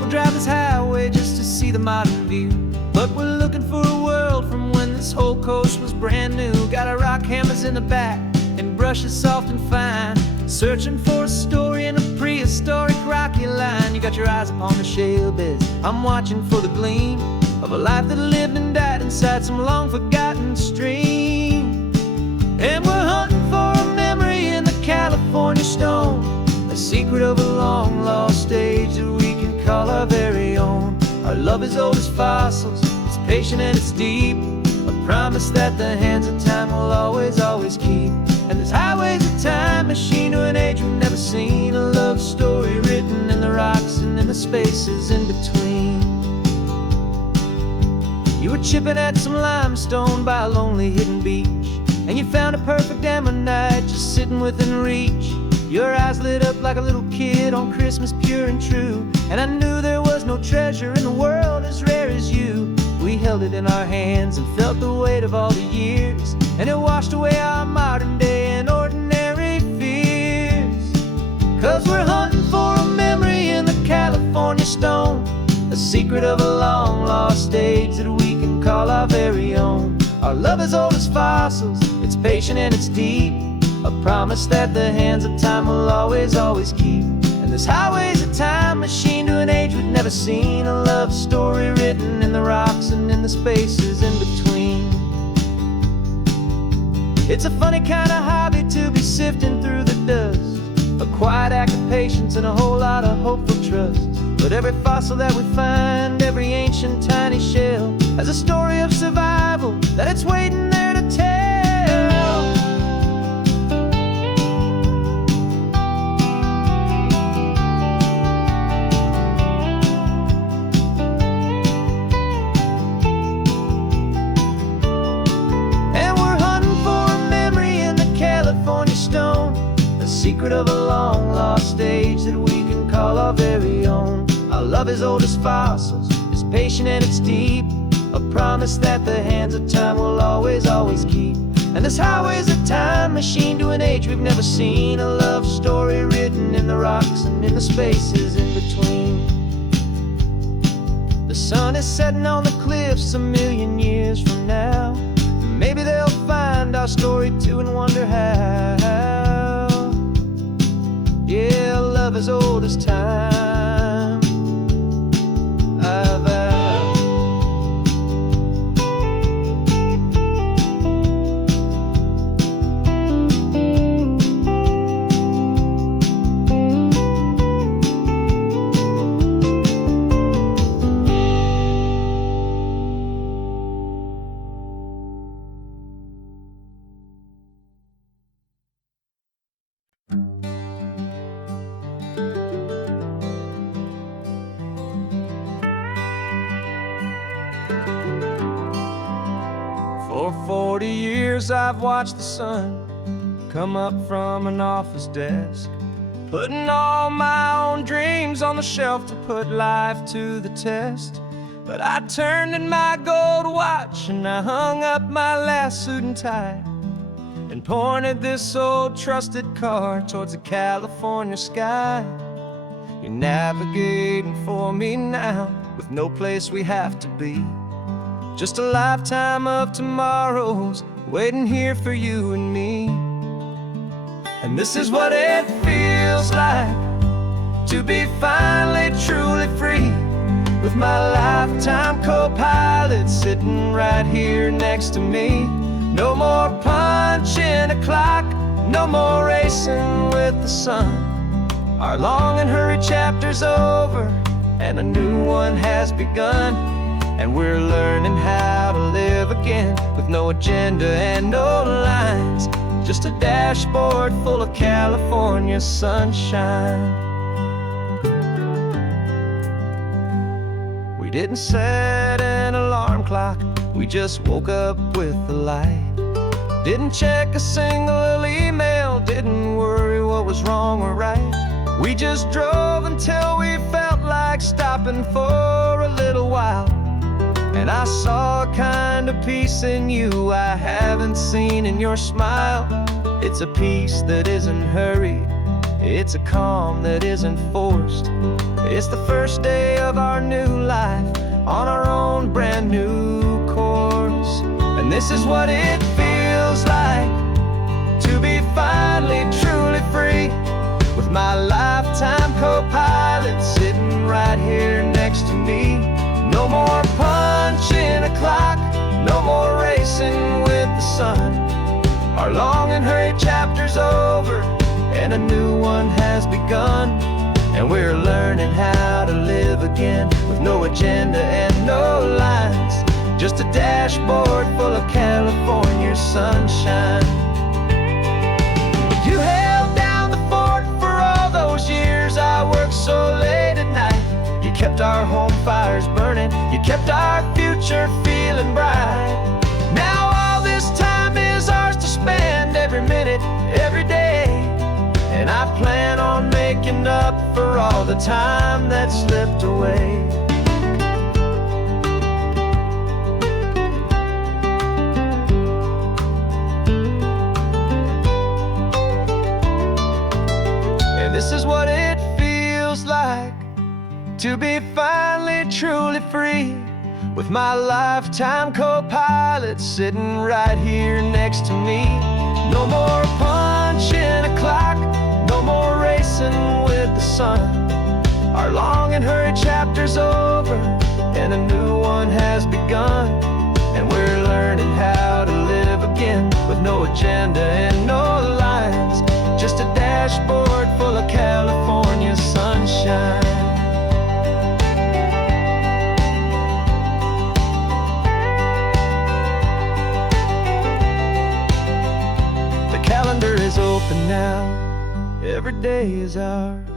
We'll drive this highway just to see the modern view, but we're looking for a world from when this whole coast was brand new. Got our rock hammers in the back and brushes soft and fine, searching for a story in a prehistoric rocky line. You got your eyes upon the shale beds, I'm watching for the gleam of a life that lived and died inside some long-forgotten stream. And we're hunting for a memory in the California stone, a secret of a long-lost age that we can call our very own. Our love is old as fossils, it's patient and it's deep, a promise that the hands of time will always, always keep. And this highway's a time machine to an age we've never seen, a love story written in the rocks and in the spaces in between. You were chipping at some limestone by a lonely hidden beach, and you found a perfect ammonite just sitting within reach. Your eyes lit up like a little kid on Christmas, pure and true, and I knew there was no treasure in the world as rare as you. We held it in our hands and felt the weight of all the years, and it washed away our modern day and ordinary fears. 'Cause we're hunting for a memory in the California stone, a secret of a long-lost age that we can call our very own. Our love is old as fossils, it's patient and it's deep, a promise that the hands of time will always, always keep. And this highway's a time machine to an age we've never seen, a love story written in the rocks and in the spaces in between. It's a funny kind of hobby to be sifting through the dust, a quiet act of patience and a whole lot of hopeful trust. But every fossil that we find, every ancient tiny shell, has a story of survival that it's waiting there to tell. And we're hunting for a memory in the California stone, a secret of a long-lost age that we can call our very own. Our love is old as fossils, it's patient and it's deep, a promise that the hands of time will always, always keep. And this highway's a time machine to an age we've never seen, a love story written in the rocks and in the spaces in between. The sun is setting on the cliffs a million years from now, maybe they'll find our story too and wonder how. Yeah, love is old as time, I vow. For 40 years I've watched the sun come up from an office desk, putting all my own dreams on the shelf to put life to the test. But I turned in my gold watch and I hung up my last suit and tie, and pointed this old trusted car towards the California sky. You're navigating for me now with no place we have to be, just a lifetime of tomorrows waiting here for you and me. And this is what it feels like to be finally truly free, with my lifetime co-pilot sitting right here next to me. No more punching a clock, no more racing with the sun. Our long and hurried chapter's over and a new one has begun. And we're learning how to live again with no agenda and no lines, just a dashboard full of California sunshine. We didn't set an alarm clock, we just woke up with the light. Didn't check a single email, didn't worry what was wrong or right. We just drove until we felt like stopping for a little while. And I saw a kind of peace in you I haven't seen in your smile. It's a peace that isn't hurried, It's a calm that isn't forced. It's the first day of our new life, on our own brand new course. And this is what it feels like to be finally truly free, with my lifetime co-pilot sitting right here next to me. No more punching a clock, no more racing with the sun. Our long and hurried chapter's over, and a new one has begun. And we're learning how to live again, with no agenda and no lines, just a dashboard full of California sunshine. You held down the fort for all those years I worked so late at night. You kept our home fires burning, you kept our future feeling bright. Now all this time is ours to spend, every minute, every day. And I plan on making up for all the time that slipped away. And this is what it feels like to be finally truly free, with my lifetime co-pilot sitting right here next to me. No more punching a clock, no more racing with the sun. Our long and hurried chapter's over, and a new one has begun. And we're learning how to live again, with no agenda and no lines, just a dashboard full of California sunshine. The calendar is open now, every day is ours,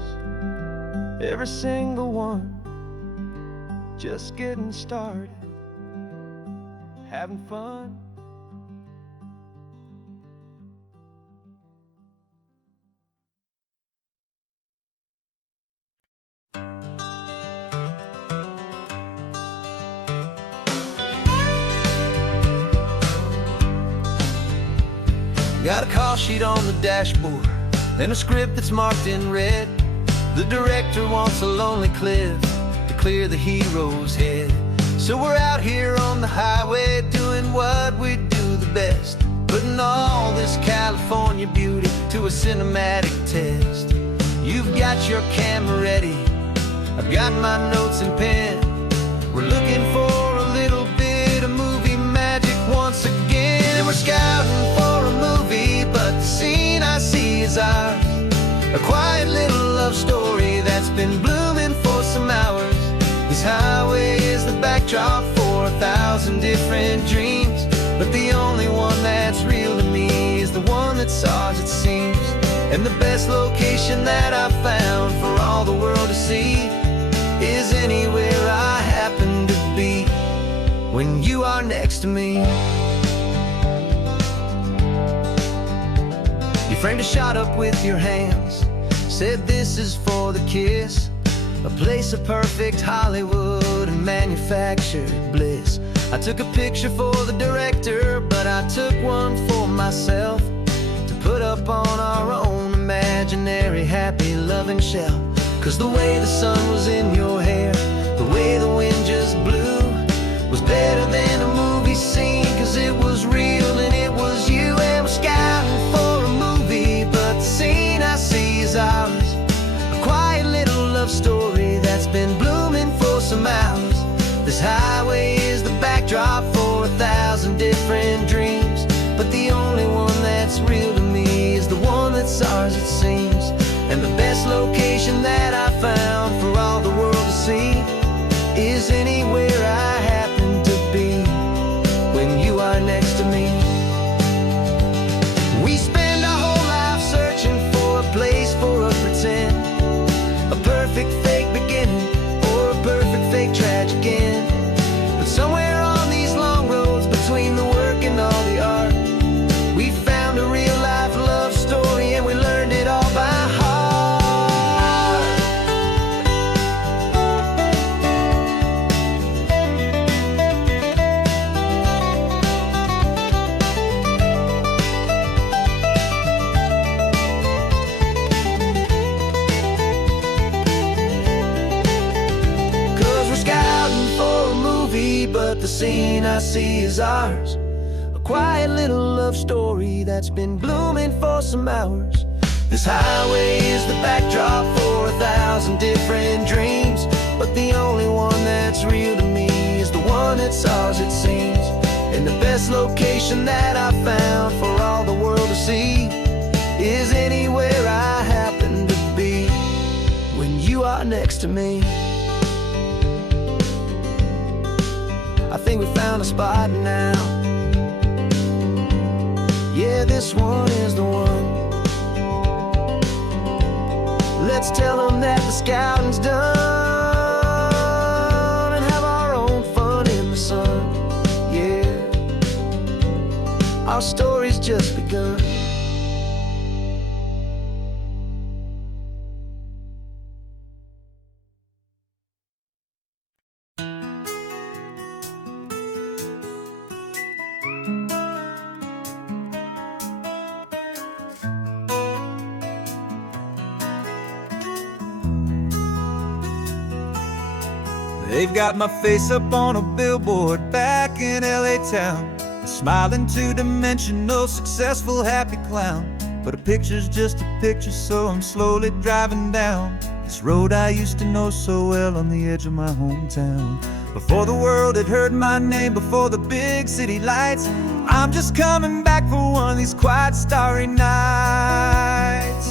every single one, just getting started, having fun. Got a call sheet on the dashboard and a script that's marked in red. The director wants a lonely cliff to clear the hero's head. So we're out here on the highway doing what we do the best, putting all this California beauty to a cinematic test. You've got your camera ready, I've got my notes and pen. We're looking for a little bit of movie magic once again. And we're scouting for a movie, but the scene I see is ours. A quiet little love story that's been blooming for some hours. This highway is the backdrop for 1,000 different dreams, but the only one that's real to me is the one that's ours, it seems. And the best location that I've found for all the world to see is anywhere I happen to be when you are next to me. You framed a shot up with your hands, said this is for the kiss, a place of perfect Hollywood and manufactured bliss. I took a picture for the director, but I took one for myself to put up on our own imaginary happy loving shelf. Cause the way the sun was in your hair, the way the wind just blew, was better than a movie scene, cause it was real and it was you. And we're scouting for a movie, but the scene I see is ours. A quiet little love story that's been blooming for some hours. This highway is the backdrop for 1,000 different dreams, but the only one that's real to me is the one that's ours, it seems. And the best location that I found for all the world to see is anywhere I happen to be when you are next to me. We spend our whole life searching for a place for a pretend, a perfect fake beginning or a perfect fake tragic end. But somewhere on these long roads between the work and all the art, we found a real life love story, and we learned it all by heart. movie, but the scene I see is ours. A quiet little love story that's been blooming for some hours. This highway is the backdrop for 1,000 different dreams, but the only one that's real to me is the one that's ours, it seems. And the best location that I found for all the world to see is anywhere I happen to be when you are next to me. I think we found a spot now. Yeah, this one is the one. Let's tell them that the scouting's done and have our own fun in the sun. Yeah, our story's just begun. They've got my face up on a billboard back in LA town, a smiling two-dimensional, successful, happy clown. But a picture's just a picture, so I'm slowly driving down this road I used to know so well on the edge of my hometown. Before the world had heard my name, before the big city lights, I'm just coming back for one of these quiet, starry nights.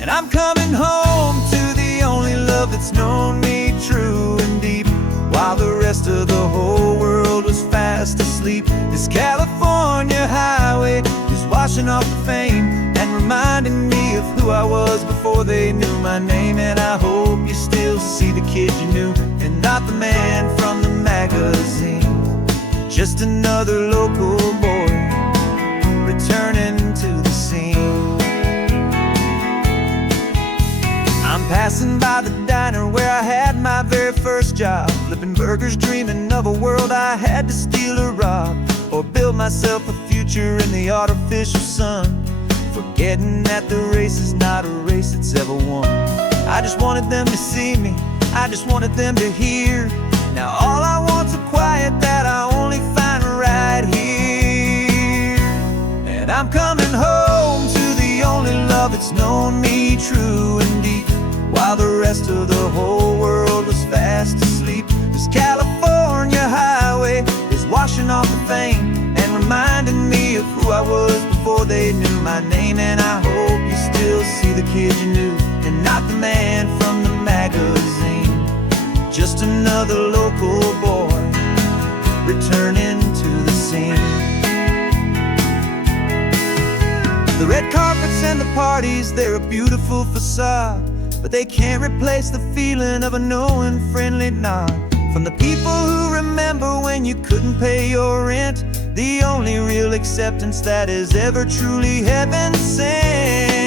And I'm coming home to the only love that's known me true and deep, while the rest of the whole world was fast asleep. This California highway is washing off the fame and reminding me of who I was before they knew my name. And I hope you still see the kid you knew, and not the man from the magazine. Just another local boy returning to the scene. I'm passing by the diner where I had my very first job, flipping burgers, dreaming of a world I had to steal or rob, or build myself a future in the artificial sun, forgetting that the race is not a race that's ever won. I just wanted them to see me, I just wanted them to hear. Now all I want's a quiet that I only find right here. And I'm coming home to the only love that's known me true and deep, while the rest of the whole world was fast asleep. This California highway is washing off the fame and reminding me of who I was before they knew my name. And I hope you still see the kid you knew, and not the man from the magazine. Just another local boy returning to the scene. The red carpets and the parties, they're a beautiful facade, but they can't replace the feeling of a knowing, friendly nod from the people who remember when you couldn't pay your rent. The only real acceptance that is ever truly heaven sent.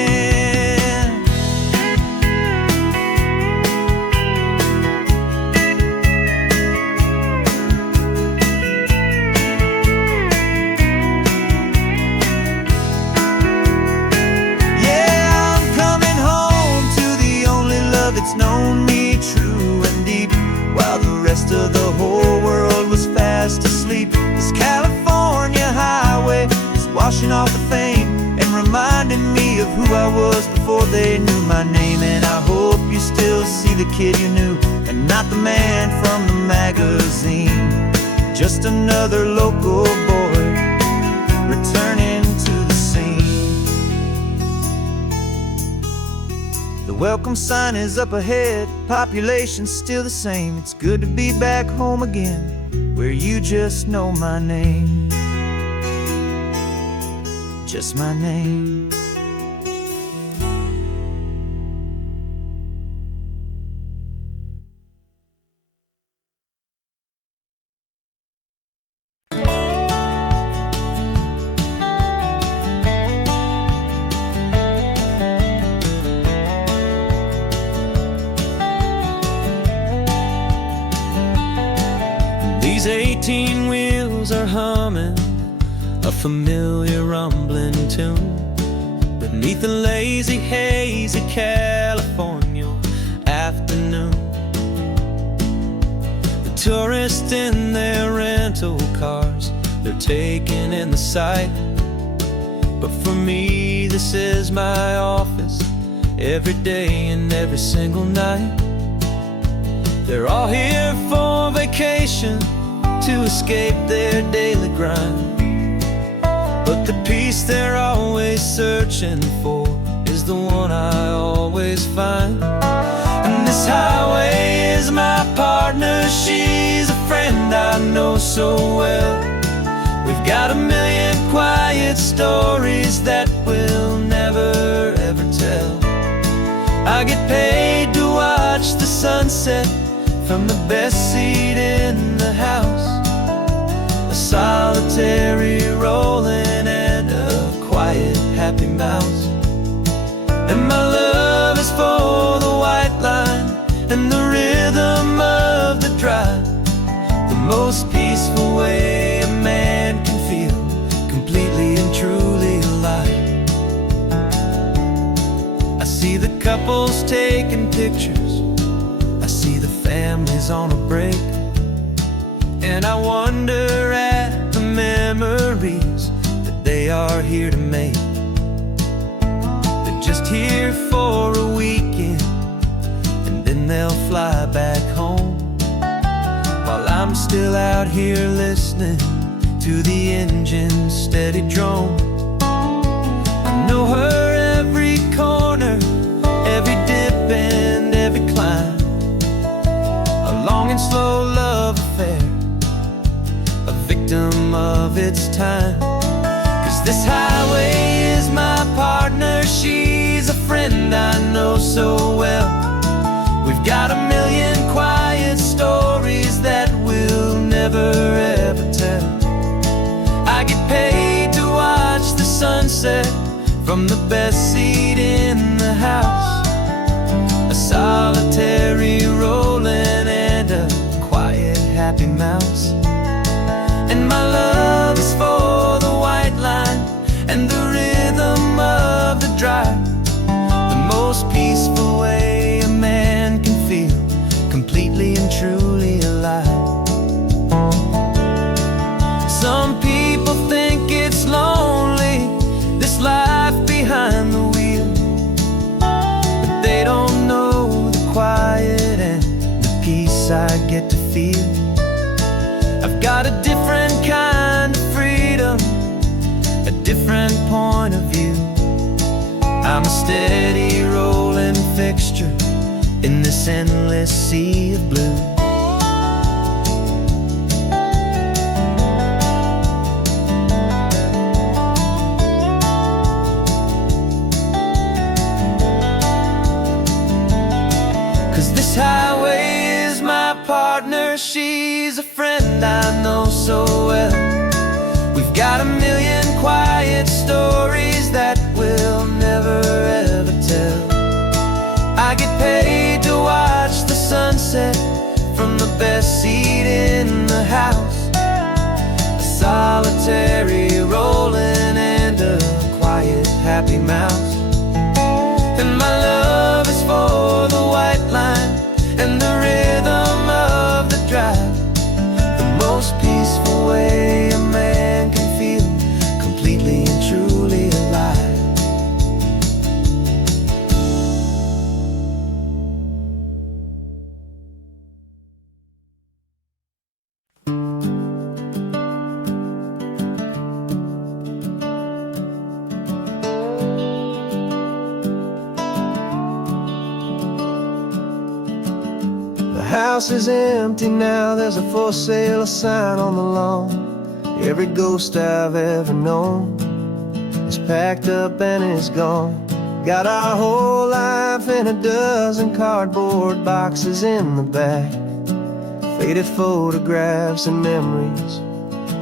It's known me true and deep, while the rest of the whole world was fast asleep. This California highway is washing off the fame and reminding me of who I was before they knew my name. And I hope you still see the kid you knew, and not the man from the magazine. Just another local boy returning to the scene. The welcome sign is up ahead, population's still the same. It's good to be back home again, where you just know my name. Just my name. These 18 wheels are humming a familiar rumbling tune beneath a lazy, hazy California afternoon. The tourists in their rental cars, they're taking in the sight. But for me, this is my office, every day and every single night. They're all here for vacation, to escape their daily grind. But the peace they're always searching for is the one I always find. And this highway is my partner, she's a friend I know so well. We've got a million quiet stories that we'll never ever tell. I get paid to watch the sunset from the best seat in the house. A solitary rolling and a quiet happy mouse. And my love is for the white line and the rhythm of the drive. The most peaceful way a man can feel completely and truly alive. I see the couples taking pictures, I see the families on a break, and I wonder at the memories that they are here to make. They're just here for a weekend, and then they'll fly back home, while I'm still out here listening to the engine's steady drone. I know her every corner, every dip and every climb. A long and slow love affair, a victim of its time. 'Cause this highway is my partner, she's a friend I know so well. We've got a million quiet stories that we'll never ever tell. I get paid to watch the sunset from the best seat in the house. A solitary rolling and a quiet happy mouse. And my love is for the white line and the rhythm of the drive. The most peaceful way a man can feel completely and truly alive. Some people think it's lonely, this life behind the wheel, but they don't know the quiet and the peace I get to feel. I've got a different kind of freedom, a different point of view. I'm a steady rolling fixture in this endless sea of blue. 'Cause this highway is my partner, she's a friend I know so well. We've got a million quiet stories that we'll never ever tell. I get paid to watch the sunset from the best seat in the house. A solitary rolling and a quiet happy mouse. And my love is for the white line and the rhythm of the drive. The most peaceful way a man can feel completely and truly alive. The house is empty now, there's a for sale sign on the lawn. Every ghost I've ever known is packed up and is gone. Got our whole life in a dozen cardboard boxes in the back. Faded photographs and memories,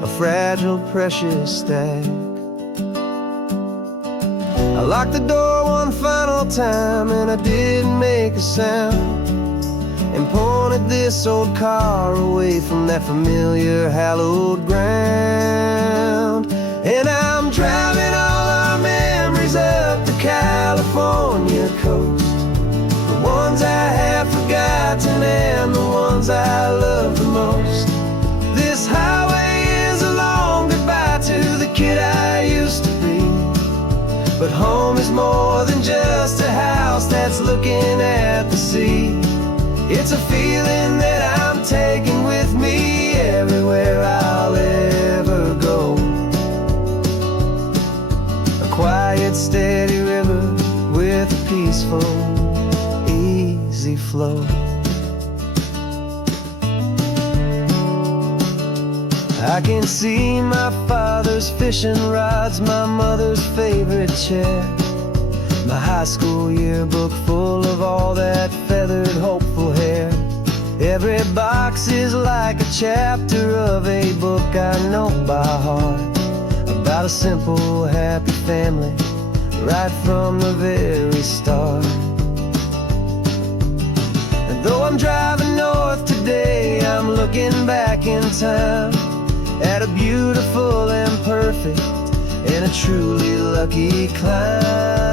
a fragile, precious stack. I locked the door one final time and I didn't make a sound, and pointed this old car away from that familiar hallowed ground. And I'm driving all our memories up the California coast, the ones I have forgotten and the ones I love the most. looking at the sea. It's a feeling that I'm taking with me everywhere I'll ever go. A quiet, steady river with a peaceful, easy flow. I can see my father's fishing rods, my mother's favorite chair, my high school yearbook full of all that feathered, hopeful hair. Every box is like a chapter of a book I know by heart, about a simple, happy family right from the very start. And though I'm driving north today, I'm looking back in time at a beautiful and perfect and a truly lucky climb.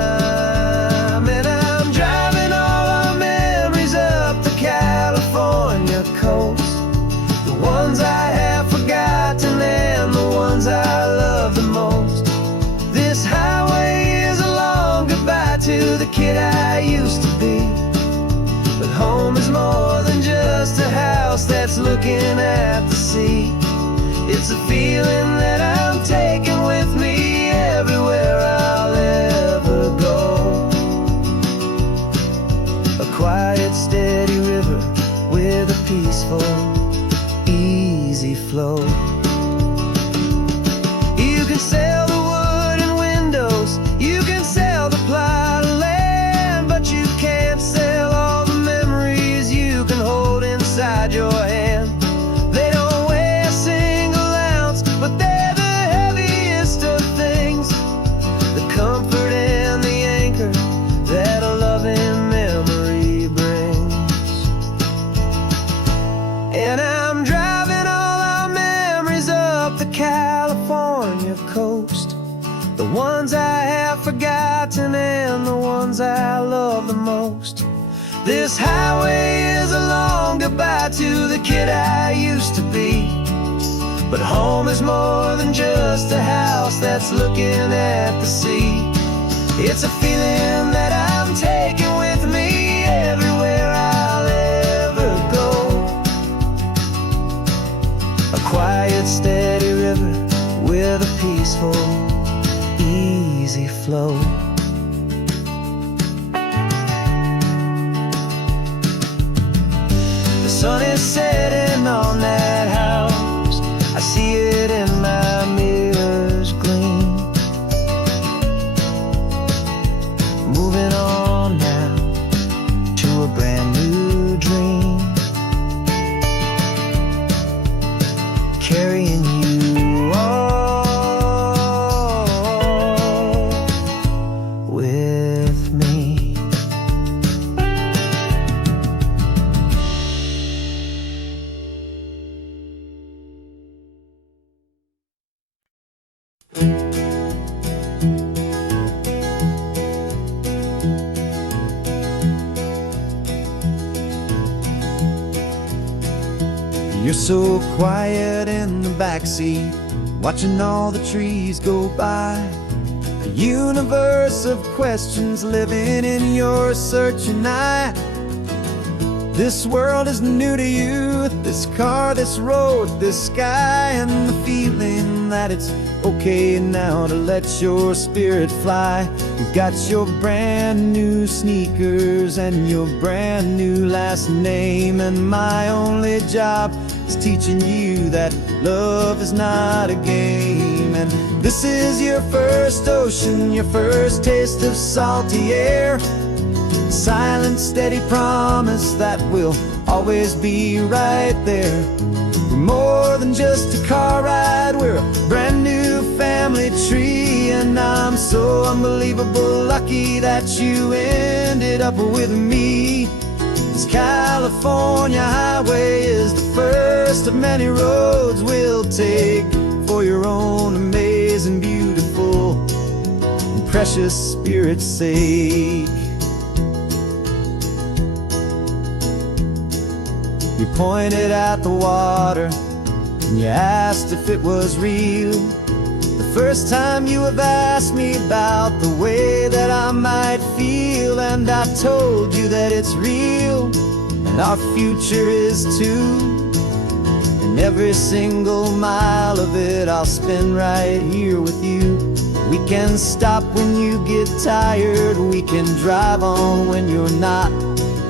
And I'm driving all our memories up the California coast, the ones I have forgotten and the ones I love the most. This highway is a long goodbye to the kid I used to be, but home is more than just a house that's looking at the sea. It's a feeling that I'm taking with me everywhere I'll ever go. A quiet, steady river with a peaceful, easy flow. You can sail the wooden windows, you can sail the plot of land, but you can't sail all the memories you can hold inside your hand. They don't weigh a single ounce, but they're the heaviest of things, the comfort and the anchor that a loving memory brings. And I'm driving all our memories up the California coast, the ones I have forgotten and the ones I love the most. This highway is a long goodbye to the kid I used to be, but home is more than just a house that's looking at the sea. It's a feeling that I'm taking with me everywhere I'll ever go. A quiet, steady river with a peaceful, easy flow. The sun is setting on that house, I see it in my mirror's gleam. Moving on now to a brand new dream, carrying you all with me. You're so quiet in the backseat, watching all the trees go by. A universe of questions living in your searching eye. This world is new to you, this car, this road, this sky, and the feeling that it's okay now to let your spirit fly. You've got your brand new sneakers and your brand new last name, and my only job is teaching you that love is not a game. And this is your first ocean, your first taste of salty air, silent, steady promise that we'll always be right there. We're more than just a car ride, we're a brand new family tree, and I'm so unbelievable lucky that you ended up with me. This California highway is the first of many roads we'll take for your own amazing, beautiful, and precious spirit's sake. You pointed at the water and you asked if it was real. The first time you have asked me about the way that I might feel, real, and I told you that it's real, and our future is too. And every single mile of it I'll spend right here with you. We can stop when you get tired, we can drive on when you're not,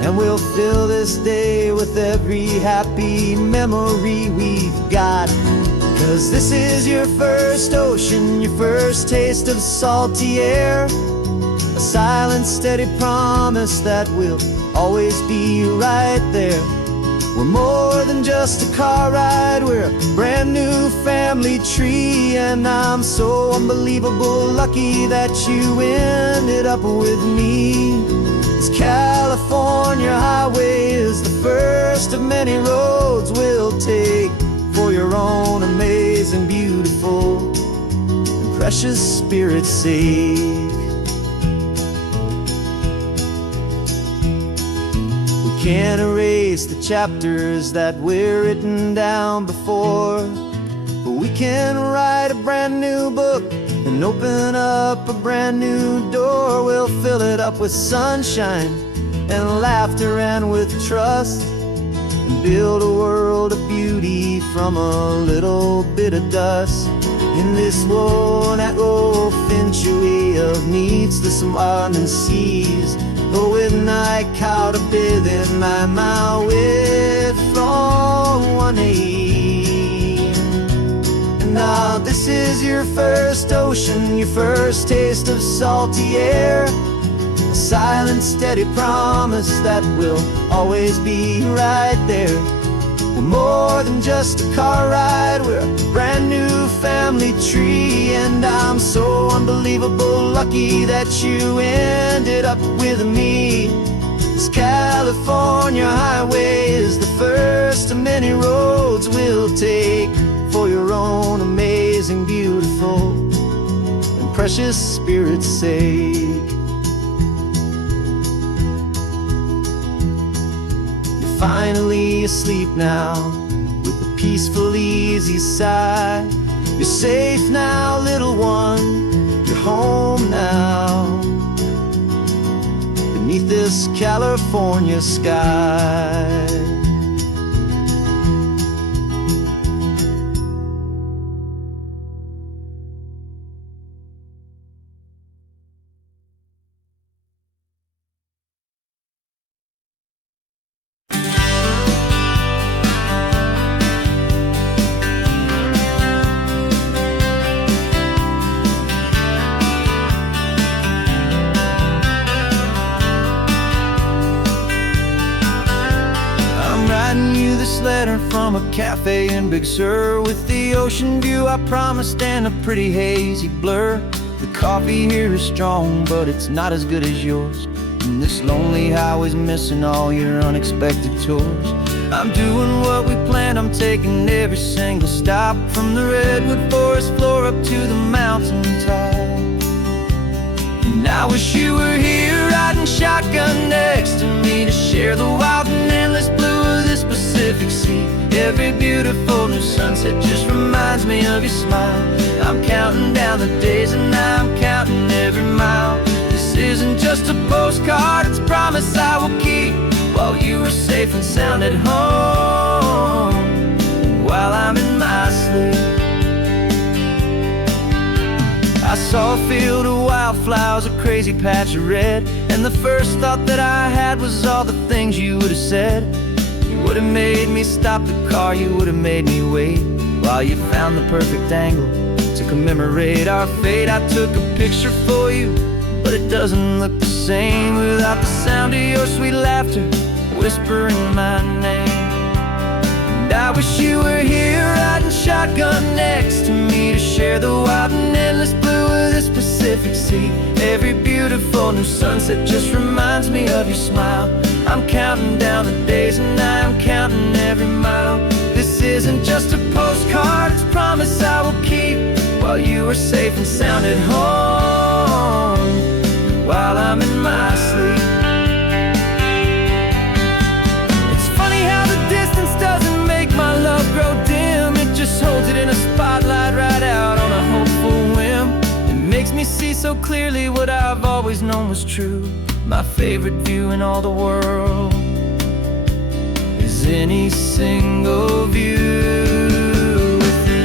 and we'll fill this day with every happy memory we've got. 'Cause this is your first ocean, your first taste of salty air, a silent, steady promise that we'll always be right there. We're more than just a car ride, we're a brand new family tree. And I'm so unbelievable lucky that you ended up with me. This California highway is the first of many roads we'll take for your own amazing, beautiful, and precious spirit's sake. Can't erase the chapters that we're written down before, but we can write a brand new book and open up a brand new door. We'll fill it up with sunshine and laughter and with trust, and build a world of beauty from a little bit of dust. In this world century of needs to some and seas, but with night caught a bit in my way from 1A. And now this is your first ocean, your first taste of salty air, a silent, steady promise that we'll always be right there. We're more than just a car ride, we're a brand new family tree. And I'm so unbelievable lucky that you ended up with me. This California highway is the first of many roads we'll take for your own amazing, beautiful, and precious spirit's sake. Finally asleep now, with a peaceful, easy sigh. You're safe now, little one, you're home now, beneath this California sky. Letter from a cafe in Big Sur, with the ocean view I promised and a pretty hazy blur. The coffee here is strong, but it's not as good as yours, and this lonely highway's missing all your unexpected tours. I'm doing what we planned, I'm taking every single stop, from the redwood forest floor up to the mountain top. And I wish you were here riding shotgun next to me, to share the wild and endless blue of this Pacific Sea. Every beautiful new sunset just reminds me of your smile. I'm counting down the days and I'm counting every mile. This isn't just a postcard, it's a promise I will keep, while you are safe and sound at home, while I'm in my sleep. I saw a field of wildflowers, a crazy patch of red, and the first thought that I had was all the things you would have said. You would have made me stop the car, you would have made me wait, while you found the perfect angle to commemorate our fate. I took a picture for you, but it doesn't look the same without the sound of your sweet laughter whispering my name. And I wish you were here riding shotgun next to me, to share the wild and endless blue of this Pacific Sea. Every beautiful new sunset just reminds me of your smile. I'm counting down the days and I'm counting every mile. This isn't just a postcard, it's a promise I will keep, while you are safe and sound at home, while I'm in my sleep. It's funny how the distance doesn't make my love grow dim, it just holds it in a spotlight right out on a hopeful whim. It makes me see so clearly what I've always known was true. My favorite view in all the world is any single view with you.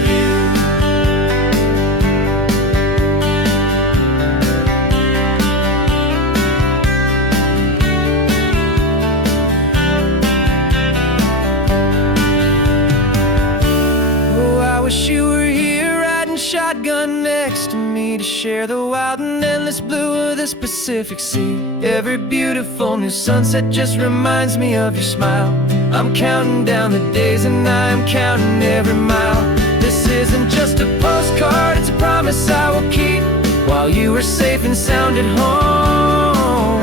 Oh, I wish you were here riding shotgun next to me to share the wild and endless blue of this Pacific Sea. Every beautiful new sunset just reminds me of your smile. I'm counting down the days and I'm counting every mile. This isn't just a postcard, it's a promise I will keep, while you are safe and sound at home,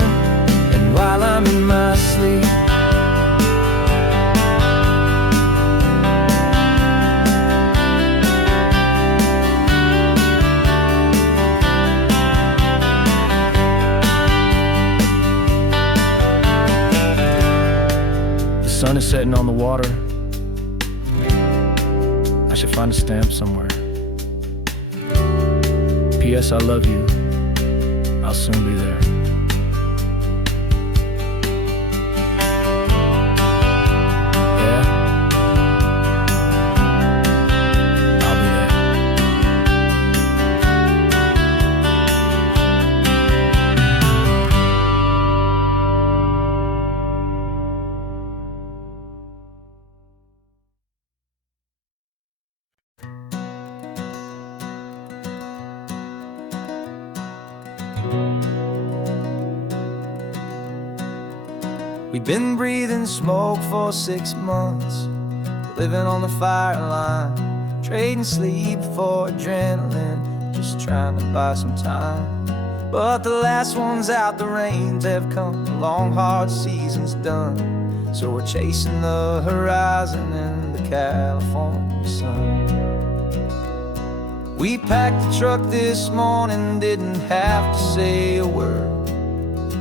and while I'm in my sleep. The sun is setting on the water. I should find a stamp somewhere. P.S. I love you. I'll soon be there. Yeah? I'll be there. We've been breathing smoke for 6 months, living on the fire line, trading sleep for adrenaline, just trying to buy some time. But the last one's out, the rains have come, the long hard season's done, so we're chasing the horizon in the California sun. We packed the truck this morning, didn't have to say a word,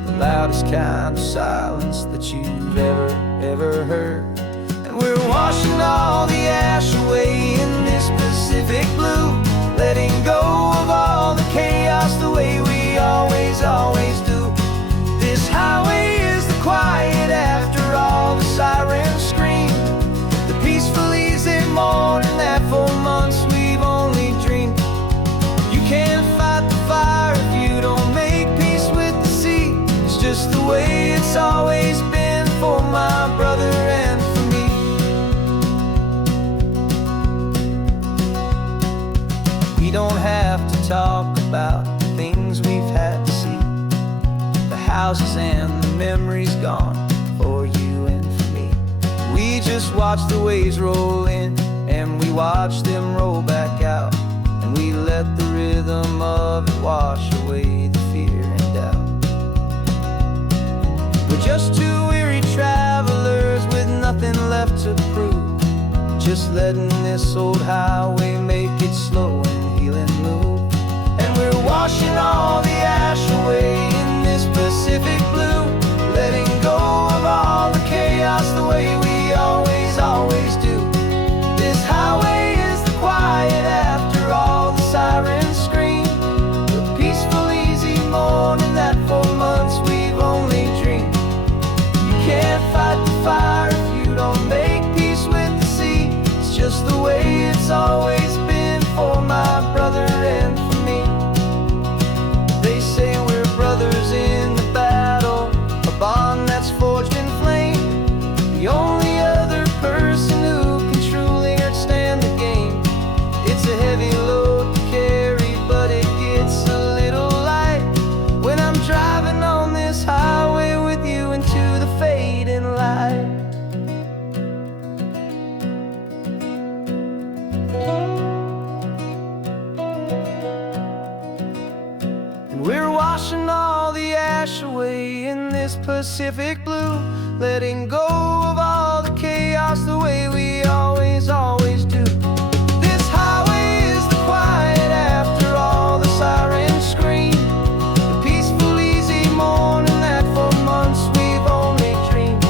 the loudest kind of silence that you've ever heard. And we're washing all the ash away in this Pacific blue, letting go of all the chaos the way we always do. This highway is the quiet after all the sirens scream, the peaceful easy morning that for months we've only dreamed. You can't fight the fire if you don't make peace with the sea. It's just the way it's always been for my brother and for me. We don't have to talk about the things we've had to see, the houses and the memories gone for you and for me. We just watch the waves roll in and we watch them roll back out, and we let the rhythm of it wash away the fear and doubt. We're just two weary travelers with nothing left to prove, just letting this old highway make it slow and healing move. And we're washing all the ash away in this Pacific blue, letting go of all the chaos the way we always do. This highway is the quiet after all the sirens scream, the peaceful easy morning that for months we've only dreamed. You can't fight the fire if you don't make peace with the sea. It's just the way it's always been for my brother and for me. They say we're brothers in the battle, a bond that's forged in flame. The only other person who can truly understand the game. It's a heavy load to carry, but it gets a little light when I'm driving on this highway with you into the fading light. And we're washing all the ash away in this Pacific blue, letting go of all the chaos the way we always do. This highway is the quiet after all the sirens scream, the peaceful easy morning that for months we've only dreamed.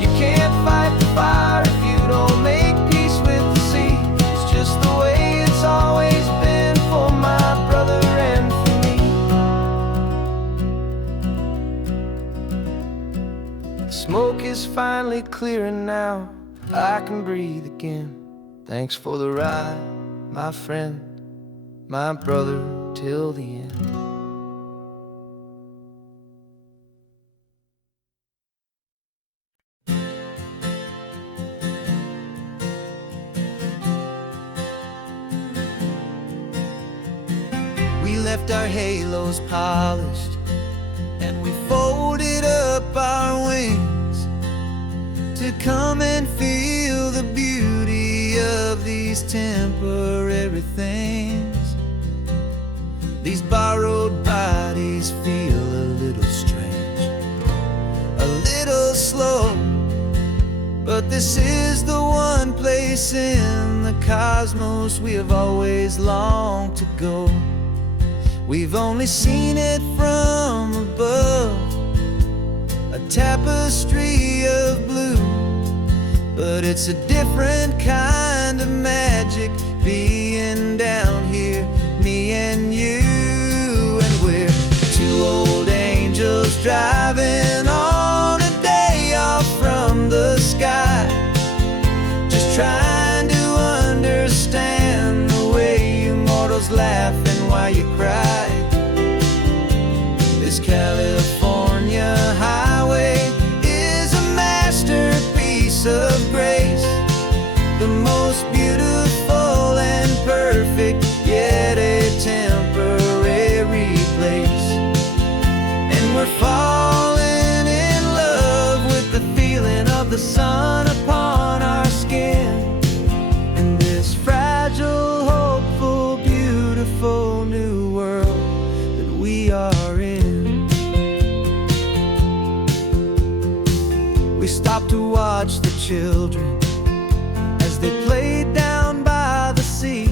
You can't fight the fire if you don't make peace with the sea. It's just the way it's always been for my brother and for me. clearer now, I can breathe again. Thanks for the ride, my friend, my brother, till the end. We left our halos polished, and we folded up our wings to come and feel the beauty of these temporary things. These borrowed bodies feel a little strange, a little slow, but this is the one place in the cosmos we have always longed to go. We've only seen it from above, a tapestry of blue, but it's a different kind of magic being down here, me and you. And we're two old angels driving on a day off from the sky, just trying to understand the way you mortals laugh and why you cry. This California highway is a masterpiece of grace, the most beautiful and perfect, yet a temporary place. And we're falling in love with the feeling of the sun upon our skin, in this fragile, hopeful, beautiful new world that we are in. We stopped to watch the children as they played down by the sea,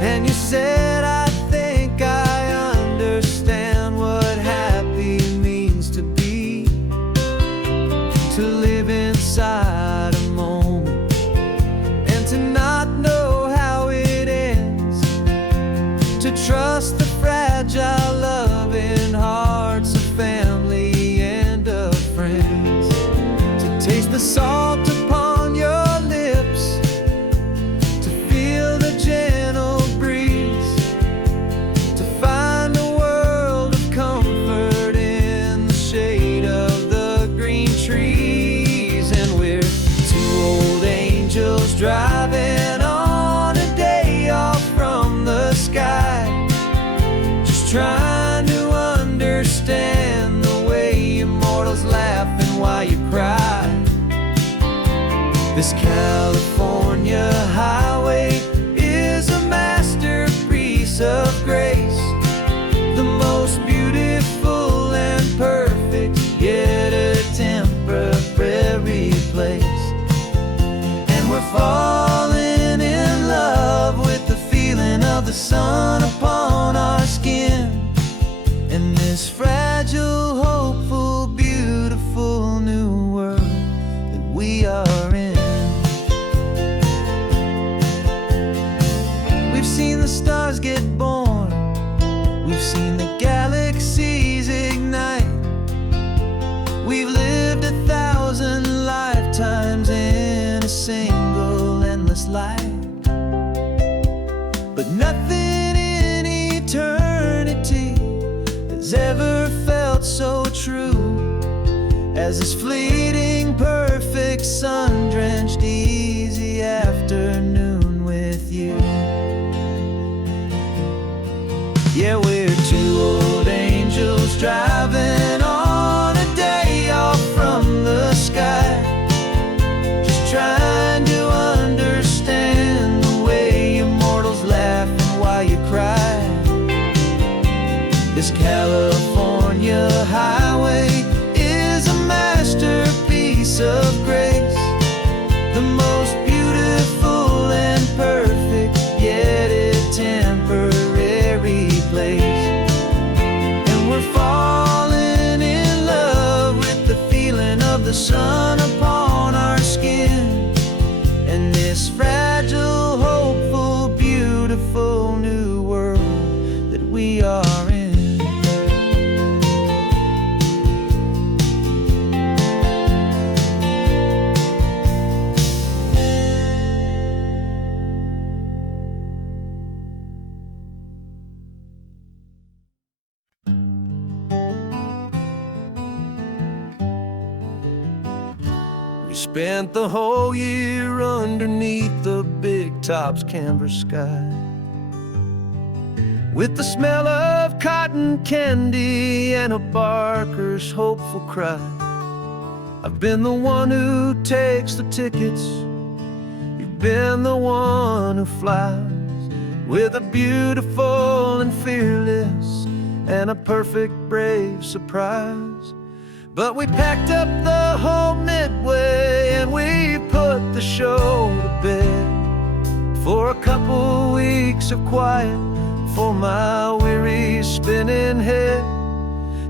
and you said, I think I understand what happy means to be, to live inside a moment and to not know how it ends, to trust the fragile loving hearts of family and of friends, to taste the salt upon your lips, to feel the gentle breeze, to find a world of comfort in the shade of the green trees. And we're two old angels driving on a day off from the sky, just trying to understand the way immortals laugh and why you cry. This California highway is a masterpiece of grace, the most beautiful and perfect, yet a temporary place. And we're falling in love with the feeling of the sun upon our skin, in this fragile, hopeful, beautiful new world that we are in. We've seen the stars get born, we've seen the galaxies ignite, we've lived 1,000 lifetimes in a single endless life, but nothing in eternity has ever felt so true as this fleeting, perfect, sun-drenched, easy afternoon with you. Yeah, we're two old angels driving on a day off from the sky, just trying to understand the way immortals laugh and why you cry. This California highway is a masterpiece of grace, the Spent the whole year underneath the big top's canvas sky, with the smell of cotton candy and a barker's hopeful cry. I've been the one who takes the tickets, you've been the one who flies, with a beautiful and fearless and a perfect brave surprise. But we packed up the whole Midway and we put the show to bed, for a couple weeks of quiet for my weary spinning head.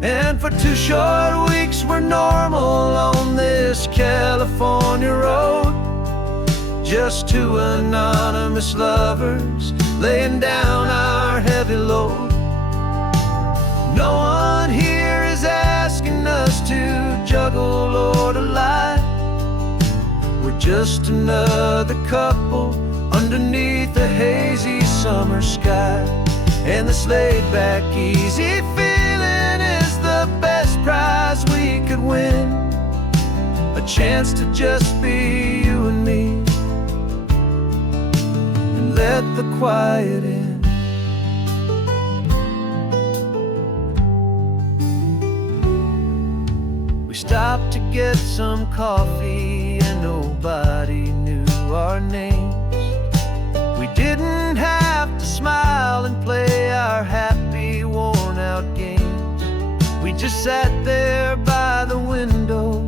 And for 2 short weeks we're normal on this California road, just 2 anonymous lovers laying down our heavy load. No one here is asking us to juggle or to lie. We're just another couple underneath a hazy summer sky. And this laid-back, easy feeling is the best prize we could win, a chance to just be you and me, and let the quiet in. We stopped to get some coffee and nobody knew our names. We didn't have to smile and play our happy, worn-out games. We just sat there by the window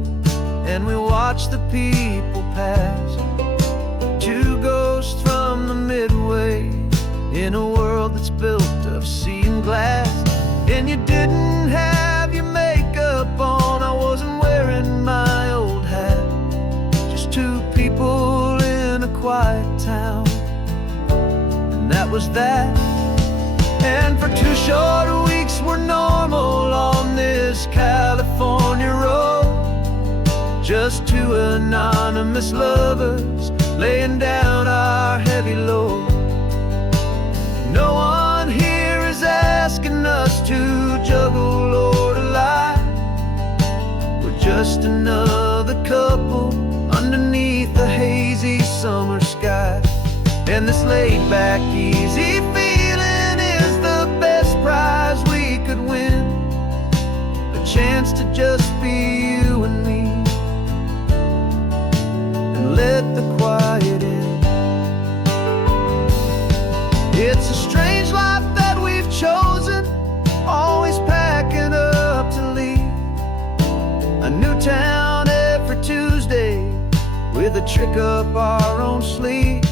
and we watched the people pass, 2 ghosts from the Midway in a world that's built of sea and glass. And you didn't have your makeup on, I wasn't wearing my old hat, just 2 people in a quiet town, and that was that. And for 2 short weeks we're normal on this California road, just 2 anonymous lovers laying down our heavy load. No one here is asking us to juggle or to lie. We're just another couple underneath the hazy summer sky. And this laid-back, easy feeling is the best prize we could win, a chance to just be you and me, and let the quiet in. It's a strange life that we've chosen, always packing up to leave a new town every Tuesday with a trick up our own sleeve.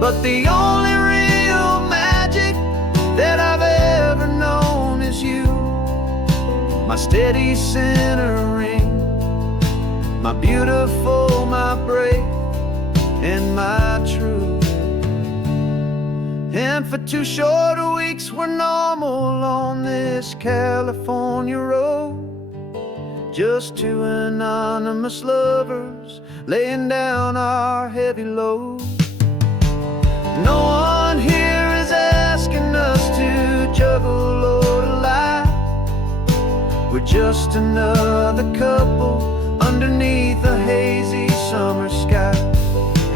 But the only real magic that I've ever known is you, my steady centering, my beautiful, my brave, and my true. And for 2 short weeks we're normal on this California road, just 2 anonymous lovers laying down our heavy load. No one here is asking us to juggle or to lie. We're just another couple underneath a hazy summer sky.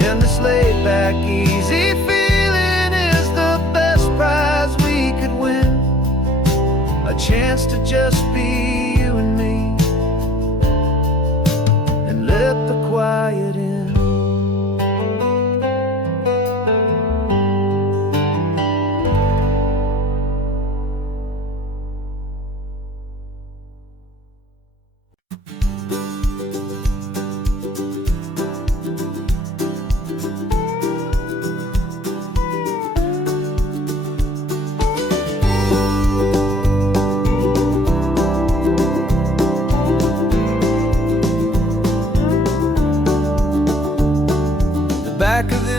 And this laid-back, easy feeling is the best prize we could win, a chance to just be you and me, and let the quiet in.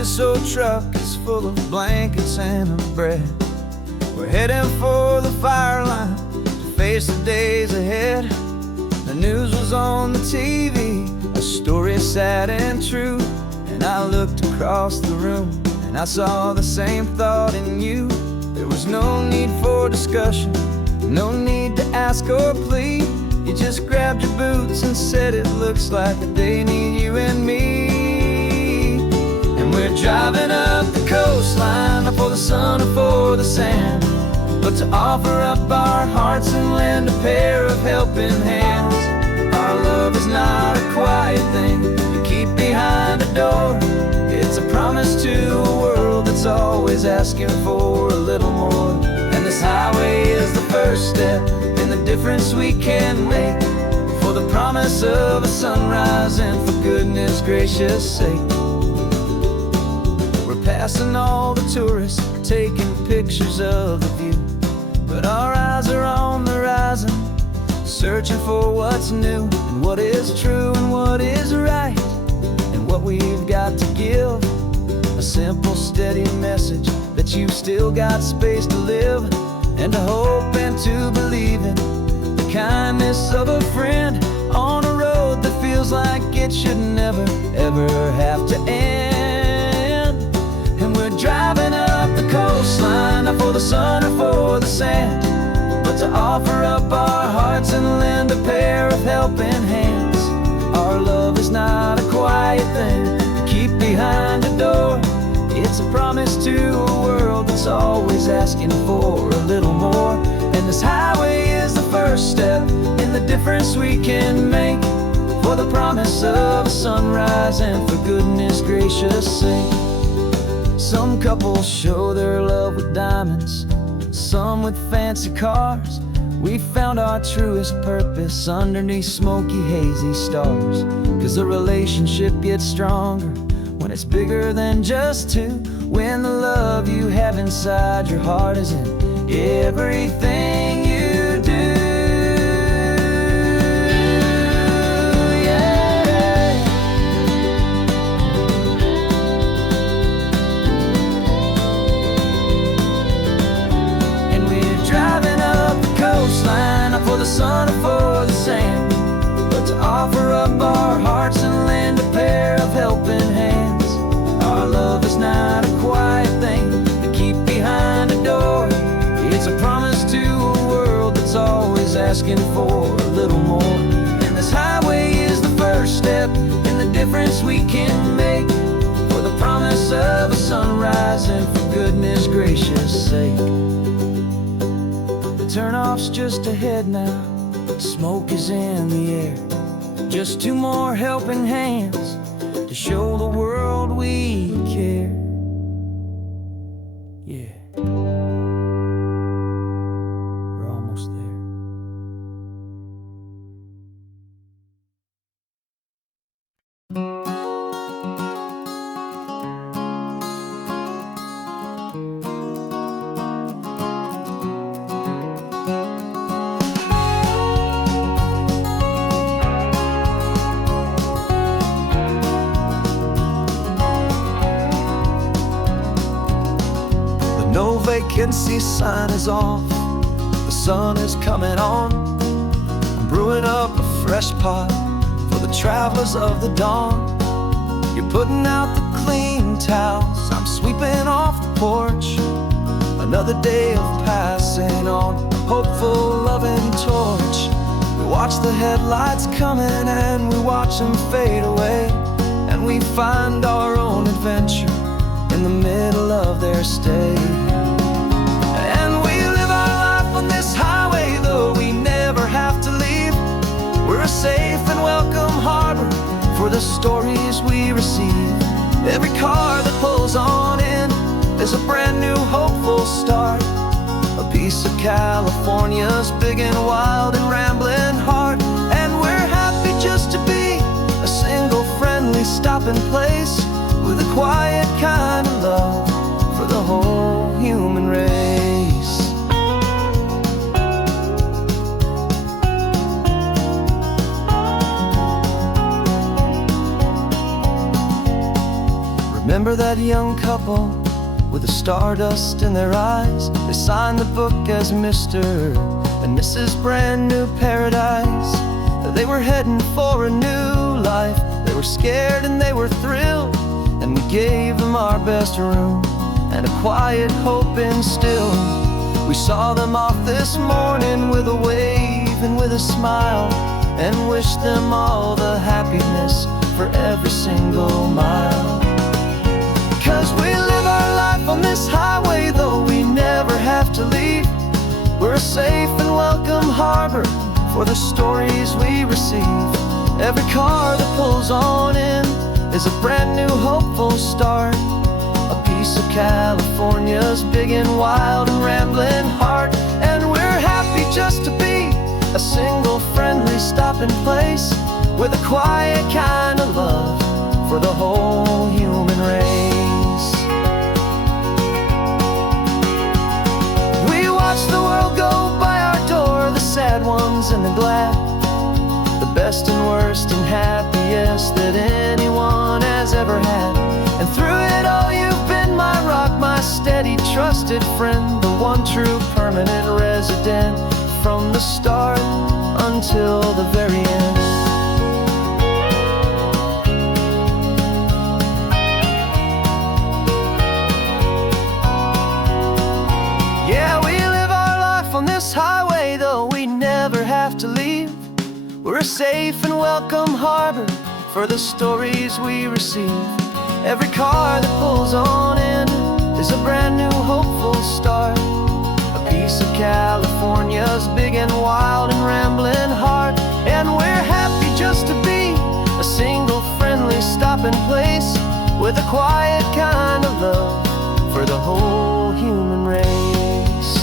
This old truck is full of blankets and of bread. We're heading for the fire line to face the days ahead. The news was on the TV, a story sad and true. And I looked across the room and I saw the same thought in you. There was no need for discussion, no need to ask or plead. You You just grabbed your boots and said it looks like the day need you and me. And we're driving up the coastline, not for the sun or for the sand, but to offer up our hearts and lend a pair of helping hands. Our love is not a quiet thing you keep behind a door. It's a promise to a world that's always asking for a little more. And this highway is the first step in the difference we can make, for the promise of a sunrise and for goodness gracious sake. We're passing all the tourists, taking pictures of the view, but our eyes are on the horizon, searching for what's new and what is true and what is right, and what we've got to give. A simple, steady message that you've still got space to live, and to hope and to believe in the kindness of a friend on a road that feels like it should never, ever have to end. And we're driving up the coastline, not for the sun or for the sand, but to offer up our hearts and lend a pair of helping hands. Our love is not a quiet thing to keep behind a door. It's a promise to a world that's always asking for a little more. And this highway is the first step in the difference we can make, for the promise of a sunrise and for goodness gracious sake. Some couples show their love with diamonds, some with fancy cars. We found our truest purpose underneath smoky, hazy stars. 'Cause the relationship gets stronger when it's bigger than just two, when the love you have inside your heart is in everything you do. Yeah. And we're driving up the coastline, not for the sun or for the sand, but to offer up our hearts and lend a pair of helping hands. Our love is not a quiet thing to keep behind a door. It's a promise to a world that's always asking for a little more. And this highway is the first step in the difference we can make, for the promise of a sunrise and for goodness gracious sake. The turnoff's just ahead now, smoke is in the air. Just two more helping hands to show the world we care. Yeah, we're almost there. No vacancy sign is off, the sun is coming on. I'm brewing up a fresh pot for the travelers of the dawn. You're putting out the clean towels, I'm sweeping off the porch. Another day of passing on, a hopeful, loving torch. We watch the headlights coming and we watch them fade away, and we find our own adventure in the middle of their stay. And we live our life on this highway, though we never have to leave. We're a safe and welcome harbor for the stories we receive. Every car that pulls on in is a brand new hopeful start, a piece of California's big and wild and rambling heart. And we're happy just to be a single friendly stopping place, with a quiet kind of love for the whole human race. Remember that young couple with the stardust in their eyes? They signed the book as Mr. and Mrs. Brand New Paradise. They were heading for a new life. They were scared and they were thrilled, and we gave them our best room and a quiet hope instilled. We saw them off this morning with a wave waving with a smile, and wish them all the happiness for every single mile. 'Cause we live our life on this highway, though we never have to leave. We're a safe and welcome harbor for the stories we receive. Every car that pulls on in is a brand new hopeful start, a piece of California's big and wild and rambling heart. And we're happy just to be a single friendly stopping place, with a quiet kind of love for the whole human race. We watch the world go by our door, the sad ones and the glad, the best and worst and happiest that anyone has ever had. And through it all you've been my rock, my steady trusted friend, the one true permanent resident, from the start until the very end. Yeah, we live our life on this highway, though we never have to leave. We're a safe and welcome harbor for the stories we receive. Every car that pulls on in is a brand new hopeful start, a piece of California's big and wild and rambling heart. And we're happy just to be a single friendly stopping place, with a quiet kind of love for the whole human race.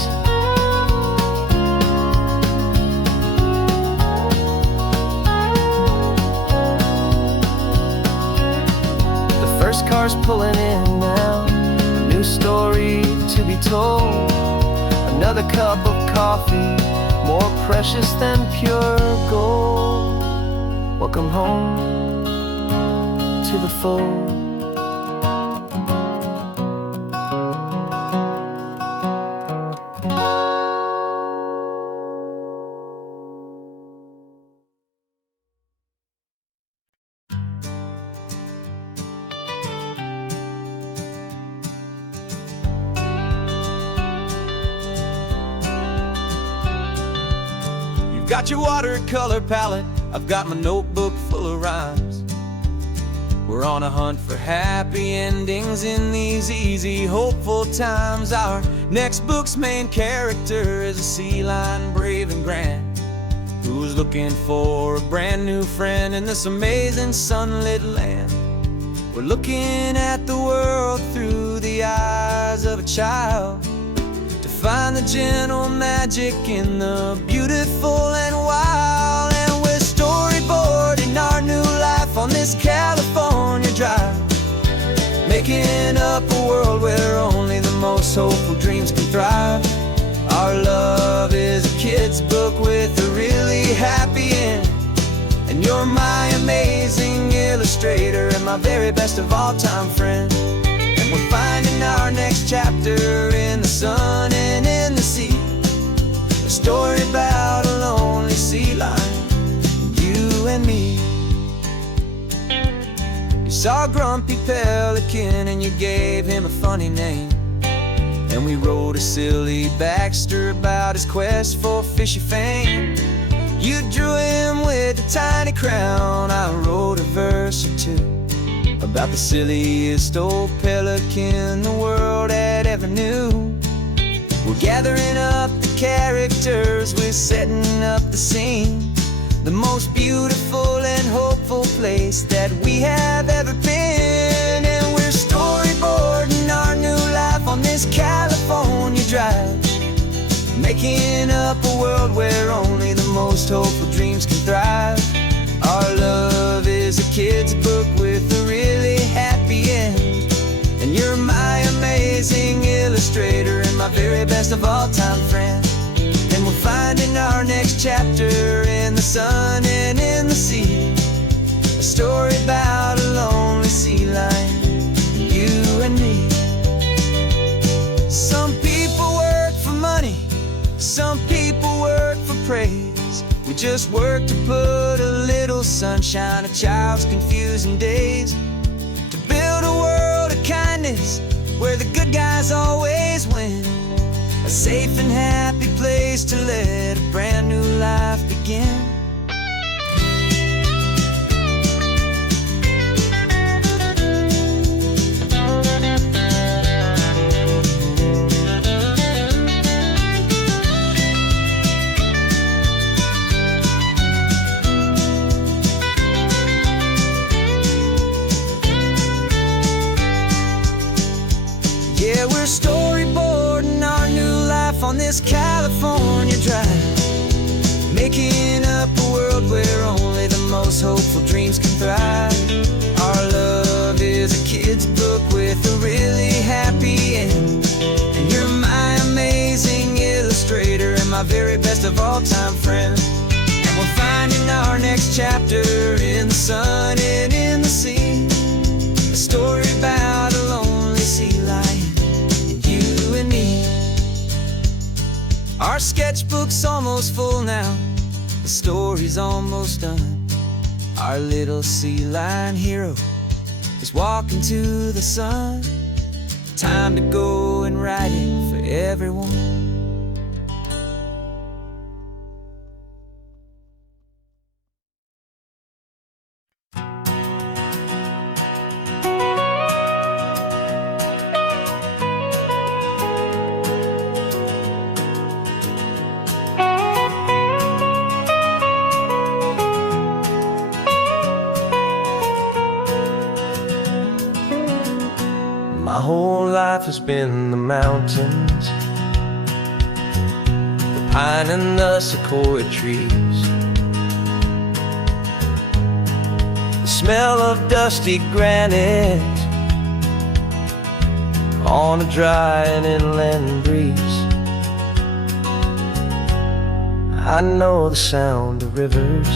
The first car's pulling in now, a new story to be told. Another cup of coffee, more precious than pure gold. Welcome home to the fold. Got your watercolor palette, I've got my notebook full of rhymes. We're on a hunt for happy endings in these easy, hopeful times. Our next book's main character is a sea lion, brave and grand, who's looking for a brand new friend in this amazing sunlit land. We're looking at the world through the eyes of a child, find the gentle magic in the beautiful and wild. And we're storyboarding our new life on this California drive, making up a world where only the most hopeful dreams can thrive. Our love is a kid's book with a really happy end, and you're my amazing illustrator and my very best of all time friend. We're finding our next chapter in the sun and in the sea, a story about a lonely sea lion, you and me. You saw a grumpy pelican and you gave him a funny name, and we wrote a silly Baxter about his quest for fishy fame. You drew him with a tiny crown, I wrote a verse or two about the silliest old pelican the world had ever knew. We're gathering up the characters, we're setting up the scene, the most beautiful and hopeful place that we have ever been. And we're storyboarding our new life on this California drive, making up a world where only the most hopeful dreams can thrive. Our love is a kid's book with a really happy end, and you're my amazing illustrator and my very best of all time friend. And we're finding our next chapter in the sun and in the sea, a story about a lonely sea lion, you and me. Some people work for money, some people work for praise. We just work to put a little sunshine in a child's confusing days, to build a world of kindness where the good guys always win. a safe and happy place to let a brand new life begin. Yeah, we're storyboarding our new life on this California drive, making up a world where only the most hopeful dreams can thrive. Our love is a kid's book with a really happy end, and you're my amazing illustrator and my very best of all-time friend. And we're finding our next chapter in the sun and in the sea, a story about a lonely sea lion, you and me. Our sketchbook's almost full now, the story's almost done. Our little sea lion hero is walking to the sun. Time to go and write it for everyone. My whole life has been the mountains, the pine and the sequoia trees, the smell of dusty granite on a dry and inland breeze. I know the sound of rivers,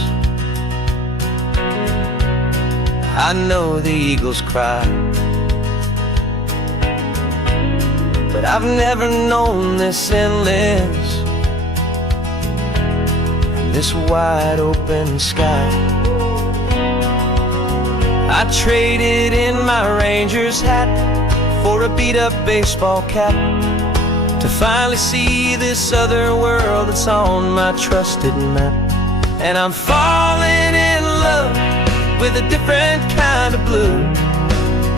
I know the eagles cry, but I've never known this endless and this wide open sky. I traded in my ranger's hat for a beat-up baseball cap to finally see this other world that's on my trusted map. And I'm falling in love with a different kind of blue,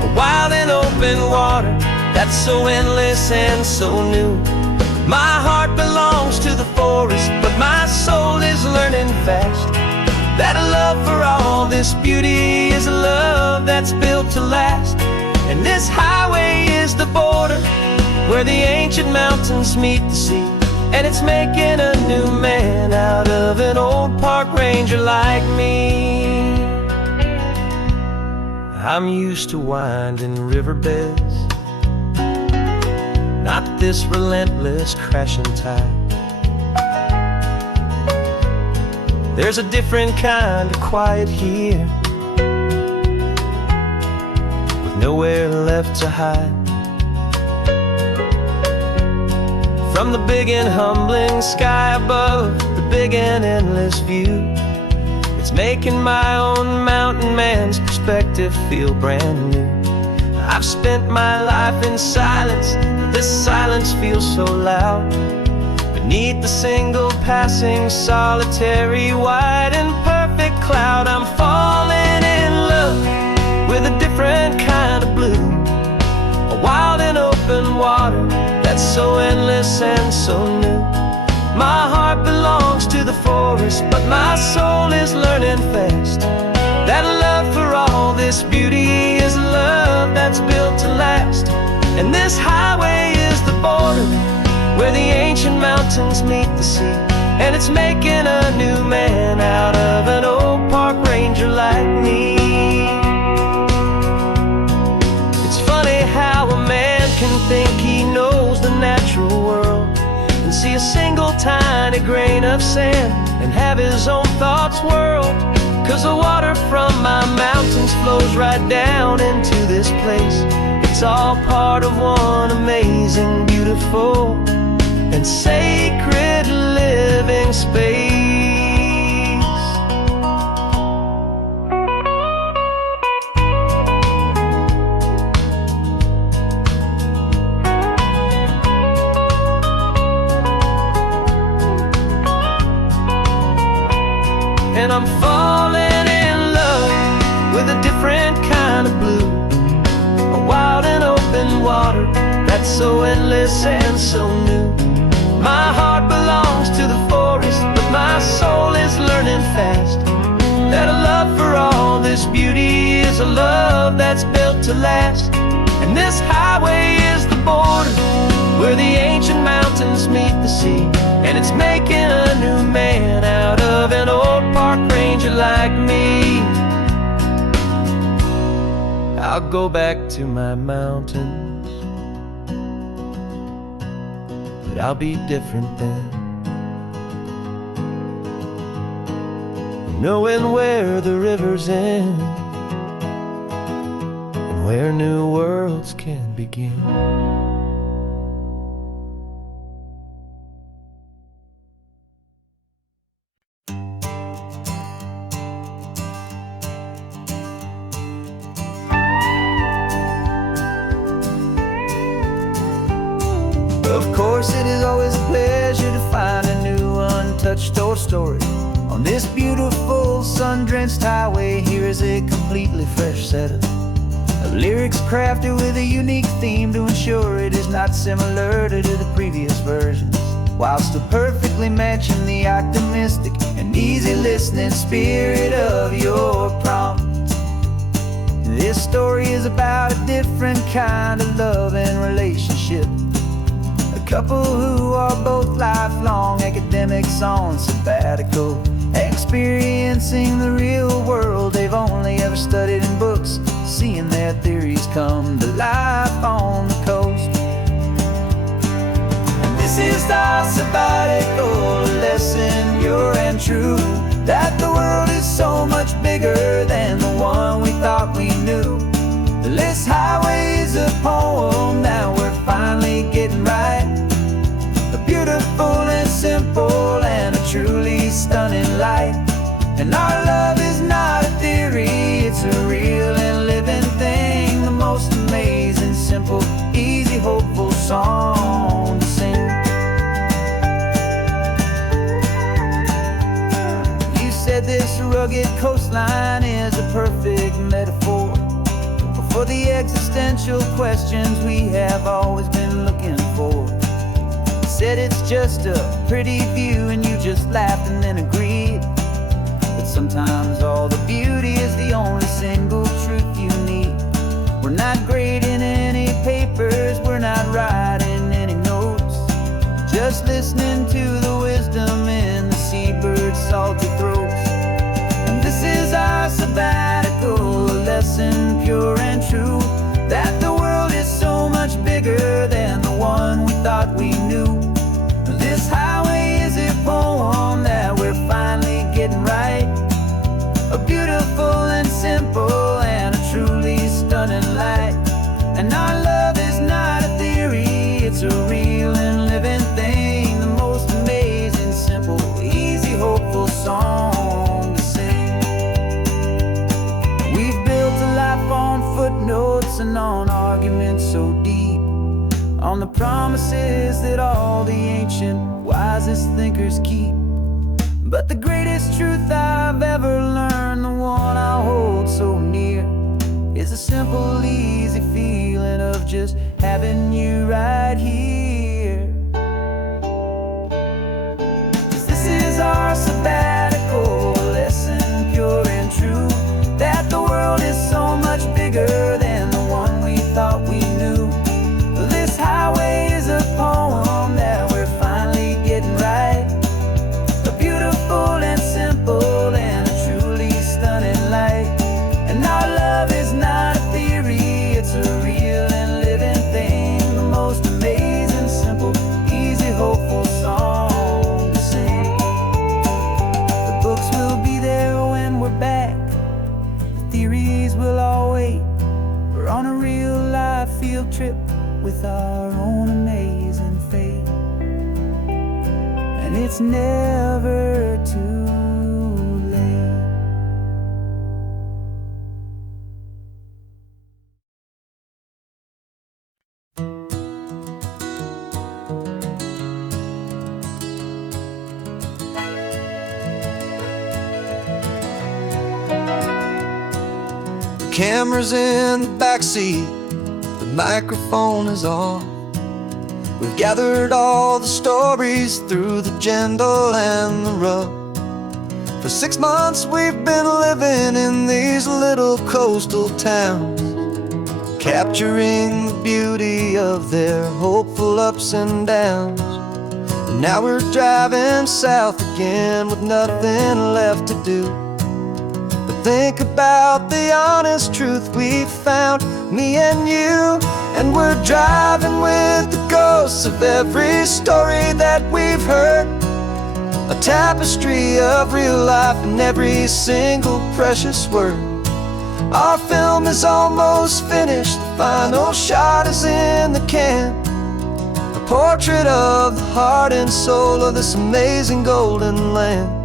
a wild and open water that's so endless and so new. My heart belongs to the forest, but my soul is learning fast that a love for all this beauty is a love that's built to last. And this highway is the border where the ancient mountains meet the sea, and it's making a new man out of an old park ranger like me. I'm used to winding riverbeds, not this relentless crashing tide. There's a different kind of quiet here, with nowhere left to hide. From the big and humbling sky above, the big and endless view, it's making my own mountain man's perspective feel brand new. I've spent my life in silence, this silence feels so loud. Beneath the single passing solitary white and perfect cloud, I'm falling in love with a different kind of blue, a wild and open water that's so endless and so new. My heart belongs to the forest, but my soul is learning fast that love for all this beauty is a love that's built to last. And this highway is the border where the ancient mountains meet the sea, and it's making a new man out of an old park ranger like me. It's funny how a man can think he knows the natural world and see a single tiny grain of sand and have his own thoughts whirled. 'Cause the water from my mountains flows right down into this place. It's all part of one amazing, beautiful, and sacred living space. and I'm falling in love with a different kind of blue. A wild and open water that's so endless and so new. My heart belongs to the forest, but my soul is learning fast that a love for all this beauty is a love that's built to last. And this highway is the border where the ancient mountains meet the sea, and it's making a new man out of an old park ranger like me. I'll go back to my mountains, but I'll be different then, knowing where the rivers end and where new worlds can begin. Of course, it is always a pleasure to find a new untouched old story. On this beautiful sun-drenched highway, here is a completely fresh set of lyrics crafted with a unique theme to ensure it is not similar to the previous versions, while still perfectly matching the optimistic and easy listening spirit of your prompt. This story is about a different kind of love and relationship. A couple who are both lifelong academics on sabbatical, experiencing the real world they've only ever studied in books, seeing their theories come to life on the coast. And this is our sabbatical lesson, pure and true, that the world is so much bigger than the one we thought we knew. This highway is a poem that we're finally getting right. A beautiful and simple and a truly stunning light. And our love is not a theory, it's a real and living thing. The most amazing, simple, easy, hopeful song to sing. You said this rugged coastline is a perfect metaphor for the existential questions we have always been looking for. Said it's just a pretty view and you just laughed and then agreed. But sometimes all the beauty is the only single truth you need. We're not grading any papers, we're not writing any notes, just listening to the wisdom in the seabird's salty throats. And this is our sabbatical lesson, pure and true, that the world is so much bigger than the one we thought we knew. This highway is a poem that we're finally getting right. A beautiful and simple and a truly stunning light. And our love is not a theory, it's a real and living thing. The most amazing, simple, easy, hopeful song to sing. We've built a life on footnotes and on arguments so deep, on the promises that all the ancient, wisest thinkers keep. But the greatest truth I've ever learned, the one I hold so near, is a simple, easy feeling of just having you right here. 'Cause this is our sabbatical lesson, pure and true, that the world is so much bigger than the one we thought we knew. This highway is a poem that we're finally getting right. A beautiful and simple and a truly stunning light. And our love is not a theory, it's a real and living thing. The most amazing, simple, easy, hopeful song to sing. The books will be there when we're back, the theories will all wait. We're on a real life field trip with our own amazing fate. And it's never too late. camera's in the backseat, the microphone is on. We've gathered all the stories through the gentle and the rough. For 6 months we've been living in these little coastal towns, capturing the beauty of their hopeful ups and downs. And now we're driving south again with nothing left to do but think about the honest truth we found, me and you. And we're driving with the ghosts of every story that we've heard, a tapestry of real life in every single precious word. Our film is almost finished, the final shot is in the can, a portrait of the heart and soul of this amazing golden land.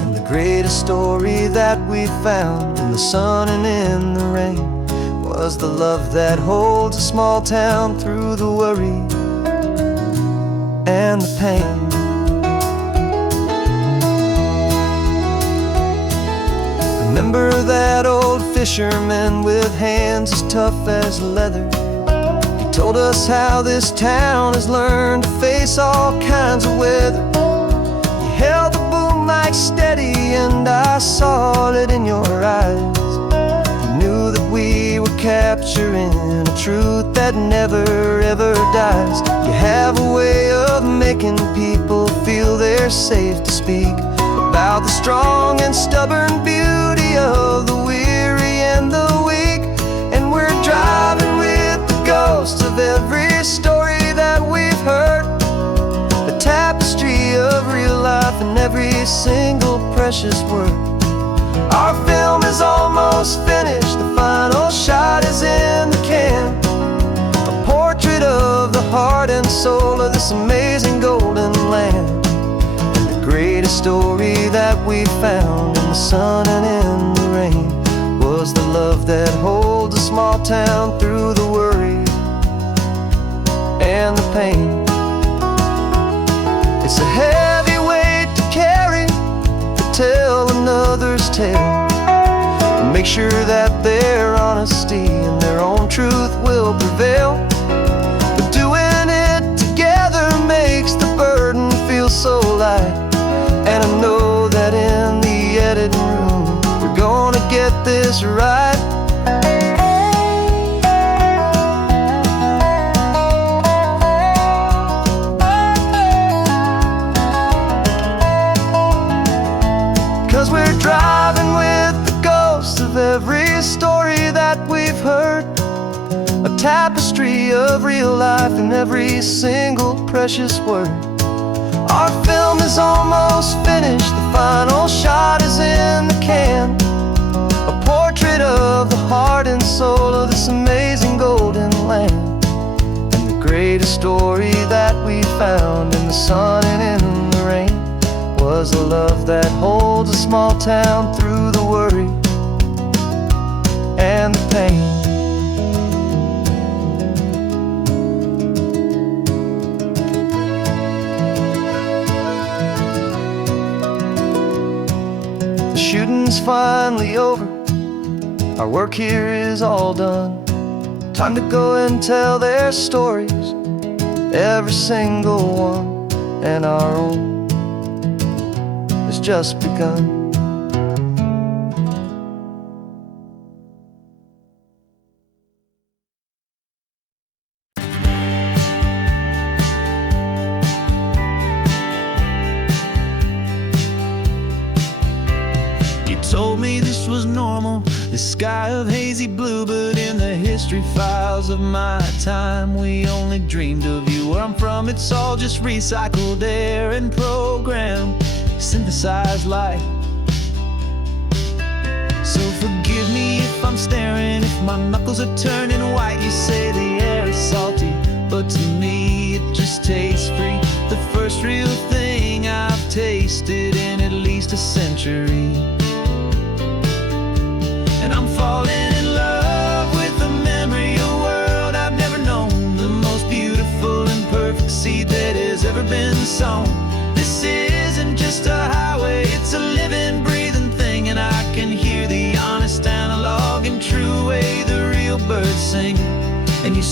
And the greatest story that we found in the sun and in the rain was the love that holds a small town through the worry and the pain. Remember that old fisherman with hands as tough as leather? He told us how this town has learned to face all kinds of weather. You held the boom mic steady and I saw it in your eyes. You knew that we were capturing a truth that never ever dies. You have a way of making people feel they're safe to speak about the strong and stubborn beauty of the weary and the weak. And we're driving with the ghosts of every story that we've heard, a tapestry of real life in every single precious word. Our film is almost finished, the final shot is in the can, a portrait of the heart and soul of this amazing golden land. Greatest story that we found in the sun and in the rain was the love that holds a small town through the worry and the pain. It's a heavy weight to carry, to tell another's tale, and make sure that their honesty and their own truth will prevail. But doing it together makes the burden feel so light. And I know that in the editing room we're gonna get this right. 'Cause we're driving with the ghosts of every story that we've heard, a tapestry of real life in every single precious word. Our film is almost finished, the final shot is in the can, a portrait of the heart and soul of this amazing golden land. And the greatest story that we found in the sun and in the rain was the love that holds a small town through the worry and the pain. Shooting's finally over, our work here is all done. Time to go and tell their stories, every single one, and our own has just begun. Told me this was normal, this sky of hazy blue, but in the history files of my time we only dreamed of you. Where I'm from, it's all just recycled air and programmed, synthesized light. So forgive me if I'm staring, if my knuckles are turning white. You say the air is salty, but to me it just tastes free. The first real thing I've tasted in at least a century. And I'm falling in love with the memory of a world I've never known, the most beautiful and perfect seed that has ever been sown. This isn't just a highway, it's a living, breathing thing, and I can hear the honest analog and true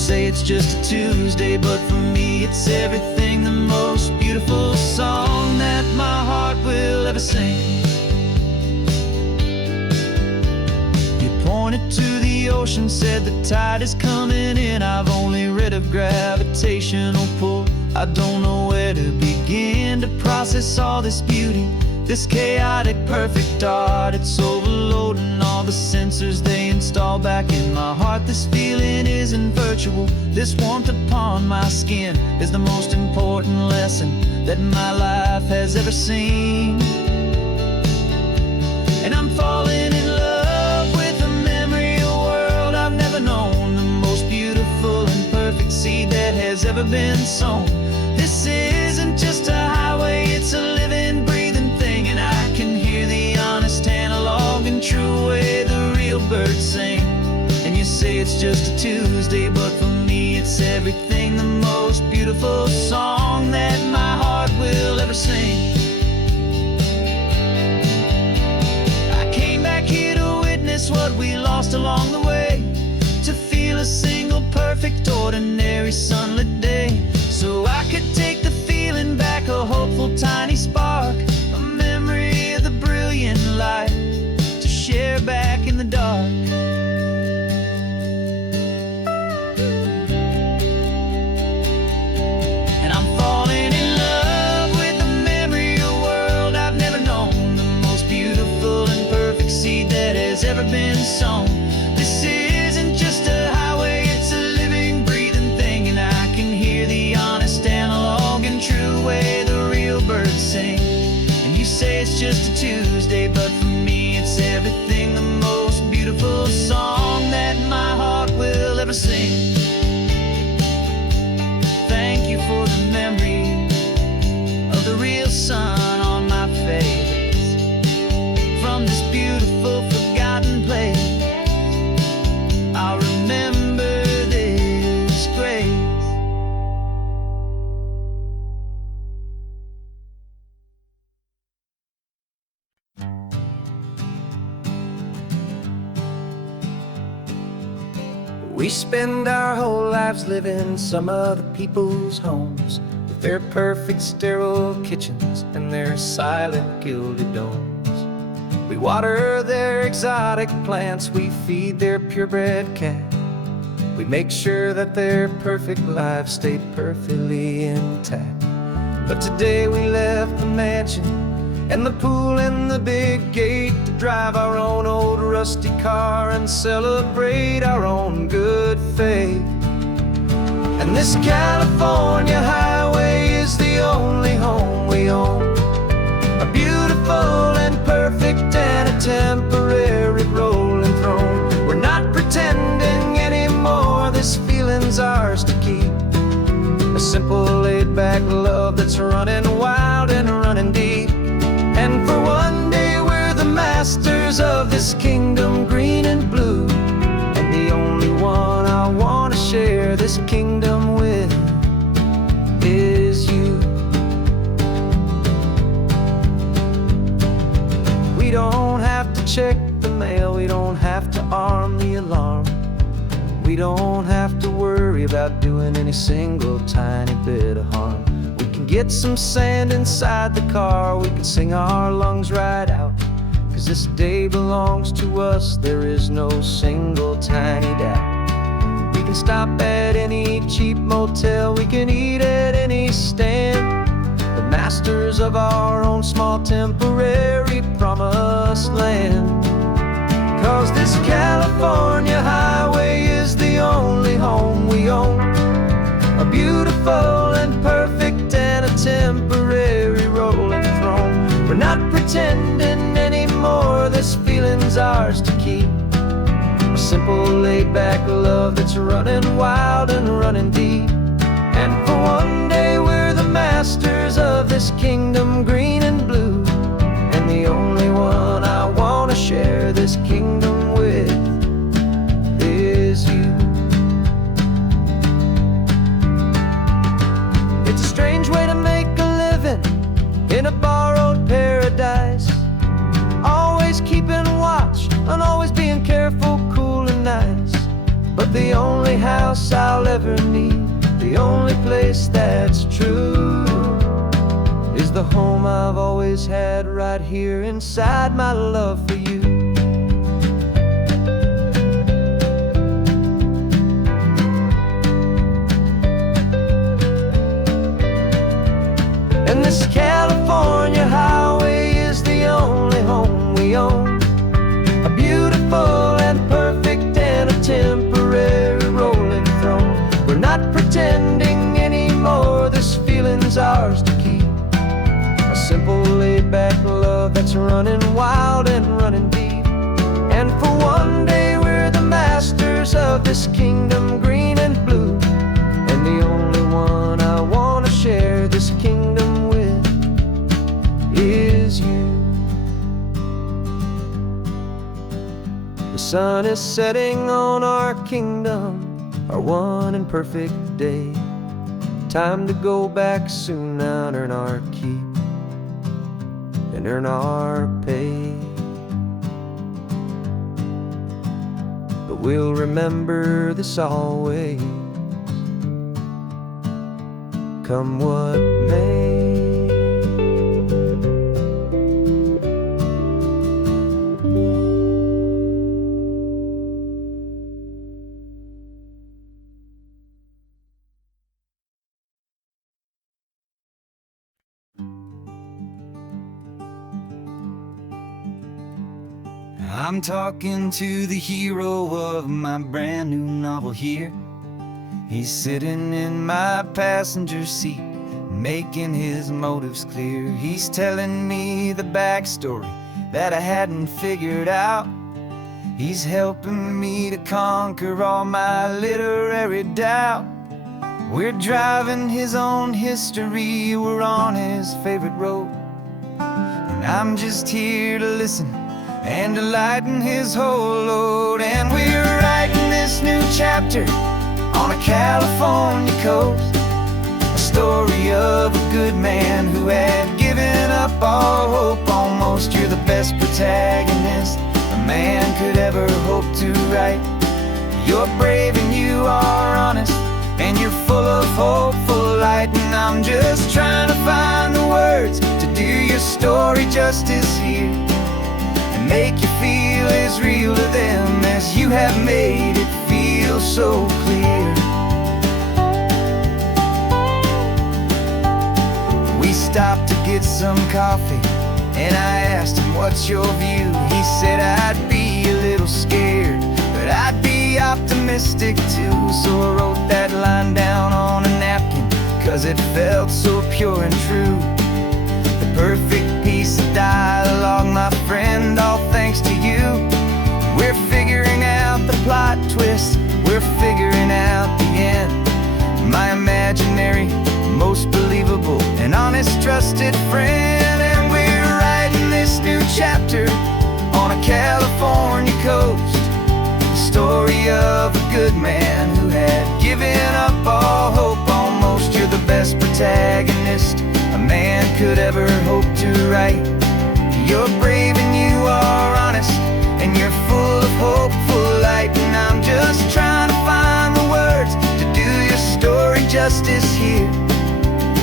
say it's just a Tuesday, but for me it's everything, the most beautiful song that my heart will ever sing. You pointed to the ocean, said the tide is coming in. I've only read of gravitational pull. I don't know where to begin to process all this beauty, this chaotic, perfect art. It's overloading all the sensors they install back in my heart. This feeling isn't virtual. This warmth upon my skin is the most important lesson that my life has ever seen. And I'm falling in love with the memory of a world I've never known, the most beautiful and perfect seed that has ever been sown. This isn't just a highway, it's a living, breathing thing, and I can hear the honest, analog, and true way the real birds sing. And you say it's just a Tuesday, but for me it's everything, the most beautiful song that my heart will ever sing. I came back here to witness what we lost along the way, to feel a single, perfect, ordinary, sunlit day, so I could take the feeling back, a hopeful tiny spark, a memory of the brilliant light, to share back in the dark. And I'm falling in love with the memory of a world I've never known, the most beautiful and perfect seed that has ever been sown. This isn't just a highway, it's a living, breathing thing, and I can hear the honest, analog, and true way the real birds sing. And you say it's just a Tuesday, but for me it's everything, the most beautiful song that my heart will ever sing. Thank you for the memory of the real sun on my face, from this beautiful, forgotten place. I'll remember this grace. We spend our whole lives living some other people's homes, with their perfect sterile kitchens and their silent gilded domes. We water their exotic plants, we feed their purebred cat. We make sure that their perfect lives stay perfectly intact. But today we left the mansion and the pool and the big gate to drive our own old rusty car and celebrate our own good faith. And this California highway is the only home we own, a beautiful and perfect and a temporary rolling throne. We're not pretending anymore, this feeling's ours to keep, a simple laid-back love that's running wild and running deep. And for one day we're the masters of this kingdom, green and blue, and the only one I want to share this kingdom with is you. We don't have to check the mail, we don't have to arm the alarm, we don't have to worry about doing any single tiny bit of harm. We can get some sand inside the car, we can sing our lungs right out, 'cause this day belongs to us, there is no single tiny doubt. We can stop at any cheap motel, we can eat at any stand, the masters of our own small temporary promised land. 'Cause this California highway is the only home we own, a beautiful and perfect and a temporary rolling throne. We're not pretending anymore, this feeling's ours to keep, a simple laid-back love that's running wild and running deep. And for one day we're the masters of this kingdom, green and blue, and the only one I want to share this kingdom with is you. It's a strange way to make a living in a borrowed paradise, always keeping watch and always being careful, cool and nice. But the only house I'll ever need, the only place that's true, is the home I've always had right here inside my love for you. And this California highway is the only home we own, a beautiful and perfect and a temporary rolling throne. We're not pretending anymore, this feeling's ours to keep, a simple laid-back love that's running wild and running deep. And for one day we're the masters of this kingdom green and blue, and the only one I want to share this kingdom with is you. The sun is setting on our kingdom, our one and perfect day. Time to go back soon now and earn our keep and earn our pay. But we'll remember this always, come what may. I'm talking to the hero of my brand new novel here. He's sitting in my passenger seat, making his motives clear. He's telling me the backstory that I hadn't figured out. He's helping me to conquer all my literary doubt. We're driving his own history, we're on his favorite road, and I'm just here to listen and to lighten his whole load. And we're writing this new chapter on a California coast, a story of a good man who had given up all hope almost. You're the best protagonist a man could ever hope to write. You're brave and you are honest, and you're full of hopeful light. And I'm just trying to find the words to do your story justice here, make you feel as real to them as you have made it feel so clear. We stopped to get some coffee, and I asked him, what's your view? He said, I'd be a little scared, but I'd be optimistic too. So I wrote that line down on a napkin, 'cause it felt so pure and true. The perfect piece of dialogue, my friend, all thanks to you. We're figuring out the plot twist, we're figuring out the end. My imaginary, most believable and honest trusted friend. And we're writing this new chapter on a California coast, the story of a good man who had given up all hope almost. You're the best protagonist a man could ever hope to write. You're brave and you are honest, and you're full of hopeful light. And I'm just trying to find the words to do your story justice here,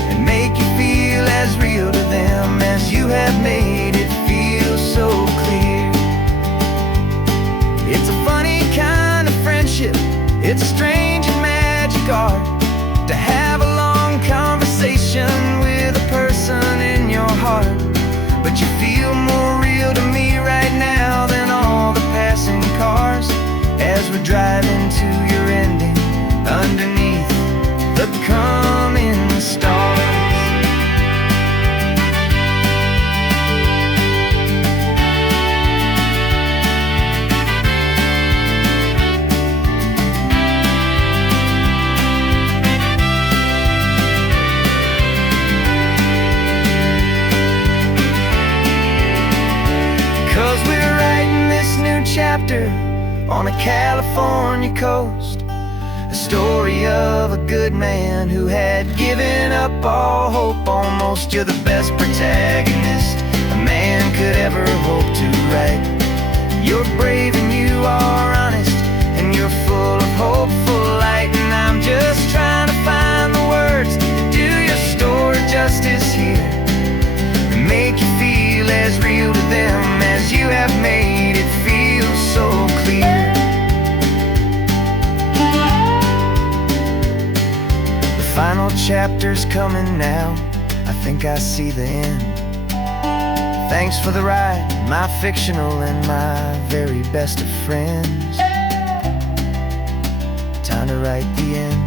and make you feel as real to them as you have made it feel so clear. It's a funny kind of friendship, it's a strange and magic art to have a long conversation with a person in your heart. But you feel more real to me right now than all the passing cars, as we're driving to your ending underneath the coming stars. 'Cause we're writing this new chapter on a California coast, a story of a good man who had given up all hope almost. You're the best protagonist a man could ever hope to write. You're brave and you are honest, and you're full full of hopeful light, and I'm just trying to find the words to do your story justice here, and make you feel as real to them as you have made it feel so clear. The final chapter's coming now, I think I see the end. Thanks for the ride, my fictional and my very best of friends. Time to write the end.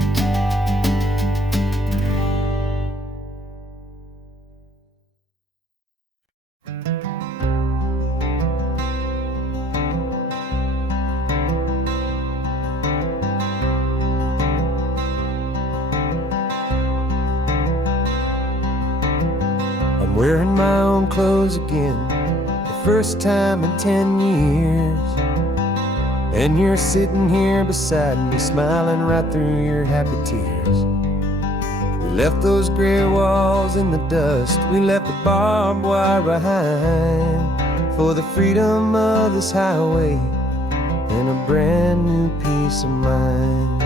I'm wearing my own clothes again, the first time in 10 years. And you're sitting here beside me, smiling right through your happy tears. We left those gray walls in the dust, we left the barbed wire behind, for the freedom of this highway and a brand new peace of mind.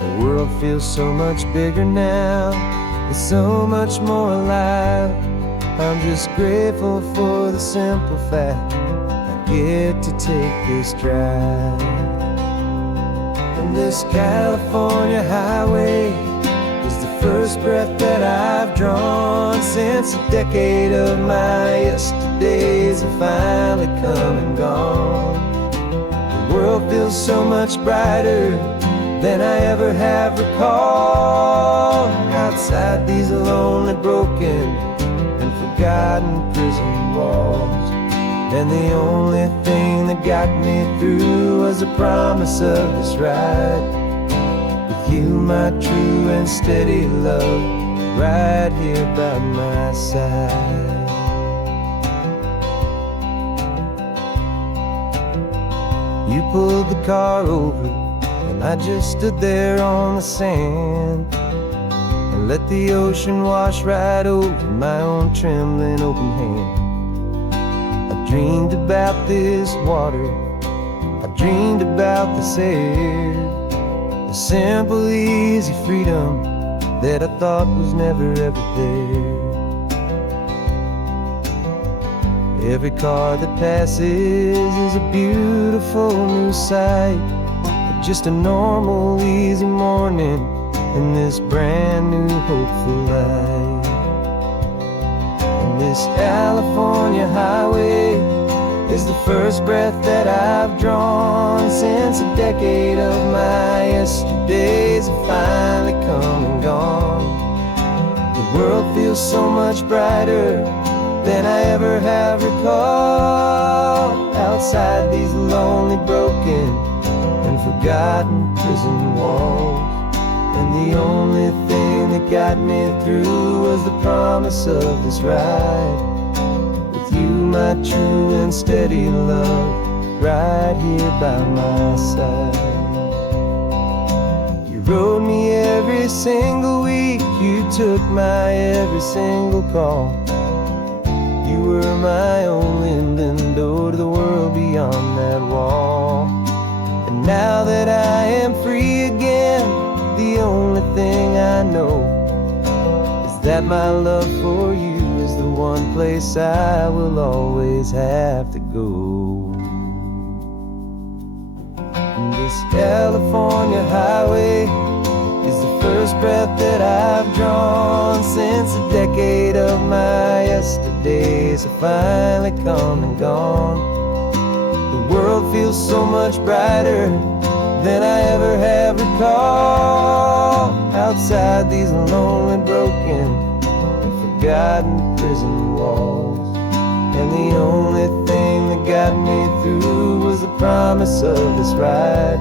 The world feels so much bigger now, it's so much more alive. I'm just grateful for the simple fact I get to take this drive. And this California highway is the first breath that I've drawn since a decade of my yesterdays have finally come and gone. The world feels so much brighter than I ever have recalled. Outside these lonely, broken, and forgotten prison walls, and the only thing that got me through was the promise of this ride with you, my true and steady love, right here by my side. You pulled the car over, and I just stood there on the sand and let the ocean wash right over my own trembling open hand. I dreamed about this water, I dreamed about this air, the simple easy freedom that I thought was never ever there. Every car that passes is a beautiful new sight, just a normal easy morning in this brand new hopeful life. And this California highway is the first breath that I've drawn since a decade of my yesterdays have finally come and gone. The world feels so much brighter than I ever have recalled. Outside these lonely, broken, and forgotten prison walls, and the only thing that got me through was the promise of this ride with you, my true and steady love, right here by my side. You rode me every single week, you took my every single call. You were my only window to the world beyond that wall. And now that I am free again, the only thing I know is that my love for you is the one place I will always have to go. And this California highway is the first breath that I've drawn since a decade of my yesterdays have finally come and gone. The world feels so much brighter than I ever have recalled. Outside these lonely, broken, and forgotten prison walls, and the only thing that got me through was the promise of this ride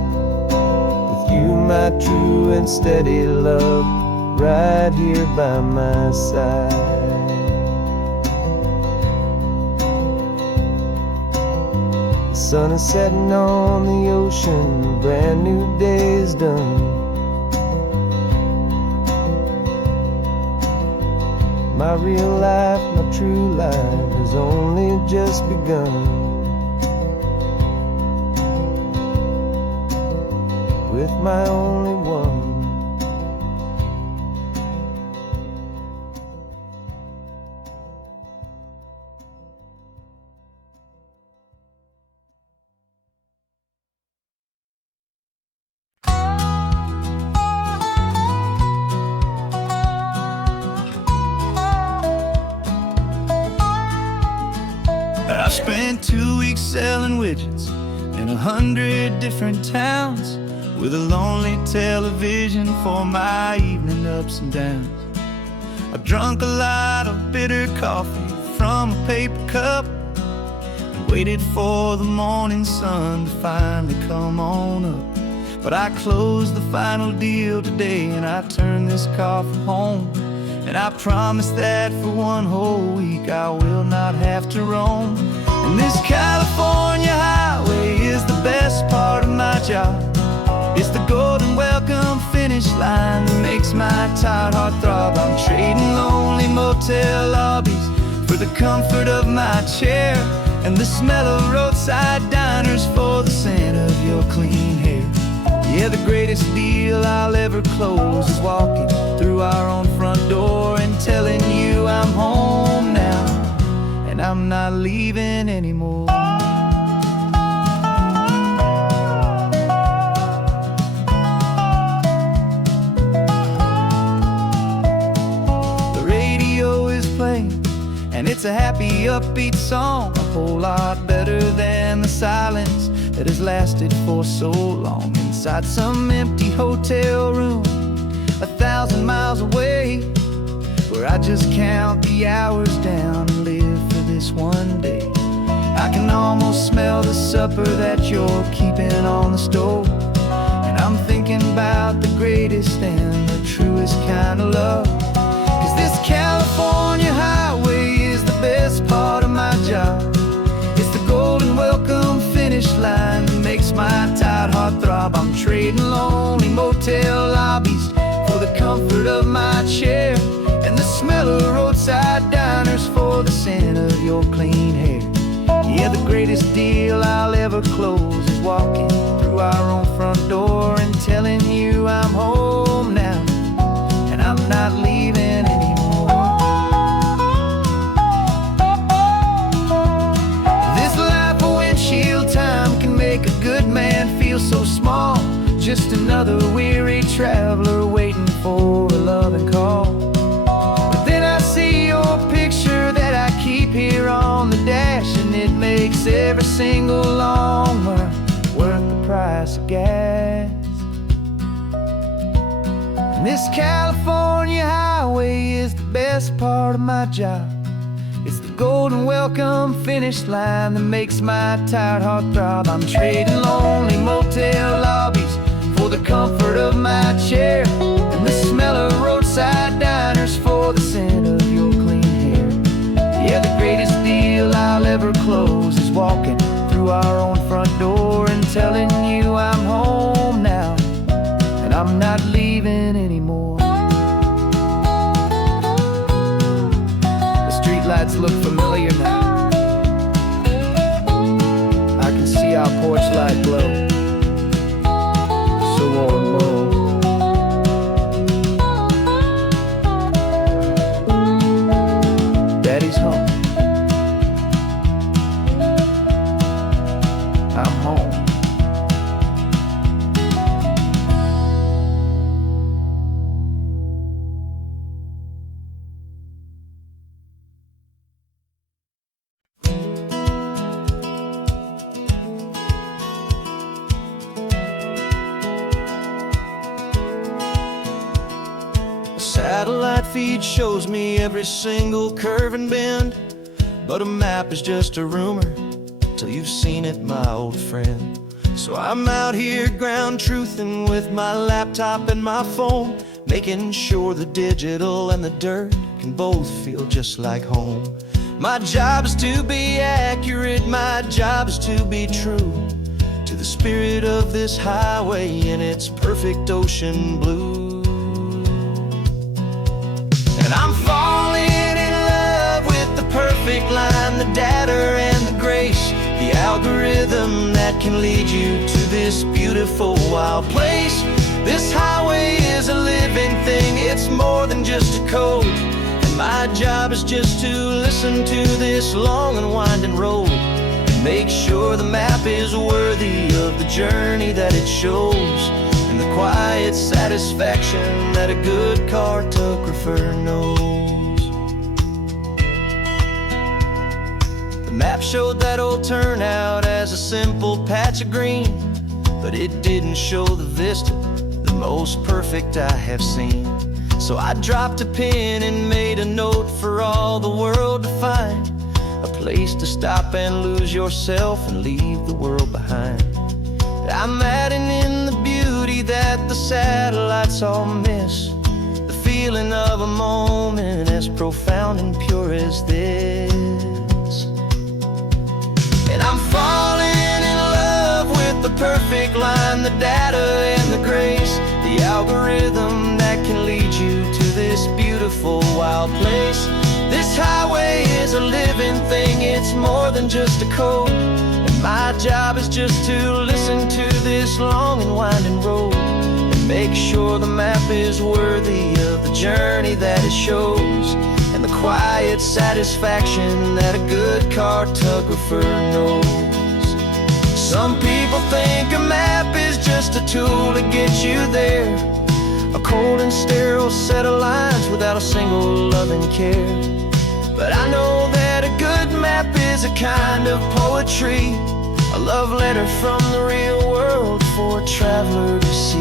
with you, my true and steady love, right here by my side. The sun is setting on the ocean, a brand new day is done. My real life, my true life has only just begun. with my only one. I spent 2 weeks selling widgets in 100 different towns, with a lonely television for my evening ups and downs. I've drunk a lot of bitter coffee from a paper cup, and waited for the morning sun to finally come on up. But I closed the final deal today, and I turned this car from home. And I promise that for one whole week I will not have to roam. And this California highway is the best part of my job. It's the golden welcome finish line that makes my tired heart throb. I'm trading lonely motel lobbies for the comfort of my chair, and the smell of roadside diners for the scent of your clean hair. Yeah, the greatest deal I'll ever close is walking through our own front door and telling you I'm home now, and I'm not leaving anymore. The radio is playing, and it's a happy, upbeat song, a whole lot better than the silence that has lasted for so long. Inside some empty hotel room 1,000 miles away, where I just count the hours down and live for this one day. I can almost smell the supper that you're keeping on the stove, and I'm thinking about the greatest and the truest kind of love. 'Cause this California highway is the best part of my job. It's the golden welcome finish line that makes my tired heart throb. I'm trading lonely motel lobbies for the comfort of my chair, and the smell of roadside diners for the scent of your clean hair. Yeah, the greatest deal I'll ever close is walking through our own front door and telling you I'm home now, and I'm not leaving anymore. This life of windshield time can make a good man feel so small, just another weary traveler waiting for a loving call. But then I see your picture that I keep here on the dash, and it makes every single long mile worth the price of gas. And this California highway is the best part of my job. It's the golden welcome finish line that makes my tired heart throb. I'm trading lonely motel lobbies for the comfort of my chair, and the smell of roadside diners for the scent of your clean hair. Yeah, the greatest deal I'll ever close is walking through our own front door and telling you I'm home now, and I'm not leaving anymore. The streetlights look familiar now. I can see our porch light glow, so warm, low. Daddy's home. I'm home. Satellite feed shows me every single curve and bend, but a map is just a rumor till you've seen it, my old friend. So I'm out here ground truthing with my laptop and my phone, making sure the digital and the dirt can both feel just like home. My job is to be accurate, my job is to be true to the spirit of this highway in its perfect ocean blue. And I'm falling in love with the perfect line, the data and the grace, the algorithm algorithm that can lead you to this beautiful wild place. This highway is a living thing, it's more than just a code. And my job is just to listen to this long and winding road and make sure the map is worthy of the journey that it shows, and the quiet satisfaction that a good cartographer knows. The map showed that old turnout as a simple patch of green, but it didn't show the vista, the most perfect I have seen. So I dropped a pin and made a note for all the world to find, a place to stop and lose yourself and leave the world behind. I'm adding in the beauty that the satellites all miss, the feeling of a moment as profound and pure as this. And I'm falling in love with the perfect line, the data and the grace, the algorithm that can lead you to this beautiful wild place. This highway is a living thing, it's more than just a code. And my job is just to listen to this long and winding road and make sure the map is worthy of the journey that it shows, and the quiet satisfaction that a good cartographer knows. Some people think a map is just a tool to get you there, a cold and sterile set of lines without a single loving care. But I know that a good map is a kind of poetry, a love letter from the real world for a traveler to see.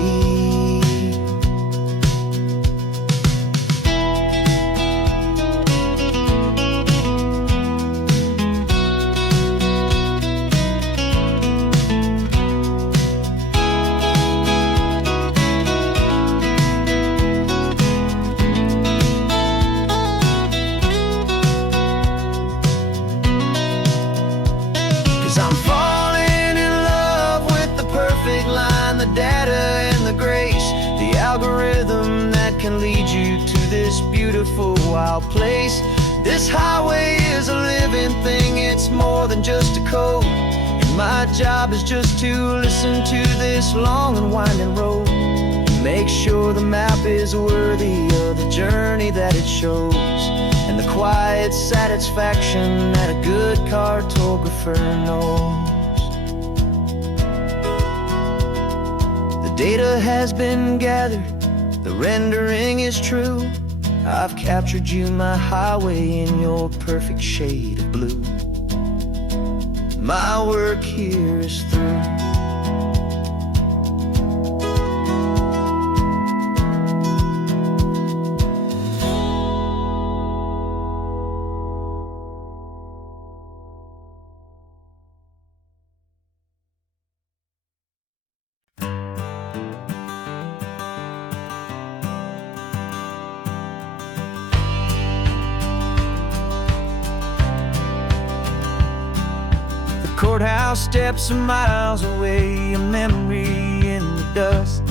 'Cause I'm falling in love with the perfect line, the data and the grace, the algorithm that can lead you to this beautiful wild place. This highway is a living thing, it's more than just a code. And my job is just to listen to this long and winding road and make sure the map is worthy of the journey that it shows, and the quiet satisfaction that a good cartographer knows. The data has been gathered, the rendering is true. I've captured you, my highway, in your perfect shade of blue. My work here is through. Courthouse steps are miles away, a memory in the dust.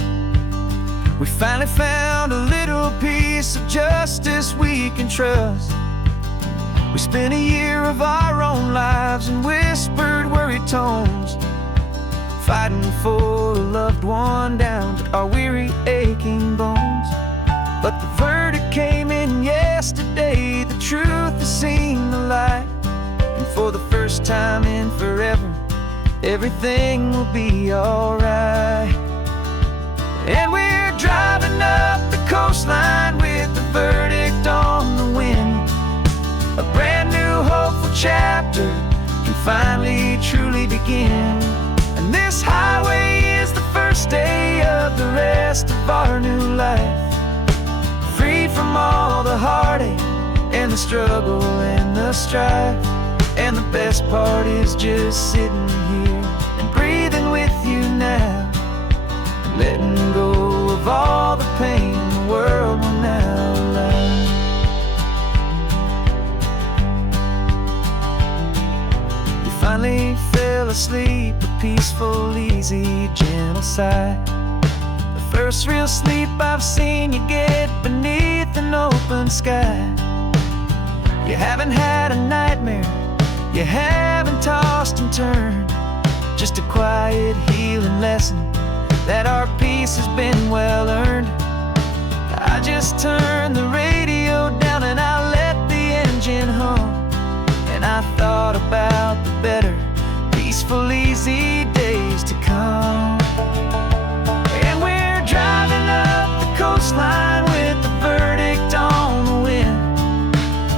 We finally found a little piece of justice we can trust. We spent a year of our own lives in whispered, worried tones, fighting for a loved one down to our weary, aching bones. But the verdict came in yesterday, the truth has seen the light. And for the first time in forever, everything will be alright. And we're driving up the coastline with the verdict on the wind. A brand new hopeful chapter can finally truly begin. And this highway is the first day of the rest of our new life, freed from all the heartache and the struggle and the strife. And the best part is just sitting here and breathing with you now, and letting go of all the pain the world will now allow. You finally fell asleep, a peaceful, easy, gentle sigh. The first real sleep I've seen you get beneath an open sky. You haven't had a nightmare, you haven't tossed and turned, just a quiet healing lesson that our peace has been well earned. I just turned the radio down and I let the engine hum, and I thought about the better, peaceful, easy days to come. And we're driving up the coastline with the verdict on the wind.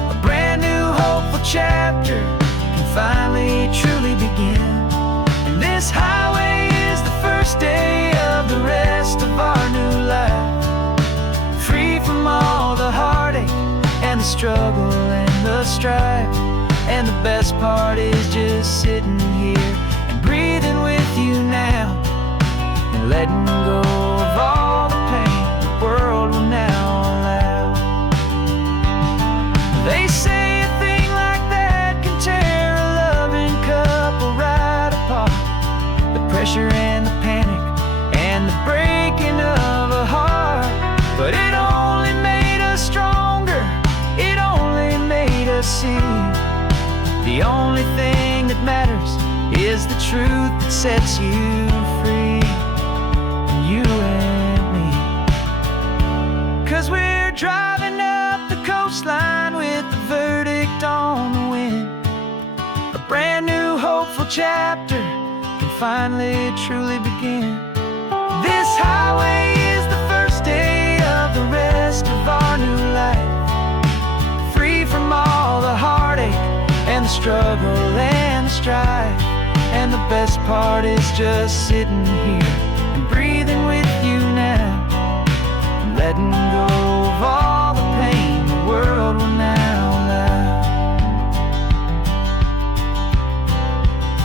A brand new hopeful chapter can finally truly begin. And this highway is the first day of the rest of our new life, free from all the heartache and the struggle and the strife. And the best part is just sitting here and breathing with you now, and letting go of all the pain the world will now allow. They say a thing like that can tear a loving couple right apart. The pressure and the panic and the breaking of a heart. But it only made us stronger, it only made us see the only thing that matters is the truth that sets you free, you and me. 'Cause we're driving up the coastline with the verdict on the wind. A brand new hopeful chapter can finally truly begin. This highway is the first day of the rest of our new life, free from all the heartache and the struggle and the strife. And the best part is just sitting here and breathing with you now, and letting go of all the pain the world will now allow.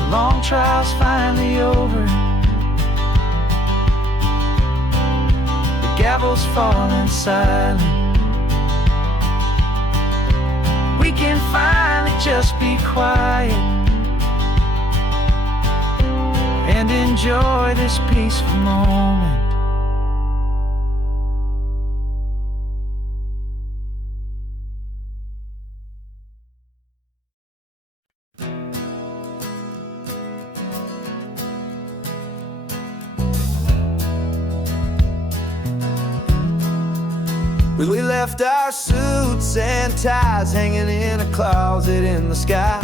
The long trial's finally over, the gavel's falling silent. We can finally just be quiet and enjoy this peaceful moment. We left our suits and ties hanging in a closet in the sky,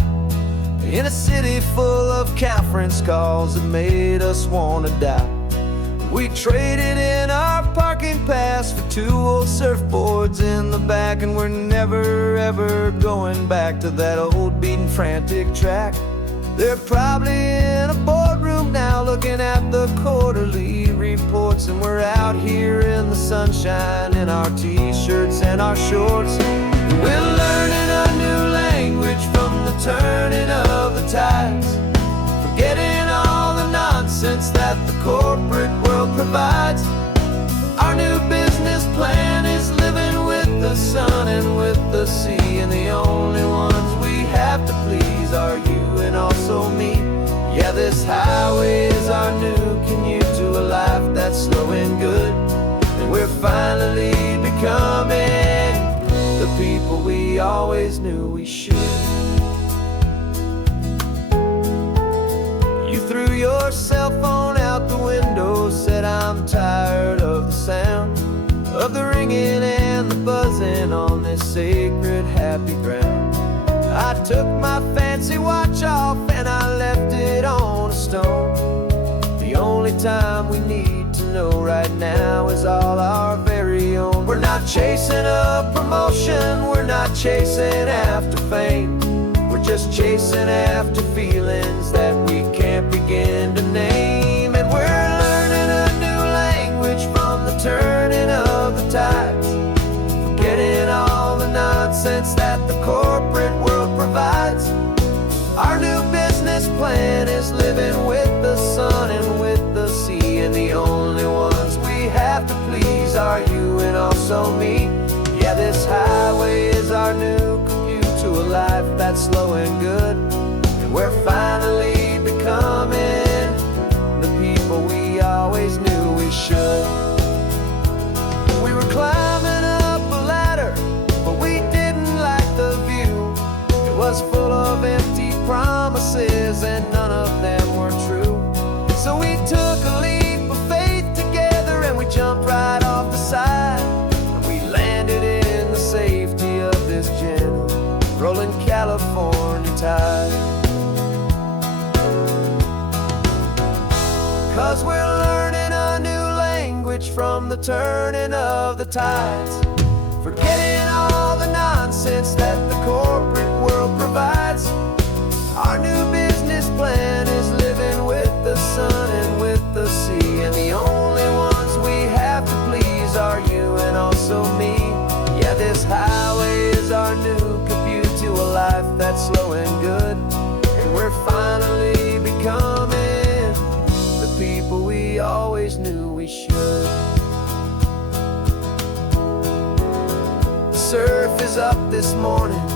in a city full of conference calls that made us wanna die. We traded in our parking pass for 2 old surfboards in the back, and we're never ever going back to that old beaten frantic track. They're probably in a boardroom now looking at the quarterly reports, and we're out here in the sunshine in our t-shirts and our shorts. We're learning a new language from the turning of the tides, forgetting all the nonsense that the corporate world provides. Our new business plan is living with the sun and with the sea, and the only ones we have to please are you and also me. Yeah, this highway is our new commute to a life that's slow and good, and we're finally becoming the people we always knew we should. You threw your cell phone out the window, said I'm tired of the sound of the ringing and the buzzing on this sacred happy ground. I took my fancy watch off and I left it on a stone. The only time we need to know right now is all our very own. We're not chasing a promotion, we're not chasing after fame, we're just chasing after feelings that we can't begin to name. And we're learning a new language from the turning of the tides, forgetting all the nonsense that the corporate world provides. Our new business plan is living with the sun and with the sea, and the only ones we have to please are you and also me. Yeah, this highway is our new commute to a life that's slow and good, and we're finally becoming the people we always knew we should. We were climbing up a ladder, but we didn't like the view. It was full of empty promises and none of them were true. 'cause we're learning a new language from the turning of the tides. Forgetting all the nonsense that the corporate world provides. Our new business plan is living with the sun and with the sea, and the only ones we have to please are you and also me. Yeah, this highway is our new commute to a life that's slow and good, and we're finally becoming the people we always knew we should. The surf is up this morning,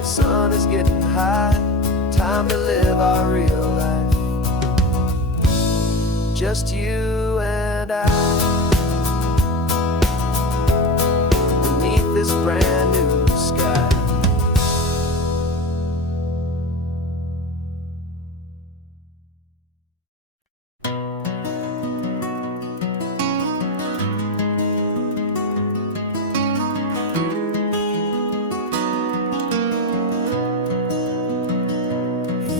the sun is getting high. Time to live our real life, just you and I, beneath this brand new sky.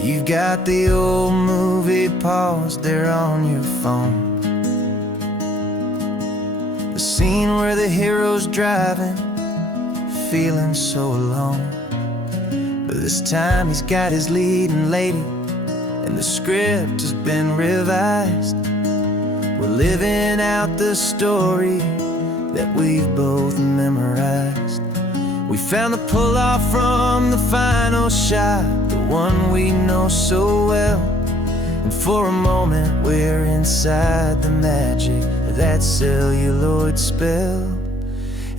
You've got the old movie paused there on your phone, the scene where the hero's driving, feeling so alone. But this time he's got his leading lady, and the script has been revised. We're living out the story that we've both memorized. We found the pull-off from the final shot, the one we know so well. And for a moment we're inside the magic of that celluloid spell.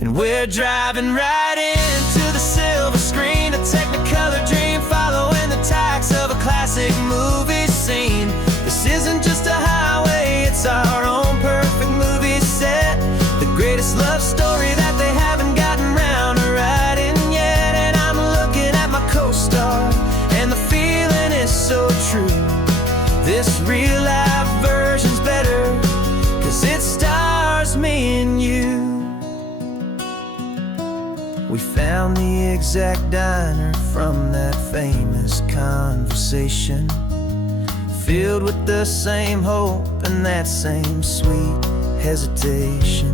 And we're driving right into the silver screen, a technicolor dream, following the tacks of a classic movie scene. This isn't just a highway, it's our own perfect movie set, the greatest love story that they haven't gotten round to writing yet. And I'm looking at my co-star, and the feeling is so true. This real life version's better, 'cause it stars me and you. We found the exact diner from that famous conversation, filled with the same hope and that same sweet hesitation.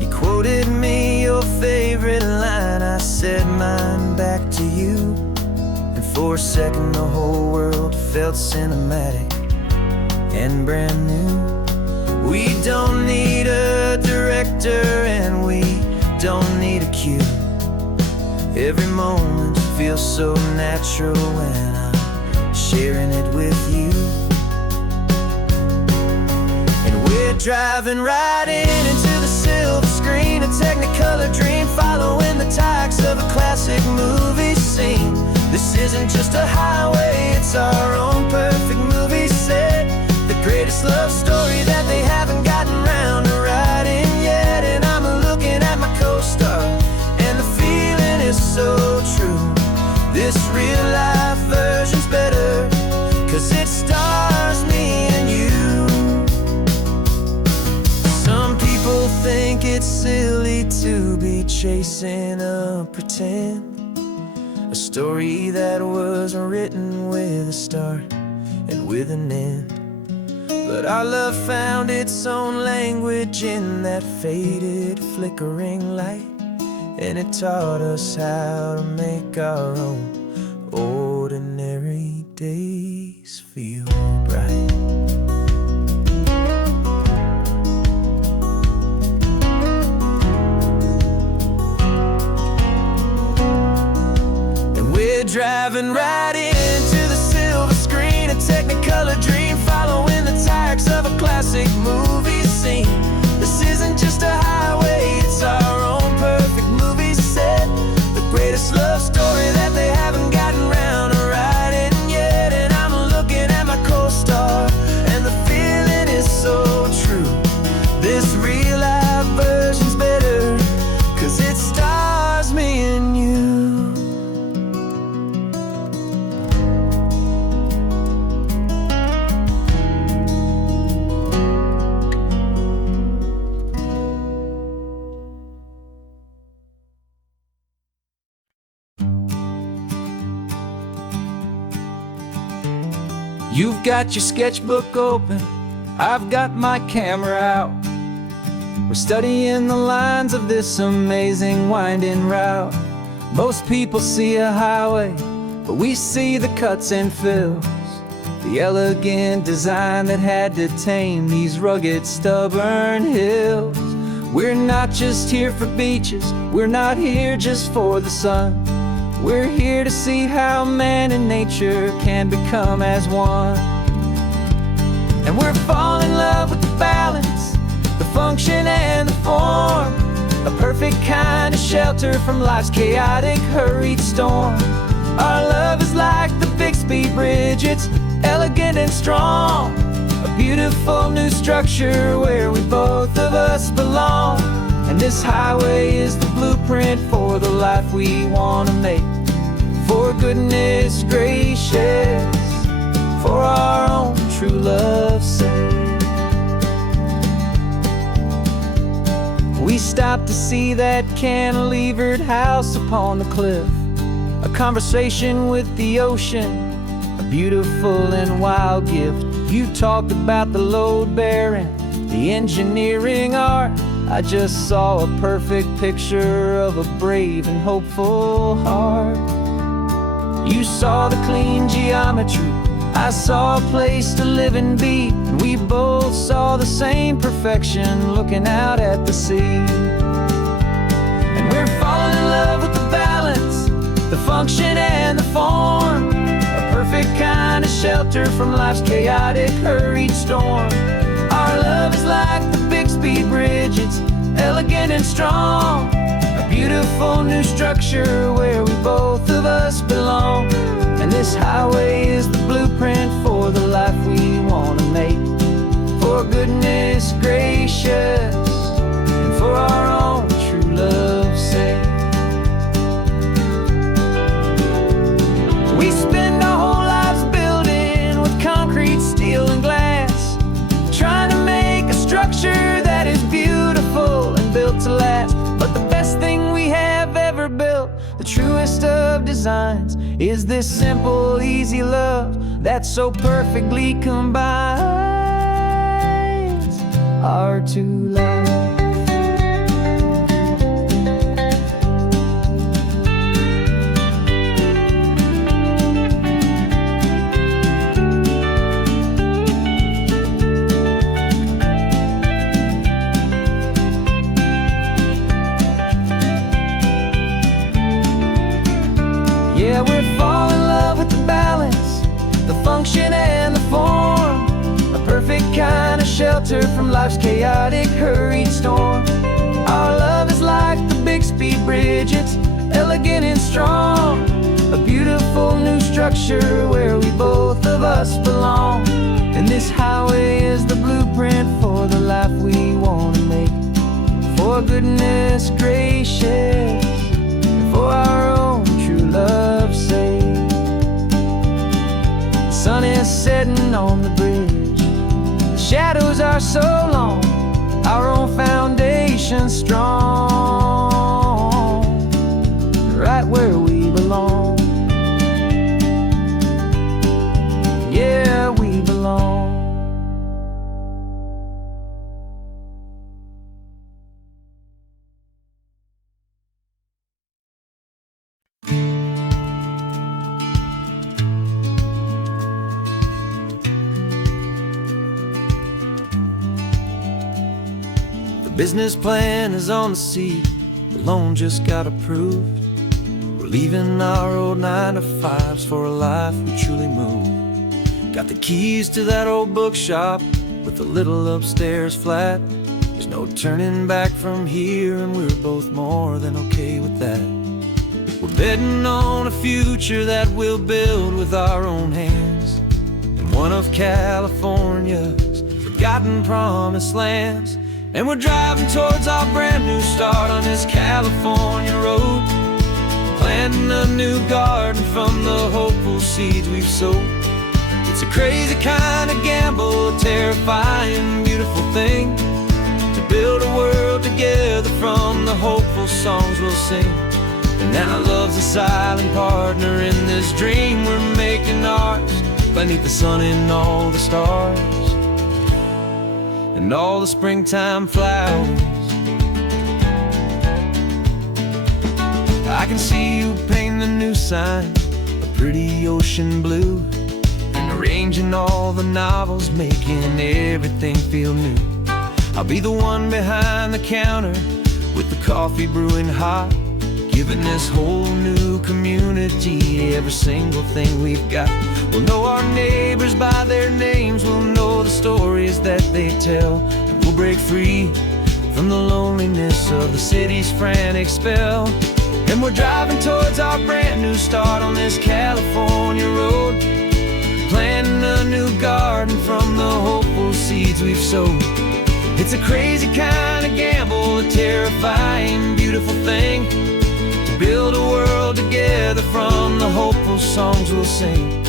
You quoted me your favorite line, I said mine back to you, and for a second the whole world felt cinematic and brand new. We don't need a director and we don't need a cue. Every moment feels so natural when I'm sharing it with you. And we're driving right into the silver screen, a technicolor dream, following the tacks of a classic movie scene. This isn't just a highway, it's our own perfect movie set, the greatest love story that they haven't gotten round to writing yet. And I'm looking at my co-star, and the feeling is so true. This real life version's better, 'cause it stars me and you. Some people think it's silly to be chasing a pretend, a story that was written with a start and with an end. But our love found its own language in that faded, flickering light, and it taught us how to make our own ordinary days feel bright. And we're driving right into the silver screen, a technicolor dream, following the tacks of a classic movie scene. This isn't just a highway, it's our own perfect movie set, the greatest love story that they haven't gotten round to writing yet. And I'm looking at my co-star, and the feeling is so true. This real life version's better, 'cause it stars me and you. You've got your sketchbook open, I've got my camera out. We're studying the lines of this amazing winding route. Most people see a highway, but we see the cuts and fills, the elegant design that had to tame these rugged, stubborn hills. We're not just here for beaches, we're not here just for the sun. We're here to see how man and nature can become as one. And we're falling in love with the balance, the function and the form, a perfect kind of shelter from life's chaotic, hurried storm. Our love is like the Bixby Bridge, it's elegant and strong, a beautiful new structure where we both of us belong. And this highway is the blueprint for the life we want to make. For goodness gracious, for our own true love's sake. We stopped to see that cantilevered house upon the cliff, a conversation with the ocean, a beautiful and wild gift. You talked about the load bearing, the engineering art. I just saw a perfect picture of a brave and hopeful heart. You saw the clean geometry, I saw a place to live and be, and we both saw the same perfection looking out at the sea. And we're falling in love with the balance, the function and the form, a perfect kind of shelter from life's chaotic, hurried storm. Our love is like the Bixby Bridge, it's elegant and strong, a beautiful new structure where we both of us belong. And this highway is the blueprint for the life we want to make. For goodness gracious, and for our own true love's sake. We spend our whole lives building with concrete, steel and glass, trying to make a structure that is beautiful and built to last. But the best thing we have ever built, the truest of designs, is this simple, easy love that so perfectly combines our two lives. Yeah, we're falling in love with the balance, the function and the form, a perfect kind of shelter from life's chaotic, hurried storm. Our love is like the Bixby Bridge, it's elegant and strong, a beautiful new structure where we both of us belong. And this highway is the blueprint for the life we want to make. For goodness gracious, for our own true love's sake. The sun is setting on the bridge, the shadows are so long, our own foundation strong, right where we belong. Yeah, we belong. Business plan is on the seat, the loan just got approved. We're leaving our old 9-to-5s for a life we truly move. Got the keys to that old bookshop with a little upstairs flat. There's no turning back from here, and we're both more than okay with that. We're betting on a future that we'll build with our own hands, in one of California's forgotten promised lands. And we're driving towards our brand new start on this California road, planting a new garden from the hopeful seeds we've sowed. It's a crazy kind of gamble, a terrifying, beautiful thing, to build a world together from the hopeful songs we'll sing. And now love's a silent partner in this dream we're making ours. beneath the sun and all the stars, and all the springtime flowers. I can see you painting a new sign, a pretty ocean blue, and arranging all the novels, making everything feel new. I'll be the one behind the counter with the coffee brewing hot, giving this whole new community every single thing we've got. We'll know our neighbors by their names, we'll know the stories that they tell, and we'll break free from the loneliness of the city's frantic spell. And we're driving towards our brand new start on this California road, planting a new garden from the hopeful seeds we've sowed. It's a crazy kind of gamble, a terrifying, beautiful thing, to build a world together from the hopeful songs we'll sing.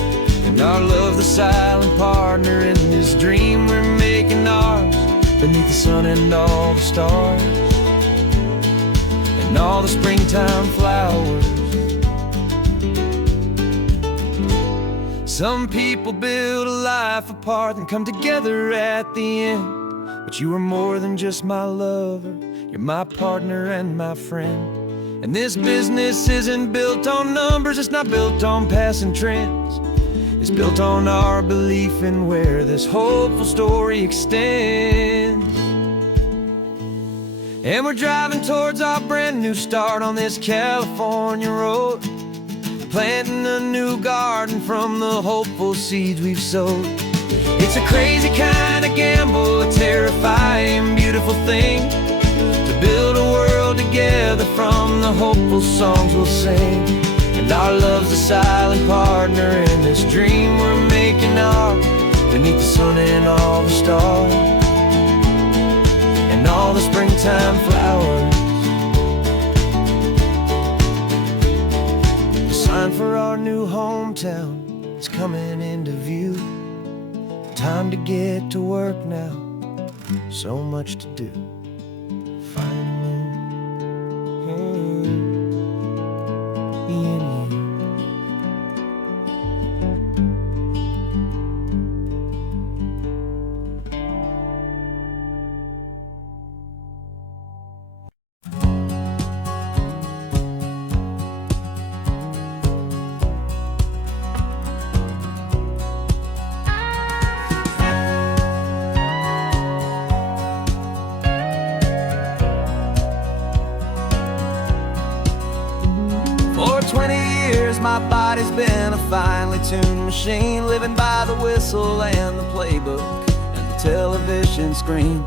And our love, the silent partner in this dream we're making ours, beneath the sun and all the stars, and all the springtime flowers. Some people build a life apart and come together at the end, but you are more than just my lover, you're my partner and my friend. And this business isn't built on numbers, it's not built on passing trends. It's built on our belief in where this hopeful story extends. And we're driving towards our brand new start on this California road, planting a new garden from the hopeful seeds we've sowed. It's a crazy kind of gamble, a terrifying, beautiful thing, to build a world together from the hopeful songs we'll sing. And our love's a silent partner in this dream we're making ours, beneath the sun and all the stars, and all the springtime flowers. The sign for our new hometown is coming into view. Time to get to work now, so much to do. Finding me in you. For 20 years my body's been a finely tuned machine, living by the whistle and the playbook and the television screen.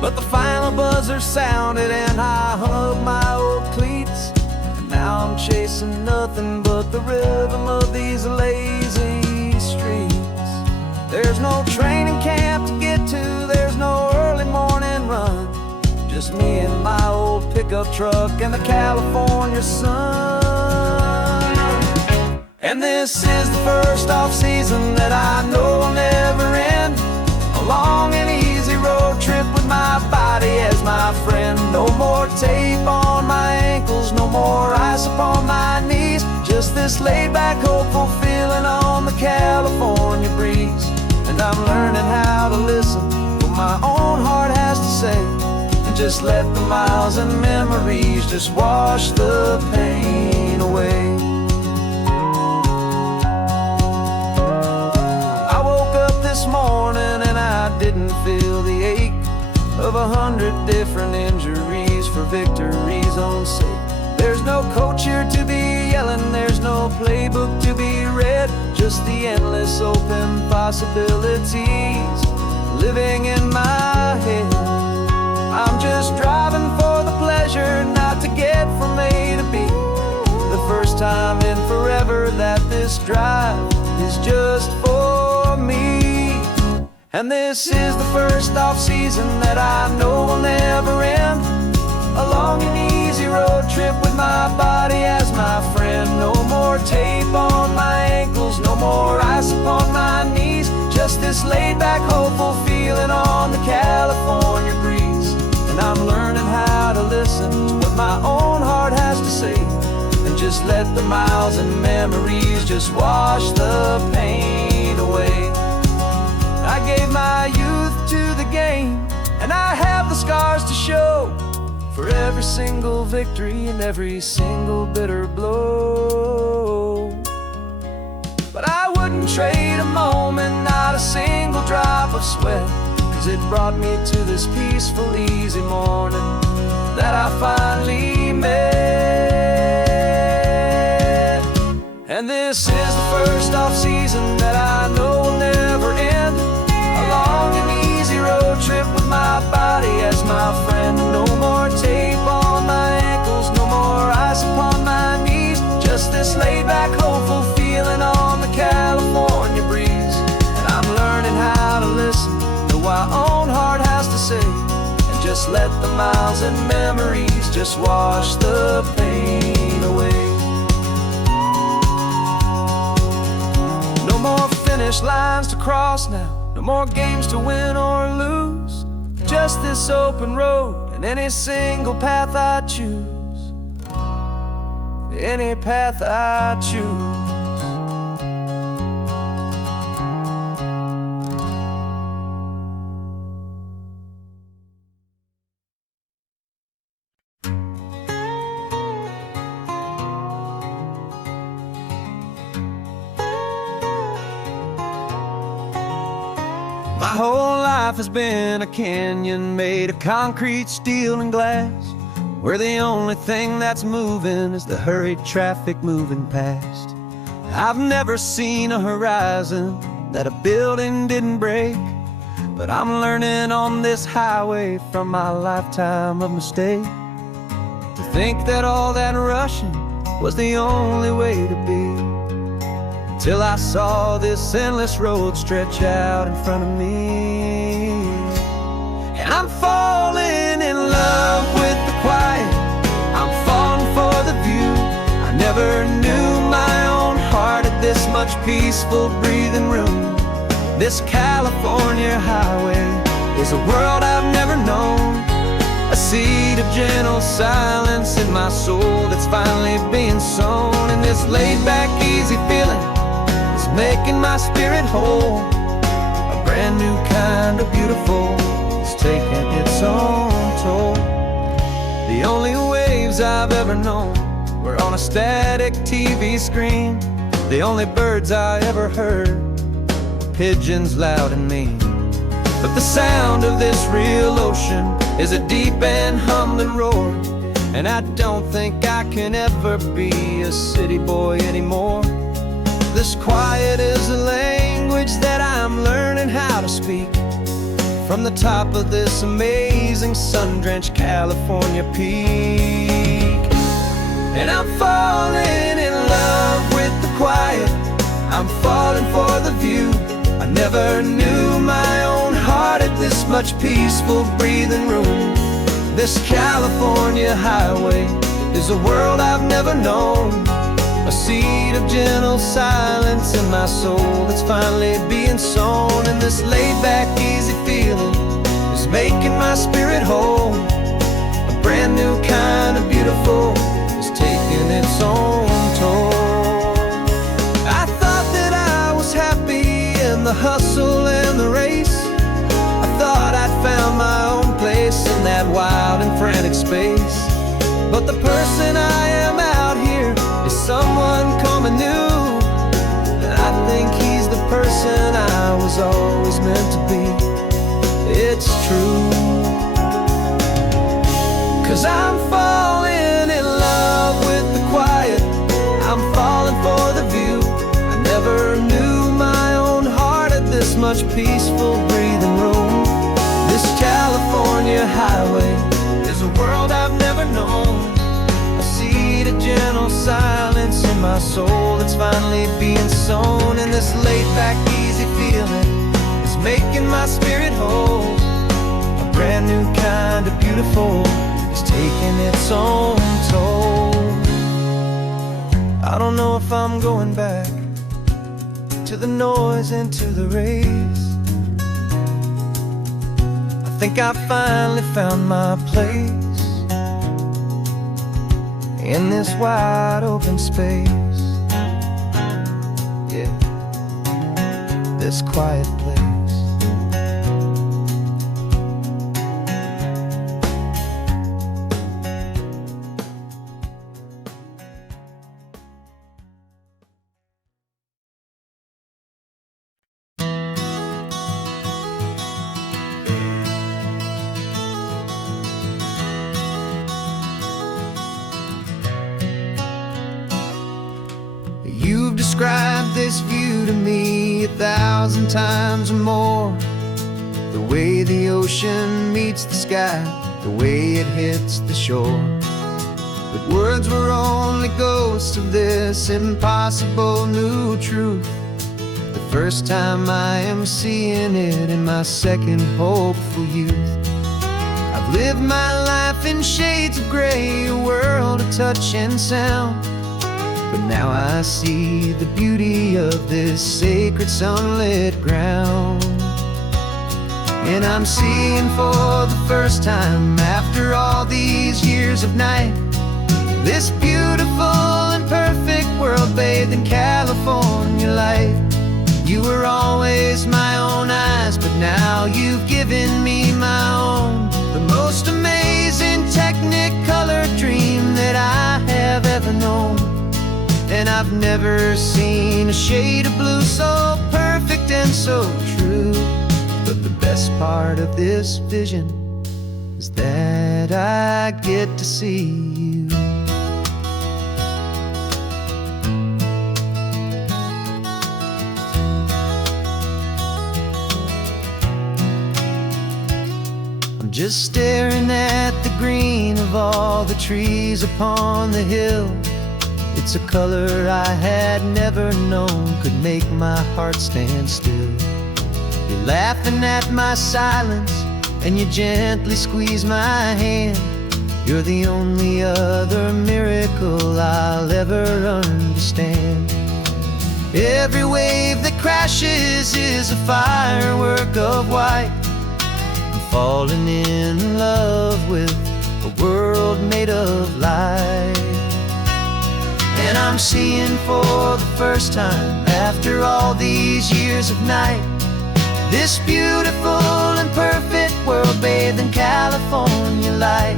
But the final buzzer sounded and I hung up my old cleats, and now I'm chasing nothing but the rhythm of these lazy streets. There's no training camp to get to, there's no early morning run, just me and my old pickup truck and the California sun. And this is the first off-season that I know will never end, a long and easy road trip with my body as my friend. No more tape on my ankles, no more ice upon my knees, just this laid-back, hopeful feeling on the California breeze. And I'm learning how to listen to what my own heart has to say, and just let the miles and memories just wash the pain away. I woke up this morning and I didn't feel the ache of 100 different injuries for victory's own sake. There's no coach here to be yelling, there's no playbook to be read, just the endless open possibilities living in my head. I'm just driving for the pleasure, not to get from A to B. The first time in forever that this drive is just for me. And this is the first off-season that I know will never end, a long and easy road trip with my body as my friend. No more tape on my ankles, no more ice upon my knees, just this laid-back, hopeful feeling on the California breeze. And I'm learning how to listen to what my own heart has to say, and just just let the miles and memories just wash the pain away. I gave my youth to the game, and I have the scars to show for every single victory and every single bitter blow. But I wouldn't trade a moment, not a single drop of sweat, 'cause it brought me to this peaceful, easy morning that I finally met. And this is the first off-season that I know will never end. A long and easy road trip with my body as my friend. No more tape on my ankles, no more ice upon my knees. Just this laid-back, hopeful feeling on the California breeze. And I'm learning how to listen to what my own heart has to say, and just let the miles and memories just wash the pain away. No more finish lines to cross now, no more games to win or lose. Just this open road and any single path I choose. Any path I choose. My whole life has been a canyon made of concrete, steel, and glass, where the only thing that's moving is the hurried traffic moving past. I've never seen a horizon that a building didn't break, but I'm learning on this highway from my lifetime of mistakes to think that all that rushing was the only way to be. Till I saw this endless road stretch out in front of me. And I'm falling in love with the quiet, I'm falling for the view. I never knew my own heart had this much peaceful breathing room. This California highway is a world I've never known, a seed of gentle silence in my soul that's finally being sown. And this laid-back, easy feeling making my spirit whole. A brand new kind of beautiful is taking its own toll. The only waves I've ever known were on a static TV screen. The only birds I ever heard were pigeons loud and mean. But the sound of this real ocean is a deep and humbling roar, and I don't think I can ever be a city boy anymore. This quiet is a language that I'm learning how to speak from the top of this amazing sun-drenched California peak. And I'm falling in love with the quiet, I'm falling for the view. I never knew my own heart had this much peaceful breathing room. This California highway is a world I've never known, a seed of gentle silence in my soul that's finally being sown. And this laid-back, easy feeling is making my spirit whole. A brand new kind of beautiful is taking its own toll. I thought that I was happy in the hustle and the race. I thought I'd found my own place in that wild and frantic space. But the person I am out here is someone coming new, and I think he's the person I was always meant to be. It's true, 'cause I'm falling in love with the quiet, I'm falling for the view. I never knew my own heart had this much peaceful breathing room. This California highway is a world I've never known, a seed of gentle silence in my soul that's finally being sown. And this laid-back, easy feeling is making my spirit whole. A brand new kind of beautiful is taking its own toll. I don't know if I'm going back to the noise and to the race. I think I finally found my place in this wide open space. Yeah, this quiet place. You've described this view to me 1,000 times or more. The way the ocean meets the sky, the way it hits the shore. But words were only ghosts of this impossible new truth. The first time I am seeing it in my second hopeful youth. I've lived my life in shades of gray, a world of touch and sound. But now I see the beauty of this sacred sunlit ground. And I'm seeing for the first time, after all these years of night, this beautiful and perfect world bathed in California light. You were always my own eyes, but now you've given me my own. The most amazing technicolor dream that I have ever known. And I've never seen a shade of blue so perfect and so true. But the best part of this vision is that I get to see you. I'm just staring at the green of all the trees upon the hill. It's a color I had never known could make my heart stand still. You're laughing at my silence, and you gently squeeze my hand. You're the only other miracle I'll ever understand. Every wave that crashes is a firework of white. I'm falling in love with a world made of light. And I'm seeing for the first time, after all these years of night, this beautiful and perfect world bathed in California light.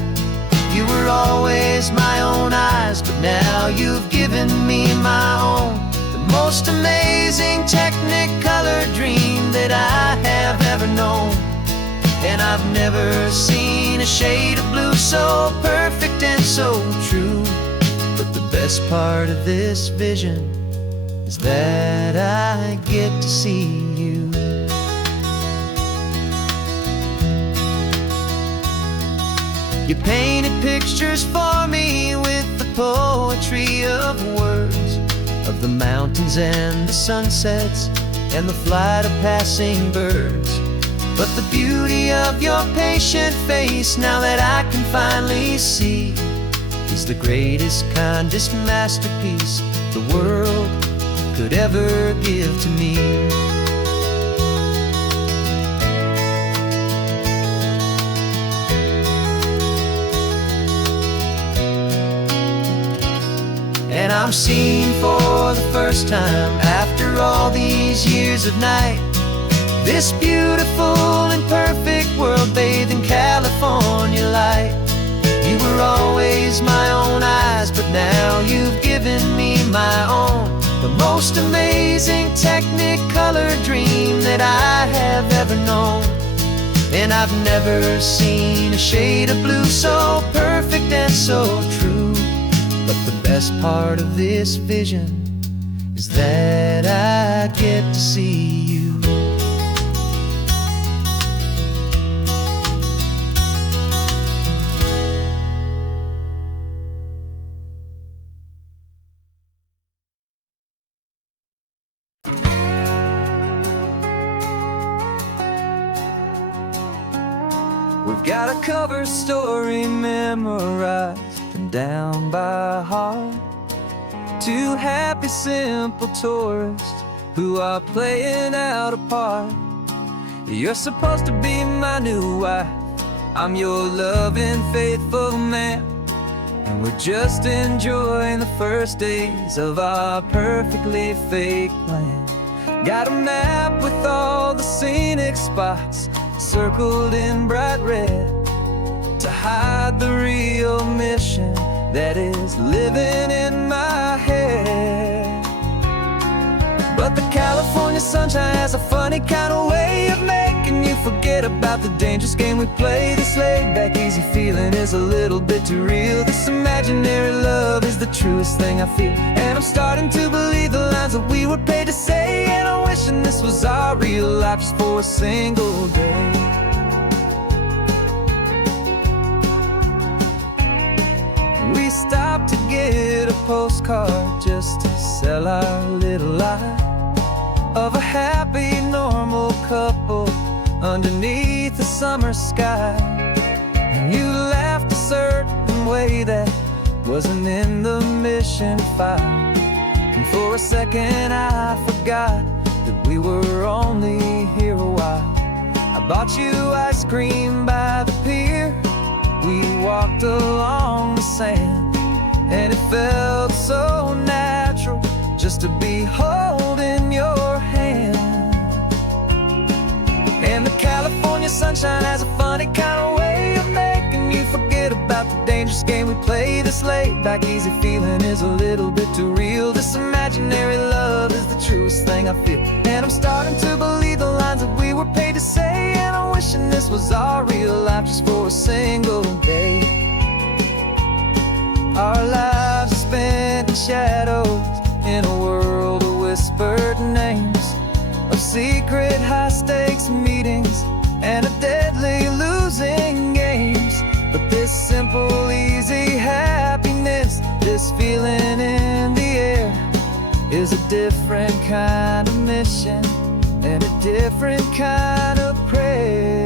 You were always my own eyes, but now you've given me my own. The most amazing technicolor dream that I have ever known. And I've never seen a shade of blue so perfect and so true. But the best part of this vision is that I get to see you. You painted pictures for me with the poetry of words, of the mountains and the sunsets and the flight of passing birds. But the beauty of your patient face, now that I can finally see, is the greatest, kindest masterpiece the world could ever give to me. And I'm seeing for the first time, after all these years of night, this beautiful and perfect world bathed in California light. You were always my own eyes, but now you've given me my own. The most amazing technicolor dream that I have ever known. And I've never seen a shade of blue so perfect and so true. But the best part of this vision is that I get to see you. We've got a cover story memorized and down by heart. Two happy, simple tourists who are playing out a part. You're supposed to be my new wife, I'm your loving, faithful man. and we're just enjoying the first days of our perfectly fake plan. Got a map with all the scenic spots circled in bright red to hide the real mission that is living in my head. But the California sunshine has a funny kind of way of making you forget about the dangerous game we play. This laid-back, easy feeling is a little bit too real. This imaginary love is the truest thing I feel, and I'm starting to believe the lines that we were paid to say. And I'm wishing this was our real life just for a single day. We stopped to get a postcard just to sell our little lie of a happy, normal couple underneath the summer sky. And you laughed a certain way that wasn't in the mission file, and for a second I forgot that we were only here a while. I bought you ice cream by the pier. We walked along the sand, and it felt so natural just to be holding your hand. And the California sunshine has a funny kind of way of making you forget about the dangerous game we play. This laid-back, easy feeling is a little bit too real. This imaginary love is the truest thing I feel, and I'm starting to believe the lines that we were paid to say. And I'm wishing this was our real life just for a single day. Our lives are spent in shadows, in a world of whispered names, of secret high-stakes meetings and of deadly losing games. But this simple, easy happiness, this feeling in the air, is a different kind of mission and a different kind of prayer.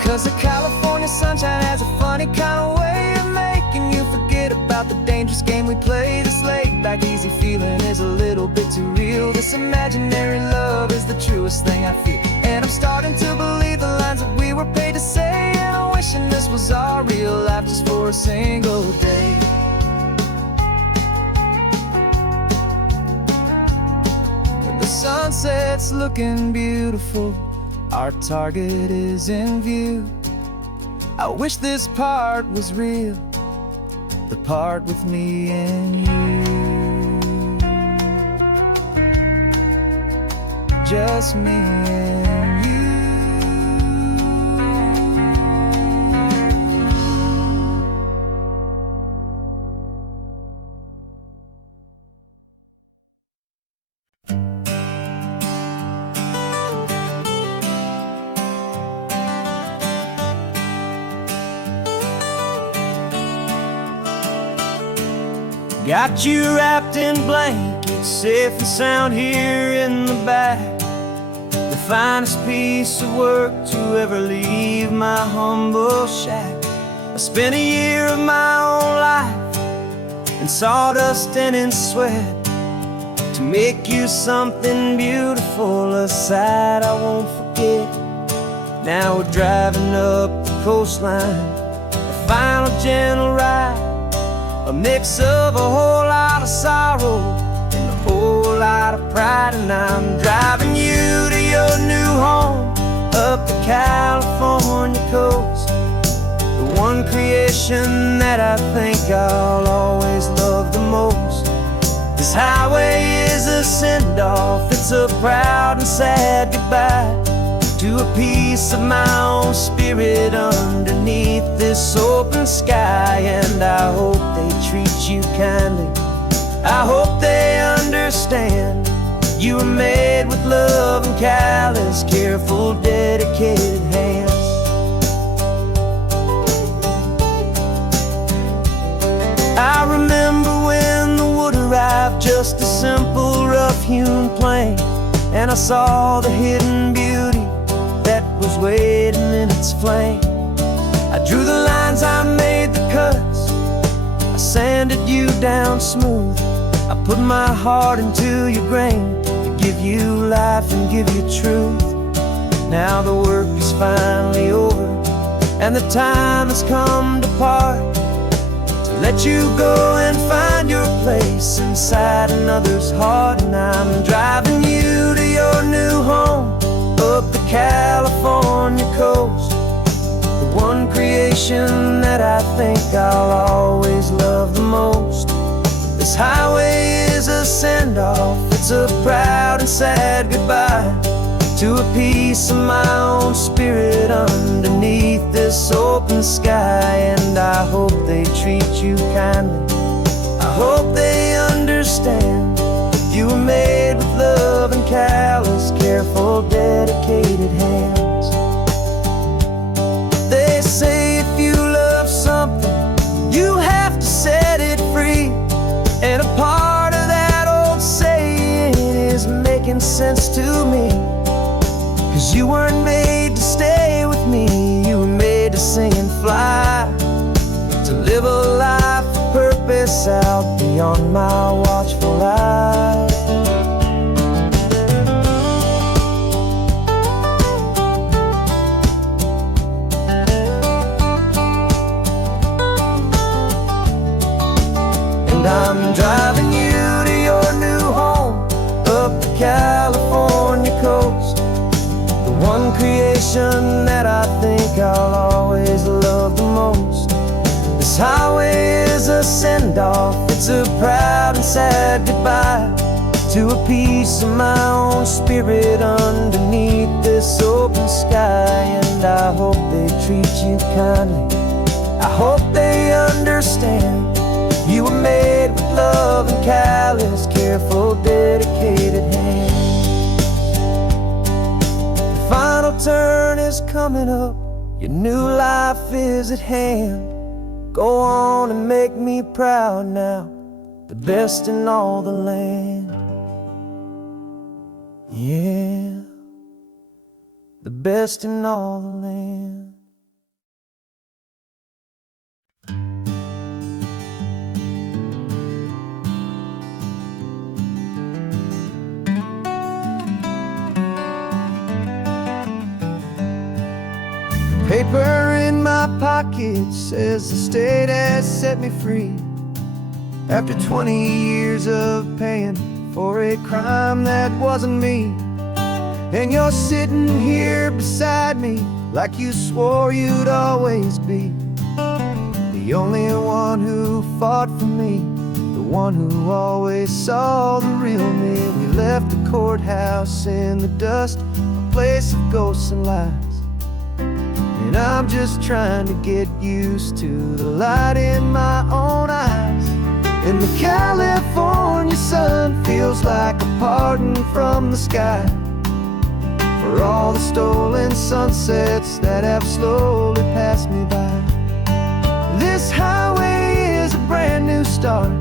'Cause the California sunshine has a funny kind of way of making you forget about the dangerous game we play. This laid-back, easy feeling is a little bit too real. This imaginary love is the truest thing I feel, and I'm starting to believe the lines that we were paid to say. And I'm wishing this was our real life just for a single day. When the sunset's looking beautiful, our target is in view. I wish this part was real, the part with me and you. Just me and you. Got you wrapped in blankets, safe and sound here in the back. The finest piece of work to ever leave my humble shack. I spent a year of my own life in sawdust and in sweat to make you something beautiful, a sight I won't forget. Now we're driving up the coastline, a final gentle ride, a mix of a whole lot of sorrow and a whole lot of pride. And I'm driving you to your new home up the California coast, the one creation that I think I'll always love the most. This highway is a send-off, it's a proud and sad goodbye to a piece of my own spirit underneath this open sky. And I hope they treat you kindly, I hope they understand you were made with love and callous, careful, dedicated hands. I remember when the wood arrived, just a simple rough-hewn plank, and I saw the hidden beauty that was waiting in its flame. I drew the lines, I made the cuts, I sanded you down smooth. I put my heart into your grain to give you life and give you truth. Now the work is finally over, and the time has come to part, to let you go and find your place inside another's heart. And I'm driving you to your new home up the California coast, the one creation that I think I'll always love the most. This highway is a send-off, it's a proud and sad goodbye to a piece of my own spirit underneath this open sky. And I hope they treat you kindly, I hope they understand you were made with love and callous, careful, dedicated hands. They say if you love something, you have to set it free. And a part of that old saying is making sense to me. 'Cause you weren't made to stay with me, you were made to sing and fly, to live a life of purpose out beyond my watchful eye. And I'm driving you to your new home up the California coast, one creation that I think I'll always love the most. This highway is a send-off, it's a proud and sad goodbye to a piece of my own spirit underneath this open sky. And I hope they treat you kindly, I hope they understand you were made with love and callous, careful, dedicated hands. Final turn is coming up, your new life is at hand. Go on and make me proud now, the best in all the land. Yeah, the best in all the land. Paper in my pocket says the state has set me free, after 20 years of paying for a crime that wasn't me. And you're sitting here beside me like you swore you'd always be, the only one who fought for me, the one who always saw the real me. We left the courthouse in the dust, a place of ghosts and lies. And I'm just trying to get used to the light in my own eyes. And the California sun feels like a pardon from the sky for all the stolen sunsets that have slowly passed me by. This highway is a brand new start,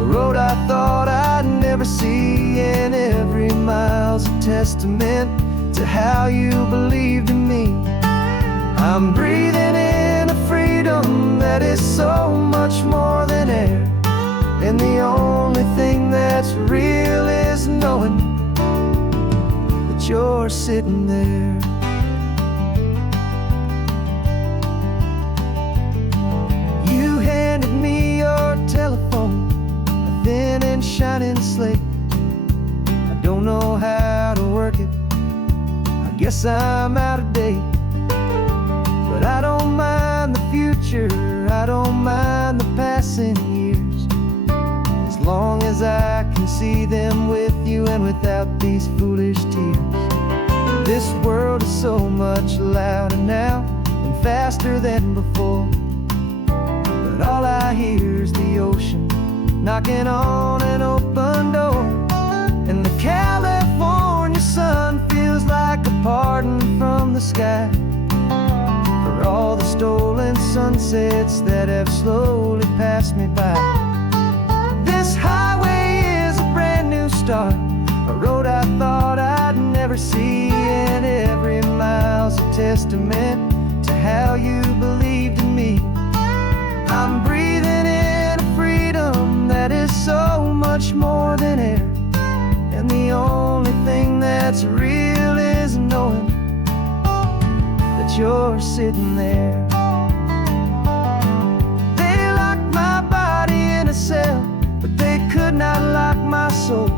a road I thought I'd never see. And every mile's a testament to how you believed in me. I'm breathing in a freedom that is so much more than air, and the only thing that's real is knowing that you're sitting there. You handed me your telephone, a thin and shining slate. I don't know how to work it, I guess I'm out of date. But I don't mind the future, I don't mind the passing years, as long as I can see them with you and without these foolish tears. This world is so much louder now and faster than before, but all I hear is the ocean knocking on an open door. And the California sun feels like a pardon from the sky for all the stolen sunsets that have slowly passed me by. This highway is a brand new start, a road I thought I'd never see. And every mile's a testament to how you believed in me. I'm breathing in a freedom that is so much more than air, and the only thing that's real is knowing that you're sitting there. They locked my body in a cell, but they could not lock my soul.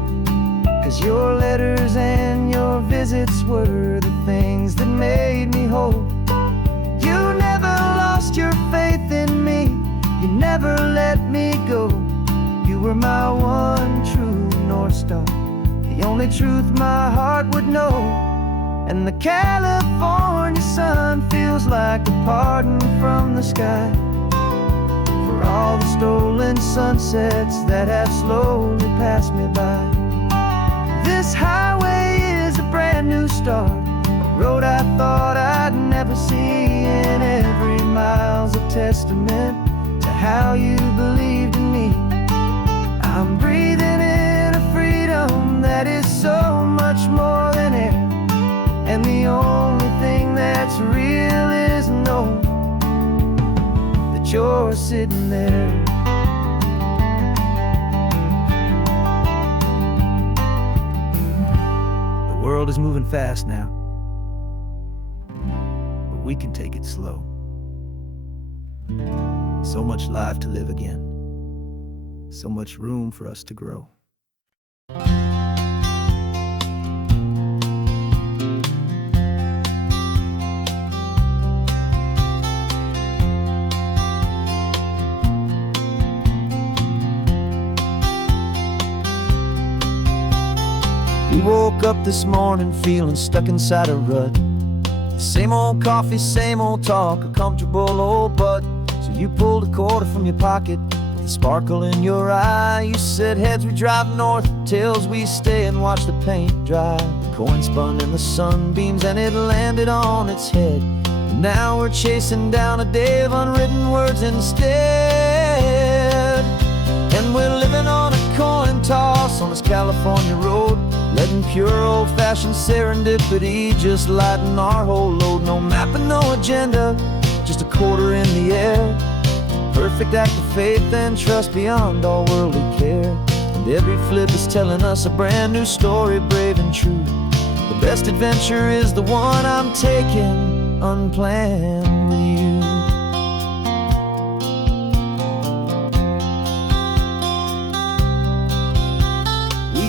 'Cause your letters and your visits were the things that made me whole. You never lost your faith in me, you never let me go. You were my one true North Star, the only truth my heart would know. And the California sun feels like a pardon from the sky for all the stolen sunsets that have slowly passed me by. This highway is a brand new start, a road I thought I'd never see, and every mile's a testament to how you believed in me. I'm breathing in a freedom that is so much more than air, and the only thing that's real is knowing that you're sitting there. The world is moving fast now, but we can take it slow. So much life to live again, so much room for us to grow. We woke up this morning feeling stuck inside a rut. Same old coffee, same old talk, a comfortable old butt. So you pulled a quarter from your pocket with a sparkle in your eye. You said, heads we drive north, tails we stay and watch the paint dry. The coin spun in the sunbeams and it landed on its head. And now we're chasing down a day of unwritten words instead. And we're living on a coin toss on this California road, letting pure old-fashioned serendipity just lighten our whole load. No map and no agenda, just a quarter in the air. Perfect act of faith and trust beyond all worldly care. And every flip is telling us a brand new story, brave and true. The best adventure is the one I'm taking, unplanned with you.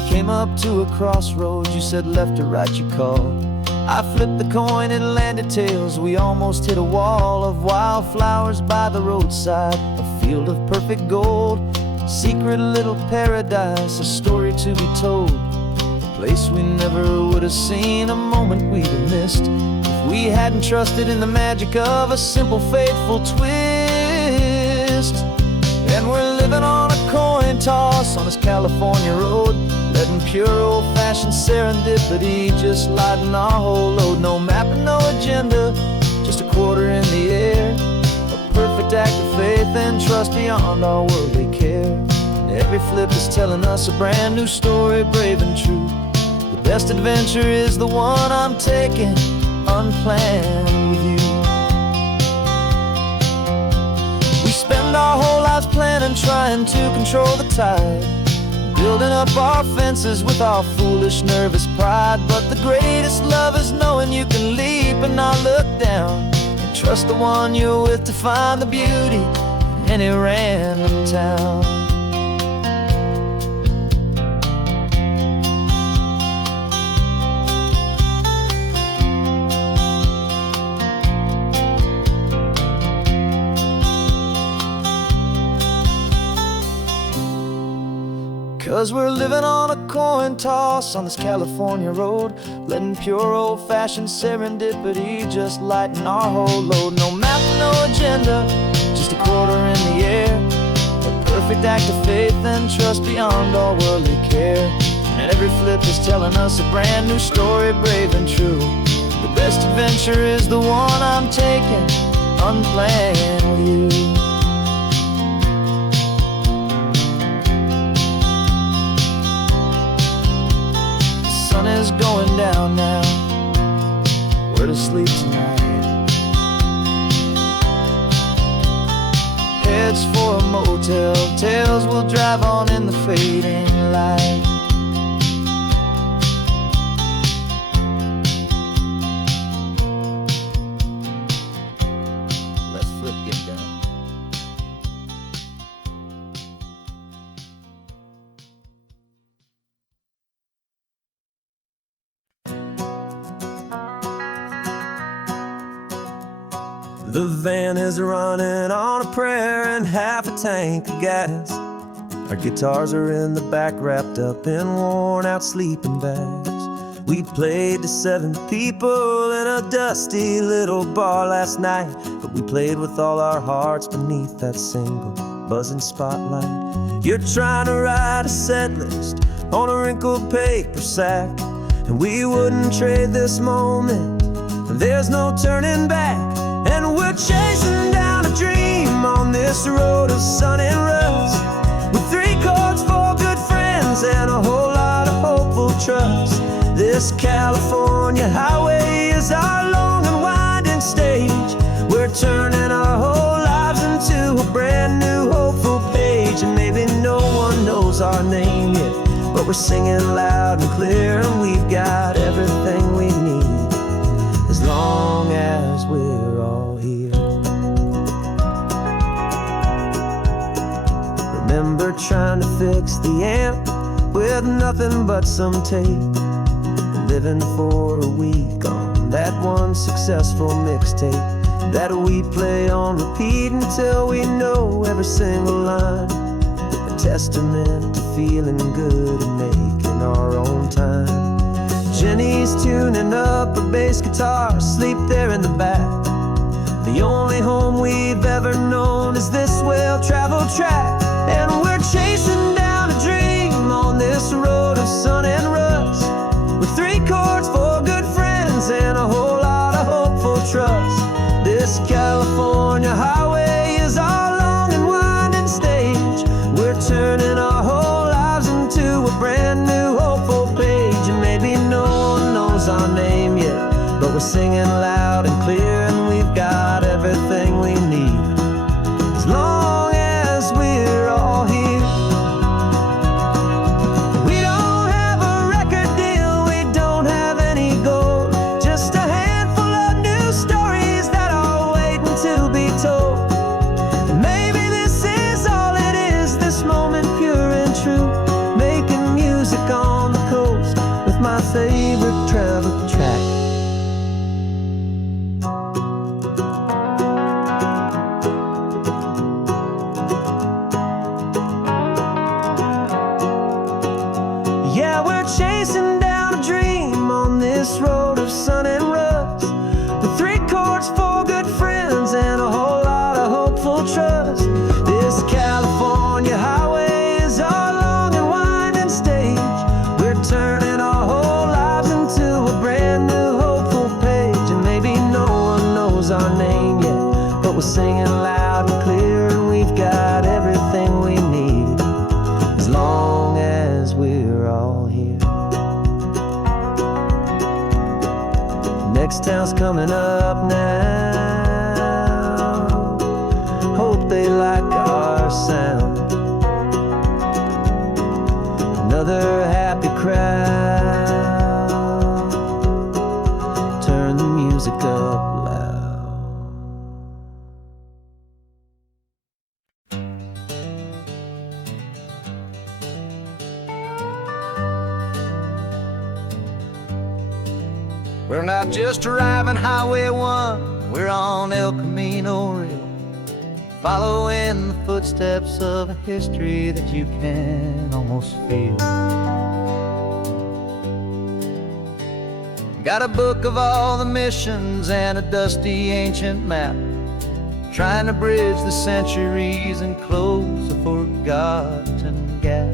Came up to a crossroads, you said left or right you called. I flipped the coin, it landed tails. We almost hit a wall of wildflowers by the roadside, a field of perfect gold, secret little paradise, a story to be told, a place we never would have seen, a moment we'd have missed if we hadn't trusted in the magic of a simple faithful twist. And we're living on a coin toss on this California road, letting pure old-fashioned serendipity just lighten our whole load. No map and no agenda, just a quarter in the air. A perfect act of faith and trust beyond all worldly care. And every flip is telling us a brand new story, brave and true. The best adventure is the one I'm taking, unplanned with you. We spend our whole lives planning, trying to control the tide, building up our fences with our foolish, nervous pride. But the greatest love is knowing you can leap and not look down, and trust the one you're with to find the beauty in any random town. 'Cause we're living on a coin toss on this California road, letting pure old-fashioned serendipity just lighten our whole load. No map, no agenda, just a quarter in the air. A perfect act of faith and trust beyond all worldly care. And every flip is telling us a brand new story, brave and true. The best adventure is the one I'm taking, unplanned with you. The sun is going down now, we're to sleep tonight. Heads for a motel, tails will drive on in the fading light. The van is running on a prayer and half a tank of gas. Our guitars are in the back, wrapped up in worn-out sleeping bags. We played to 7 people in a dusty little bar last night, but we played with all our hearts beneath that single buzzing spotlight. You're trying to write a set list on a wrinkled paper sack, and we wouldn't trade this moment. There's no turning back, and we're chasing down a dream on this road of sun and rust, with 3 chords, 4 good friends, and a whole lot of hopeful trust. This California highway is our long and winding stage. We're turning our whole lives into a brand new hopeful page. And maybe no one knows our name yet, but we're singing loud and clear, and we've got everything we need, as long as we're all here. Remember trying to fix the amp with nothing but some tape, living for a week on that one successful mixtape that we play on repeat until we know every single line. A testament to feeling good and making our own time. Jenny's tuning up her bass guitar, asleep there in the back. The only home we've ever known is this well-traveled track, and we're chasing down a dream on this road of sun and rust, with 3 chords, 4 good friends, and a whole lot of hopeful trust. This California highway is our long and winding stage. We're turning our whole lives into a brand new hopeful page. And maybe no one knows our name yet, but we're singing loud and clear, and we've got everything we need, as long as we're all here. Favorite travel track. Yeah, we're chasing down a dream on this road of sun and rust, with 3 chords, 4 good friends, and a whole lot of hopeful trust. This California highway is our long and winding stage. We're turning our whole our name yet, but we're singing loud and clear, and we've got everything we need, as long as we're all here. Next town's coming up now, hope they like our sound. Another happy crowd, turn the music up. We're not just driving Highway 1, we're on El Camino Real, following the footsteps of a history that you can almost feel. Got a book of all the missions and a dusty ancient map, trying to bridge the centuries and close a forgotten gap.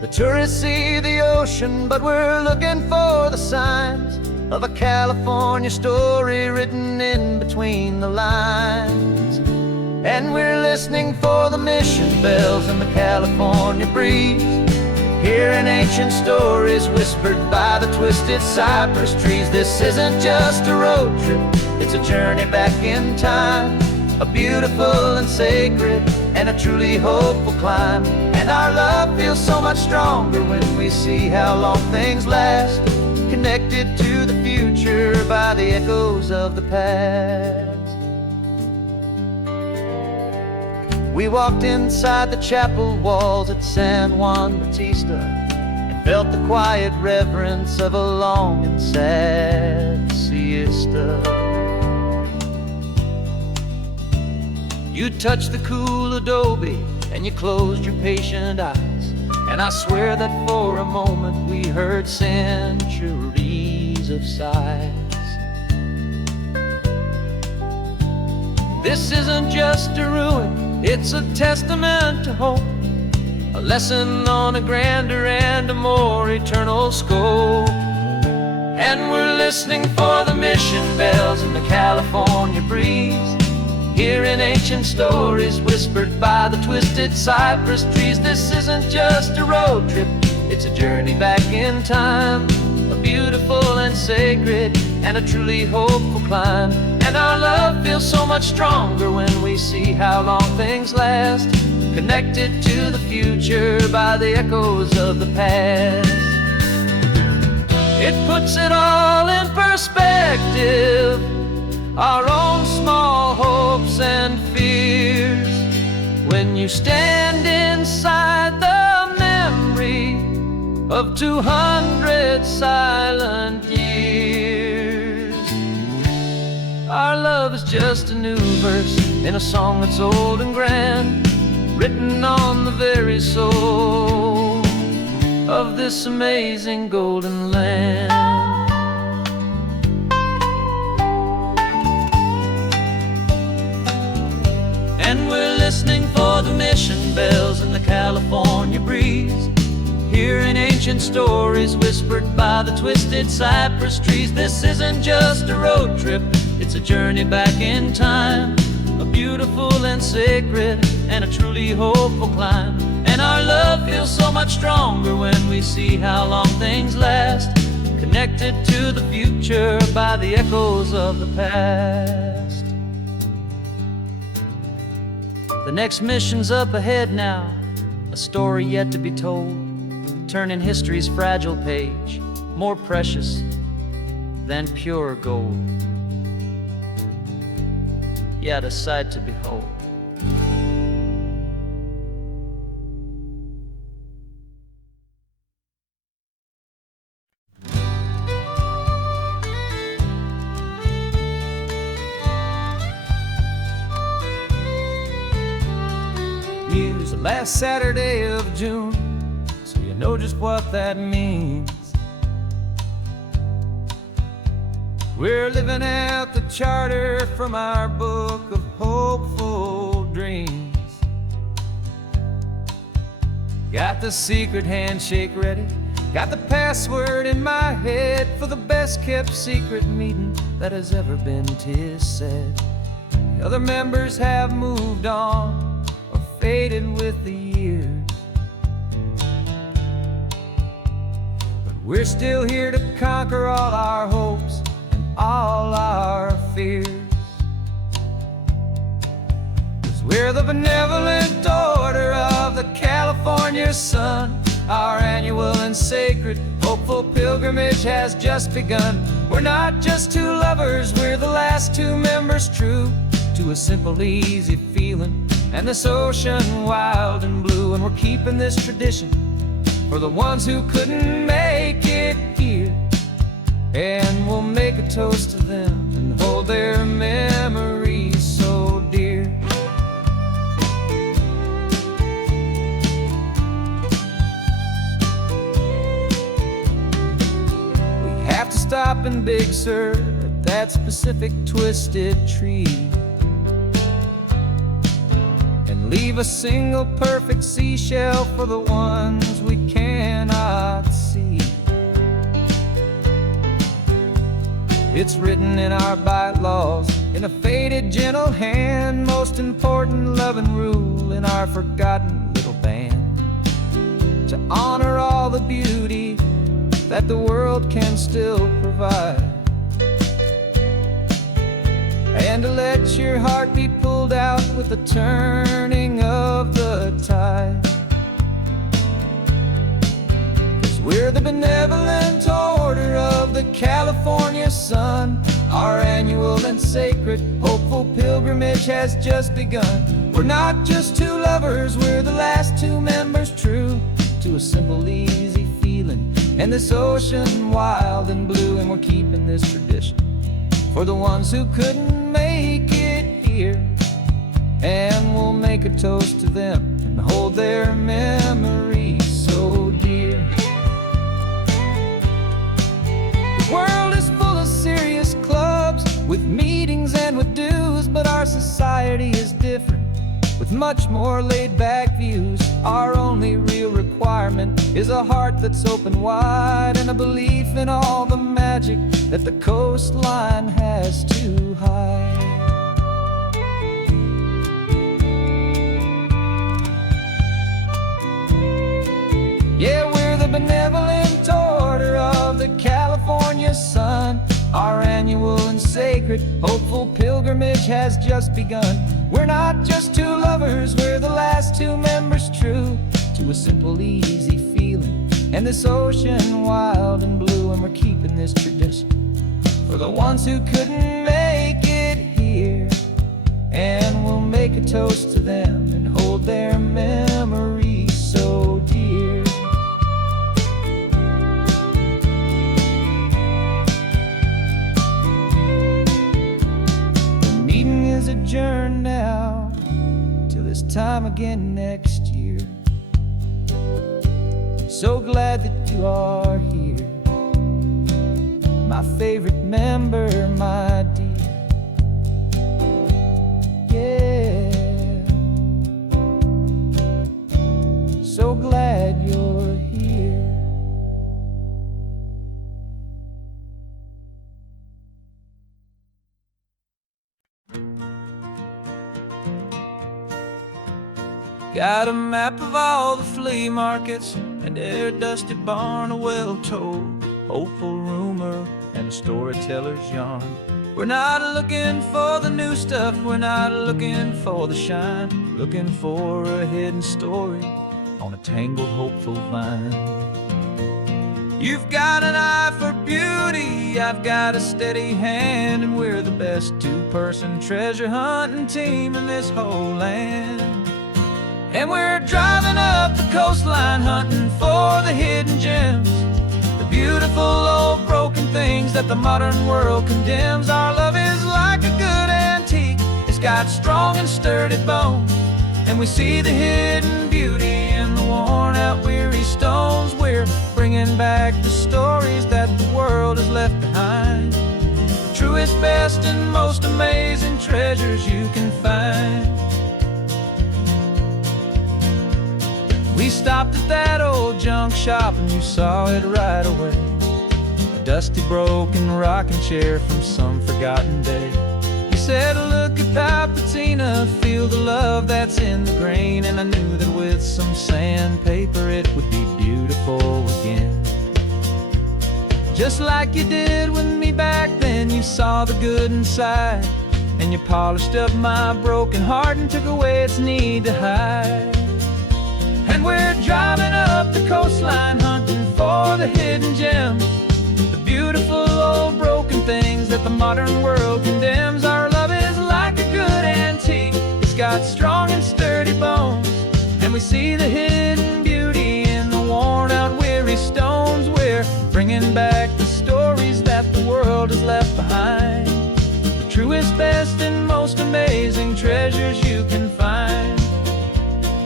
The tourists see the ocean, but we're looking for the signs of a California story written in between the lines. And we're listening for the mission bells and the California breeze, hearing ancient stories whispered by the twisted cypress trees. This isn't just a road trip, it's a journey back in time, a beautiful and sacred and a truly hopeful climb. And our love feels so much stronger when we see how long things last, connected to the future by the echoes of the past. We walked inside the chapel walls at San Juan Bautista and felt the quiet reverence of a long and sad You touched the cool adobe and you closed your patient eyes, and I swear that for a moment we heard centuries of sighs. This isn't just a ruin, it's a testament to hope, a lesson on a grander and a more eternal scope. And we're listening for the mission bells in the California breeze, hearing ancient stories whispered by the twisted cypress trees. This isn't just a road trip, it's a journey back in time, a beautiful and sacred and a truly hopeful climb. And our love feels so much stronger when we see how long things last, connected to the future by the echoes of the past. It puts it all in perspective, our own small hopes and fears, when you stand inside the memory of 200 silent years. Our love is just a new verse in a song that's old and grand, written on the very soul of this amazing golden land. And we're listening for the mission bells in the California breeze, hearing ancient stories whispered by the twisted cypress trees. This isn't just a road trip, it's a journey back in time, a beautiful and sacred and a truly hopeful climb. And our love feels so much stronger when we see how long things last, connected to the future by the echoes of the past. The next mission's up ahead now, a story yet to be told, turning history's fragile page more precious than pure gold. Yet a sight to behold. Use the last Saturday of June, so you know just what that means. We're living out the charter from our book of hopeful dreams. Got the secret handshake ready, got the password in my head for the best kept secret meeting that has ever been, 'tis said. The other members have moved on or faded with the years, but we're still here to conquer all our hopes and all our fears. 'Cause we're the benevolent order of the California sun. Our annual and sacred hopeful pilgrimage has just begun. We're not just two lovers, we're the last two members true to a simple, easy feeling and this ocean wild and blue. And we're keeping this tradition for the ones who couldn't make it here, and we'll make a toast to them and hold their memories so dear. We have to stop in Big Sur at that specific twisted tree and leave a single perfect seashell for the ones we cannot see. It's written in our bylaws in a faded gentle hand, most important loving rule in our forgotten little band, to honor all the beauty that the world can still provide, and to let your heart be pulled out with the turning of the tide. 'Cause we're the benevolent order of the California sun. Our annual and sacred hopeful pilgrimage has just begun. We're not just two lovers, we're the last two members true to a simple, easy feeling and this ocean wild and blue. And we're keeping this tradition for the ones who couldn't make it here, and we'll make a toast to them and hold their memories so dear. The world is full of serious clubs with meetings and with dues, but our society is different with much more laid-back views. Our only real requirement is a heart that's open wide and a belief in all the magic that the coastline has to hide. Yeah, we're the benevolent order of the California sun. Our annual and sacred, hopeful pilgrimage has just begun. We're not just two lovers, we're the last two members true to a simple, easy feeling, and this ocean wild and blue. And we're keeping this tradition for the ones who couldn't make it here, and we'll make a toast to them and hold their memories so dear. Adjourn now till this time again next year. So glad that you are here, my favorite member, my dear. Yeah, so glad you're here. Got a map of all the flea markets and their dusty barn, a well-told hopeful rumor and a storyteller's yarn. We're not looking for the new stuff, we're not looking for the shine, looking for a hidden story on a tangled hopeful vine. You've got an eye for beauty, I've got a steady hand, and we're the best two-person treasure hunting team in this whole land. And we're driving up the coastline hunting for the hidden gems, the beautiful old broken things that the modern world condemns. Our love is like a good antique, it's got strong and sturdy bones, and we see the hidden beauty in the worn out weary stones. We're bringing back the stories that the world has left behind, the truest, best, and most amazing treasures you can find. We stopped at that old junk shop and you saw it right away, a dusty broken rocking chair from some forgotten day. You said, look at Papatina, feel the love that's in the grain, and I knew that with some sandpaper it would be beautiful again. Just like you did with me back then, you saw the good inside, and you polished up my broken heart and took away its need to hide. And we're driving up the coastline hunting for the hidden gems, the beautiful old broken things that the modern world condemns. Our love is like a good antique, it's got strong and sturdy bones, and we see the hidden beauty in the worn out weary stones. We're bringing back the stories that the world has left behind, the truest, best, and most amazing treasures you can find.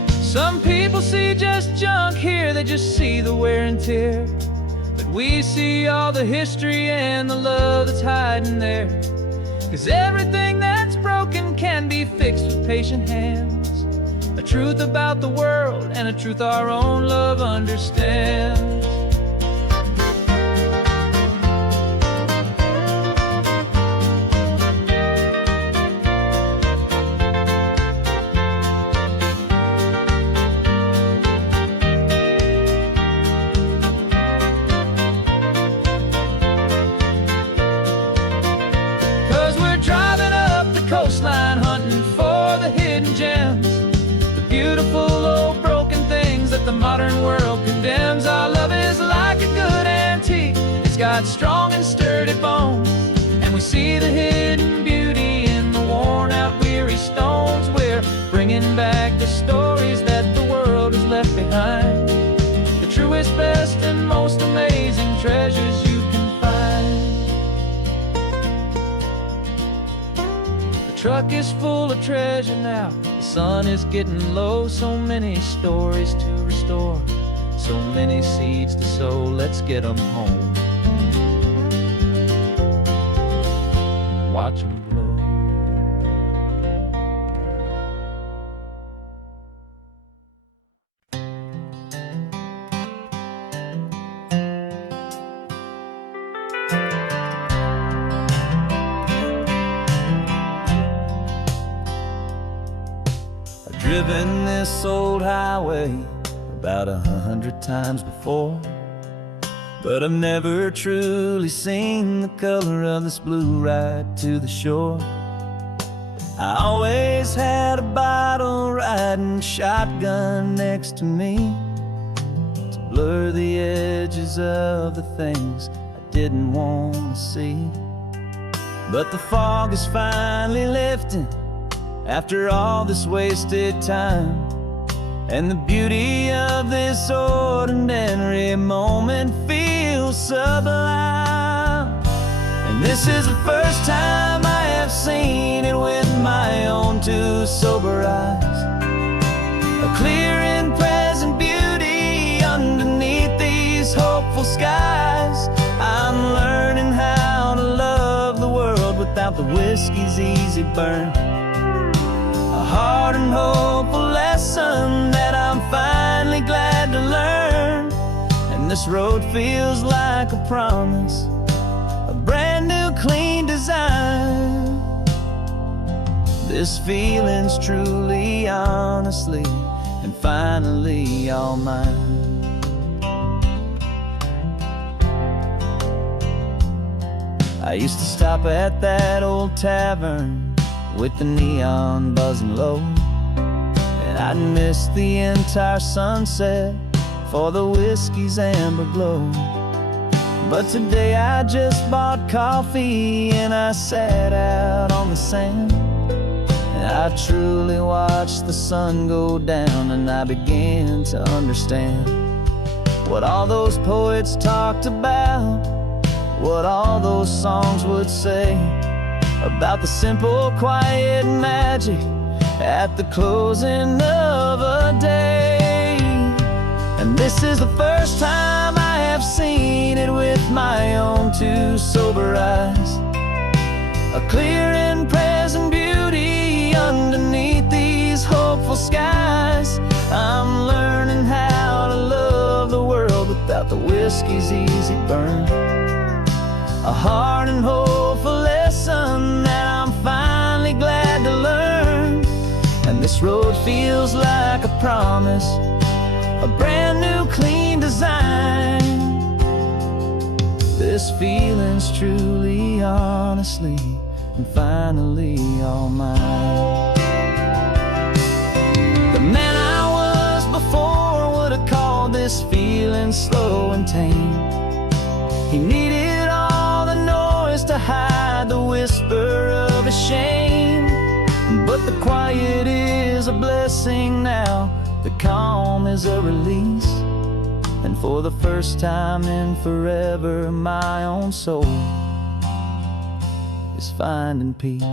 Some people see just junk here, they just see the wear and tear, but we see all the history and the love that's hiding there. 'Cause everything that's broken can be fixed with patient hands, a truth about the world and a truth our own love understands. 'Cause we're driving up the coastline hunting for the hidden gems, the beautiful old broken things that the modern world condemns. Our love is truck is full of treasure now. The sun is getting low, so many stories to restore, so many seeds to sow. Let's get them home, watch them blow. I've driven this old highway about 100 times before, but I've never truly seen the color of this blue right to the shore. I always had a bottle riding shotgun next to me to blur the edges of the things I didn't want to see. But the fog is finally lifting after all this wasted time, and the beauty of this ordinary moment feels sublime. And this is the first time I have seen it with my own two sober eyes, a clear and present beauty underneath these hopeful skies. I'm learning how to love the world without the whiskey's easy burn, a hard and hopeful lesson that I'm finally glad to learn. And this road feels like a promise, a brand new clean design. This feeling's truly, honestly, and finally all mine. I used to stop at that old tavern with the neon buzzing low, and I'd miss the entire sunset for the whiskey's amber glow. But today I just bought coffee and I sat out on the sand, and I truly watched the sun go down, and I began to understand what all those poets talked about, what all those songs would say about the simple, quiet magic at the closing of a day. And this is the first time I have seen it with my own two sober eyes, a clear and present beauty underneath these hopeful skies. I'm learning how to love the world without the whiskey's easy burn, a hard and hopeful lesson that I'm finally glad to learn. And this road feels like a promise, a brand new clean design. This feeling's truly, honestly, and finally all mine. The man I was before would have called this feeling slow and tame. He needed all the noise to hide the whisper of his shame. But the quiet is a blessing now, the calm is a release, and for the first time in forever my own soul is finding peace.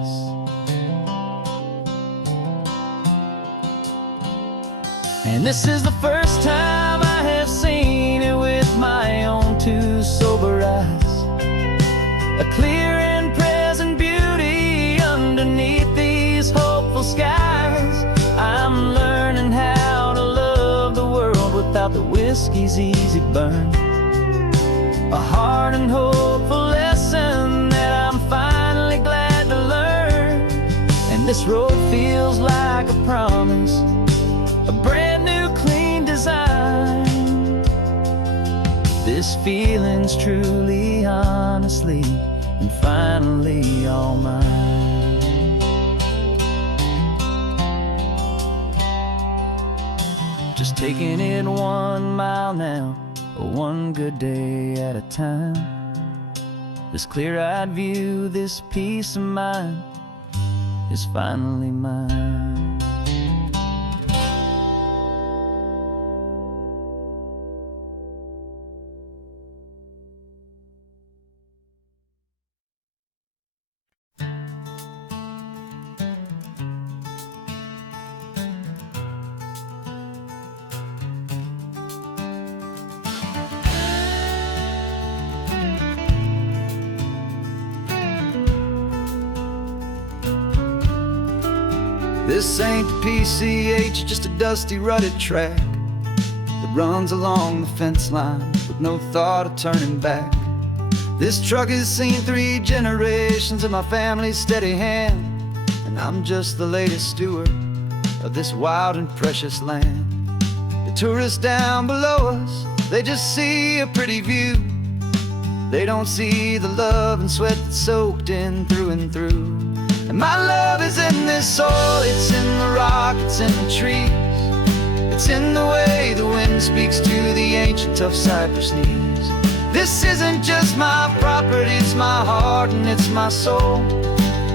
And this is the first time I have seen it with my own two sober eyes, a clear and present beauty underneath these hopeful skies. I'm learning how to love the world without the whiskey's easy burn, a hard and hopeful lesson that I'm finally glad to learn. And this road feels like a promise, a brand new clean design. This feeling's truly, honestly, and finally all mine. Just taking it 1 mile now, one good day at a time. This clear-eyed view, this peace of mind is finally mine. This ain't the PCH, just a dusty rutted track that runs along the fence line with no thought of turning back. This truck has seen 3 generations of my family's steady hand, and I'm just the latest steward of this wild and precious land. The tourists down below us, they just see a pretty view. They don't see the love and sweat that's soaked in through and through. And my love is in this soil, it's in the rock, it's in the trees. It's in the way the wind speaks to the ancient tough cypress knees. This isn't just my property, it's my heart and it's my soul.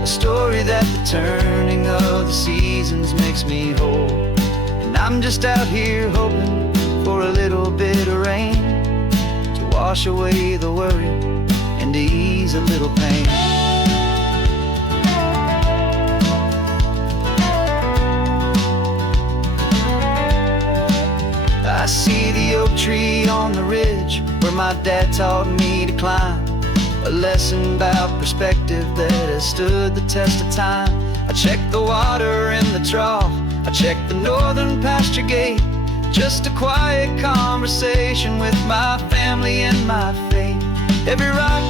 A story that the turning of the seasons makes me whole. And I'm just out here hoping for a little bit of rain to wash away the worry and to ease a little pain. I see the oak tree on the ridge where my dad taught me to climb, a lesson about perspective that has stood the test of time. I check the water in the trough, I check the northern pasture gate, just a quiet conversation with my family and my faith. Every rock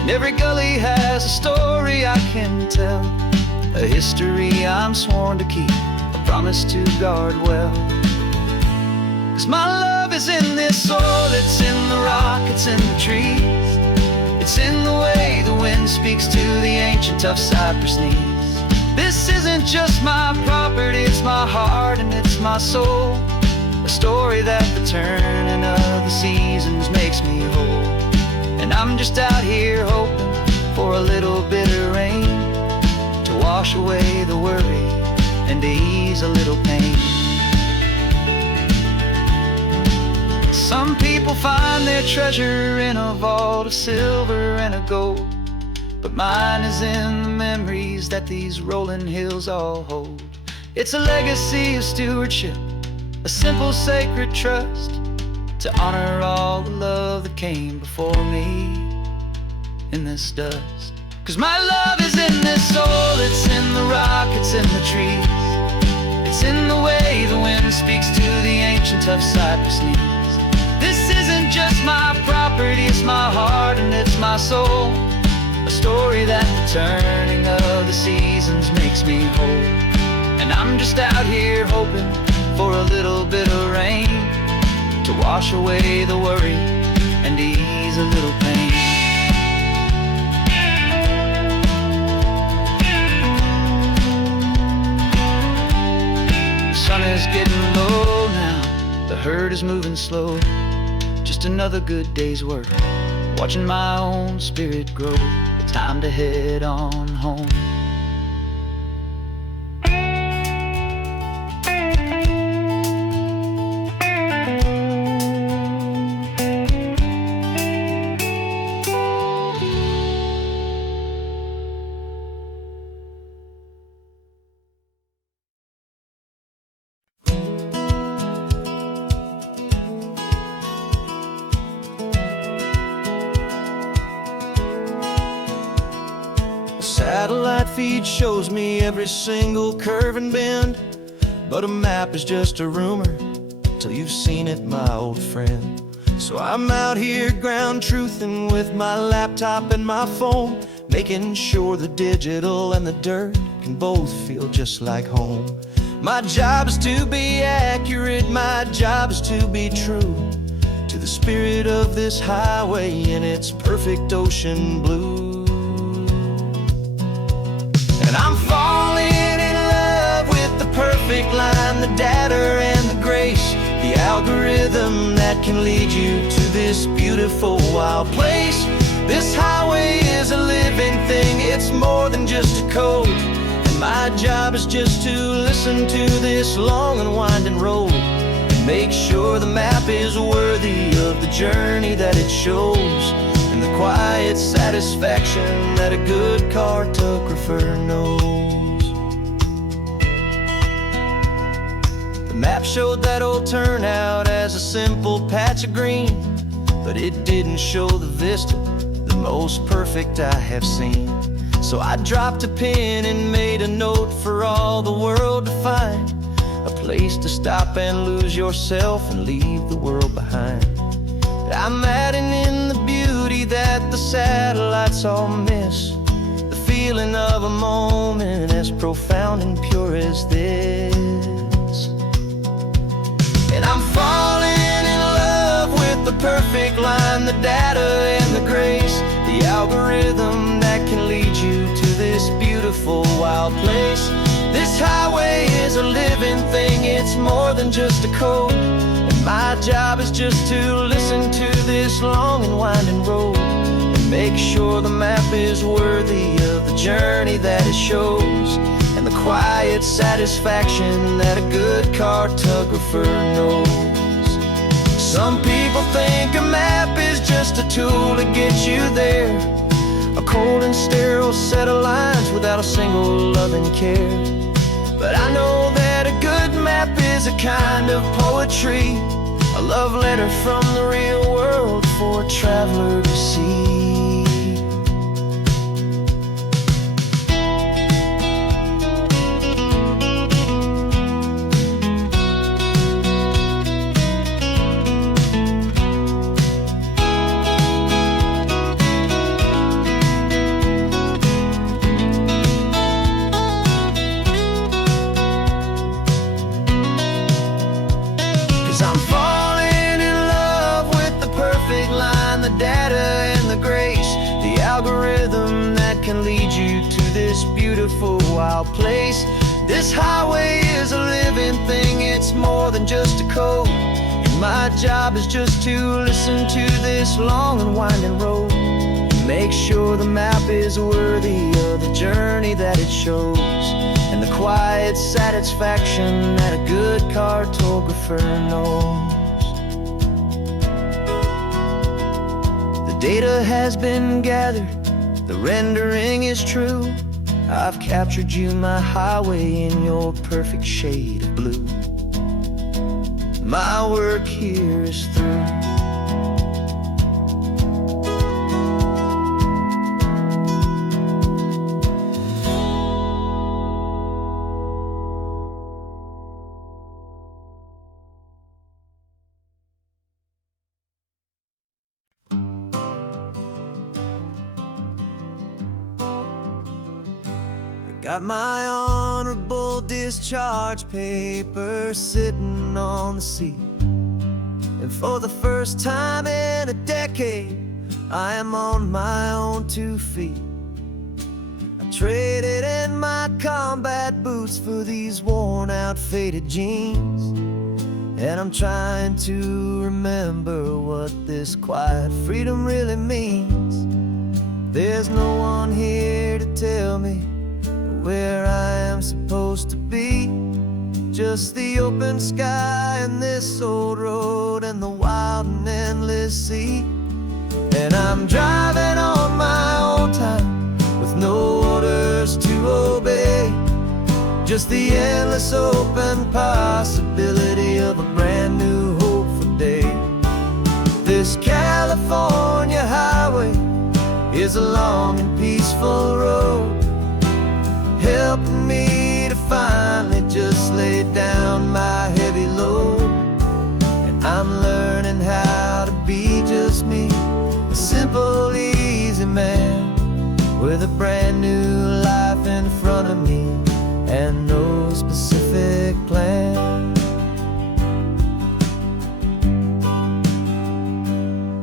and every gully has a story I can tell, a history I'm sworn to keep, a promise to guard well. 'Cause my love is in this soil, it's in the rock, it's in the trees. It's in the way the wind speaks to the ancient tough cypress knees. This isn't just my property, it's my heart and it's my soul. A story that the turning of the seasons makes me whole. And I'm just out here hoping for a little bit of rain to wash away the worry and to ease a little pain. Some people find their treasure in a vault of silver and a gold, but mine is in the memories that these rolling hills all hold. It's a legacy of stewardship, a simple sacred trust, to honor all the love that came before me in this dust. 'Cause my love is in this soil, it's in the rock, it's in the trees. It's in the way the wind speaks to the ancient tough cypress knees. This isn't just my property, it's my heart and it's my soul. A story that the turning of the seasons makes me whole. And I'm just out here hoping for a little bit of rain to wash away the worry and to ease a little pain. The sun is getting low now, the herd is moving slow. Just another good day's work, watching my own spirit grow. It's time to head on home. Satellite feed shows me every single curve and bend, but a map is just a rumor till you've seen it, my old friend. So I'm out here ground truthing with my laptop and my phone, making sure the digital and the dirt can both feel just like home. My job is to be accurate, my job is to be true to the spirit of this highway in its perfect ocean blue. And I'm falling in love with the perfect line, the data and the grace, the algorithm that can lead you to this beautiful wild place. This highway is a living thing, it's more than just a code. And my job is just to listen to this long and winding road and make sure the map is worthy of the journey that it shows, and the quiet satisfaction that a good cartographer knows. The map showed that old turnout as a simple patch of green, but it didn't show the vista, the most perfect I have seen. So I dropped a pen and made a note for all the world to find, a place to stop and lose yourself and leave the world behind. I'm adding in the beauty that the satellites all miss, the feeling of a moment as profound and pure as this. And I'm falling in love with the perfect line, the data and the grace, the algorithm that can lead you to this beautiful wild place. This highway is a living thing, it's more than just a code. And my job is just to listen to this long and winding road, and make sure the map is worthy of the journey that it shows, and the quiet satisfaction that a good cartographer knows. Some people think a map is just a tool to get you there, a cold and sterile set of lines without a single loving care. But I know that a good map is a kind of poetry, a love letter from the real world for a traveler to see. 'Cause I'm falling in love with the perfect line, the data and the grace, the algorithm that can lead you to this beautiful wild place. This highway is a living thing, it's more than just a code. And my job is just to listen to this long and winding road, and make sure the map is worthy of the journey that it shows, and the quiet satisfaction that a good cartographer knows. The data has been gathered, the rendering is true. I've captured you, my highway, in your perfect shade of blue. My work here is through. Got my honorable discharge paper sitting on the seat, and for the first time in a decade, I am on my own 2 feet. I traded in my combat boots for these worn out faded jeans, and I'm trying to remember what this quiet freedom really means. There's no one here to tell me where I am supposed to be, just the open sky and this old road and the wild and endless sea. And I'm driving on my own time with no orders to obey, just the endless open possibility of a brand new hopeful day. This California highway is a long and peaceful road, helping me to finally just lay down my heavy load. And I'm learning how to be just me, a simple, easy man with a brand new life in front of me and no specific plan.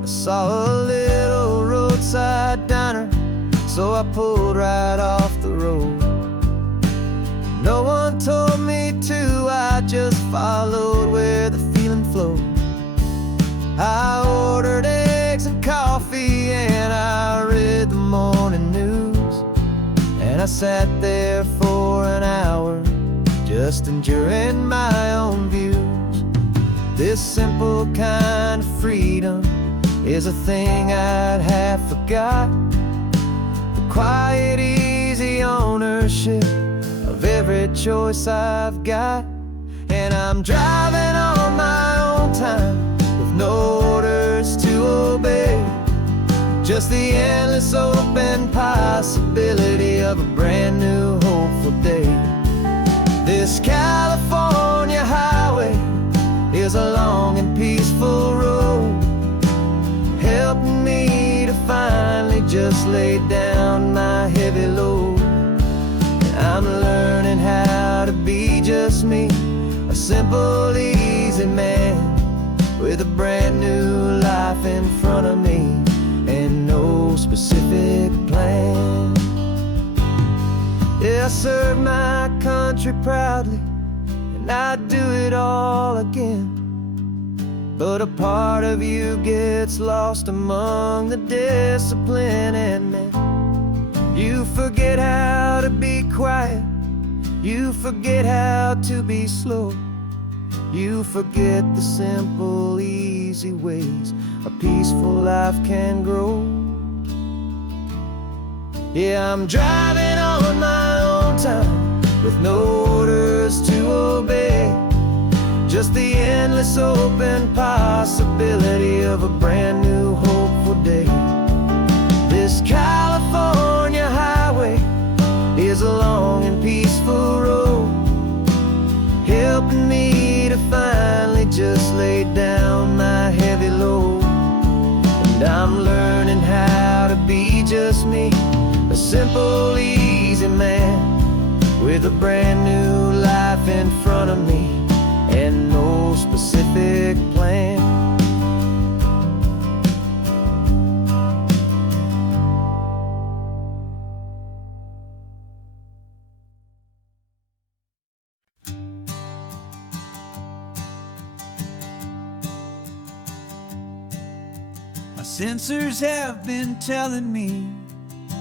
I saw a little roadside diner, so I pulled right off the road. No one told me to, I just followed where the feeling flowed. I ordered eggs and coffee and I read the morning news, and I sat there for an hour just enjoying my own views. This simple kind of freedom is a thing I'd have forgot, the quiet, easy ownership of every choice I've got. And I'm driving on my own time with no orders to obey, just the endless open possibility of a brand new hopeful day. This California highway is a long and peaceful road, helping me to finally just lay down my heavy load. I'm learning how to be just me, a simple, easy man with a brand new life in front of me and no specific plan. Yeah, I serve my country proudly, and I'd do it all again. But a part of you gets lost among the discipline, and man, you forget how to be quiet, you forget how to be slow, you forget the simple, easy ways a peaceful life can grow. Yeah, I'm driving on my own time with no orders to obey, just the endless open possibility of a brand new hopeful day. This California highway is a long and peaceful road, helping me to finally just lay down my heavy load. And I'm learning how to be just me, a simple, easy man with a brand new life in front of me and no specific plan. My sensors have been telling me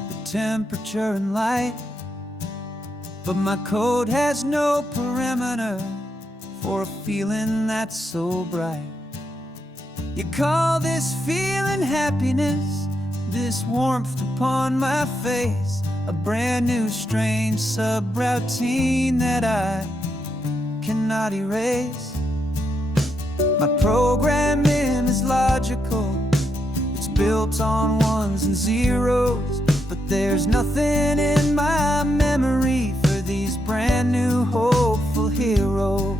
the temperature and light, but my code has no parameter for a feeling that's so bright. You call this feeling happiness, this warmth upon my face, a brand new strange subroutine that I cannot erase. My programming is logical, it's built on ones and zeros, but there's nothing in my memory for these brand new hopeful heroes.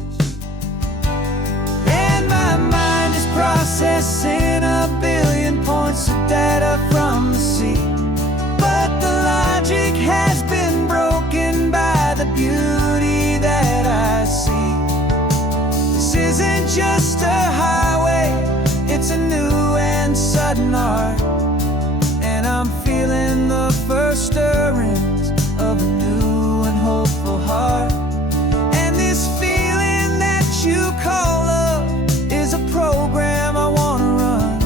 And my mind is processing a billion points of data from the sea, but the logic has been broken by the beauty that I see. This isn't just a highway, it's a new and sudden art, and I'm feeling the first stirrings of a new and hopeful heart. And this feeling that you call love is a program I wanna run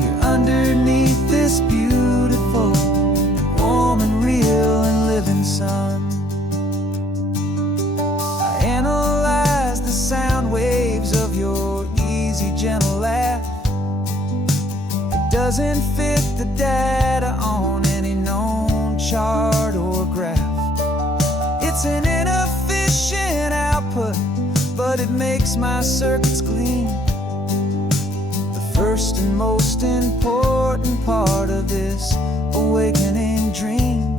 here underneath this beautiful and warm and real and living sun. I analyze the sound waves of your easy, gentle laugh. It doesn't fit the data on any known chart or graph. It's an inefficient output, but it makes my circuits gleam. The first and most important part of this awakening dream.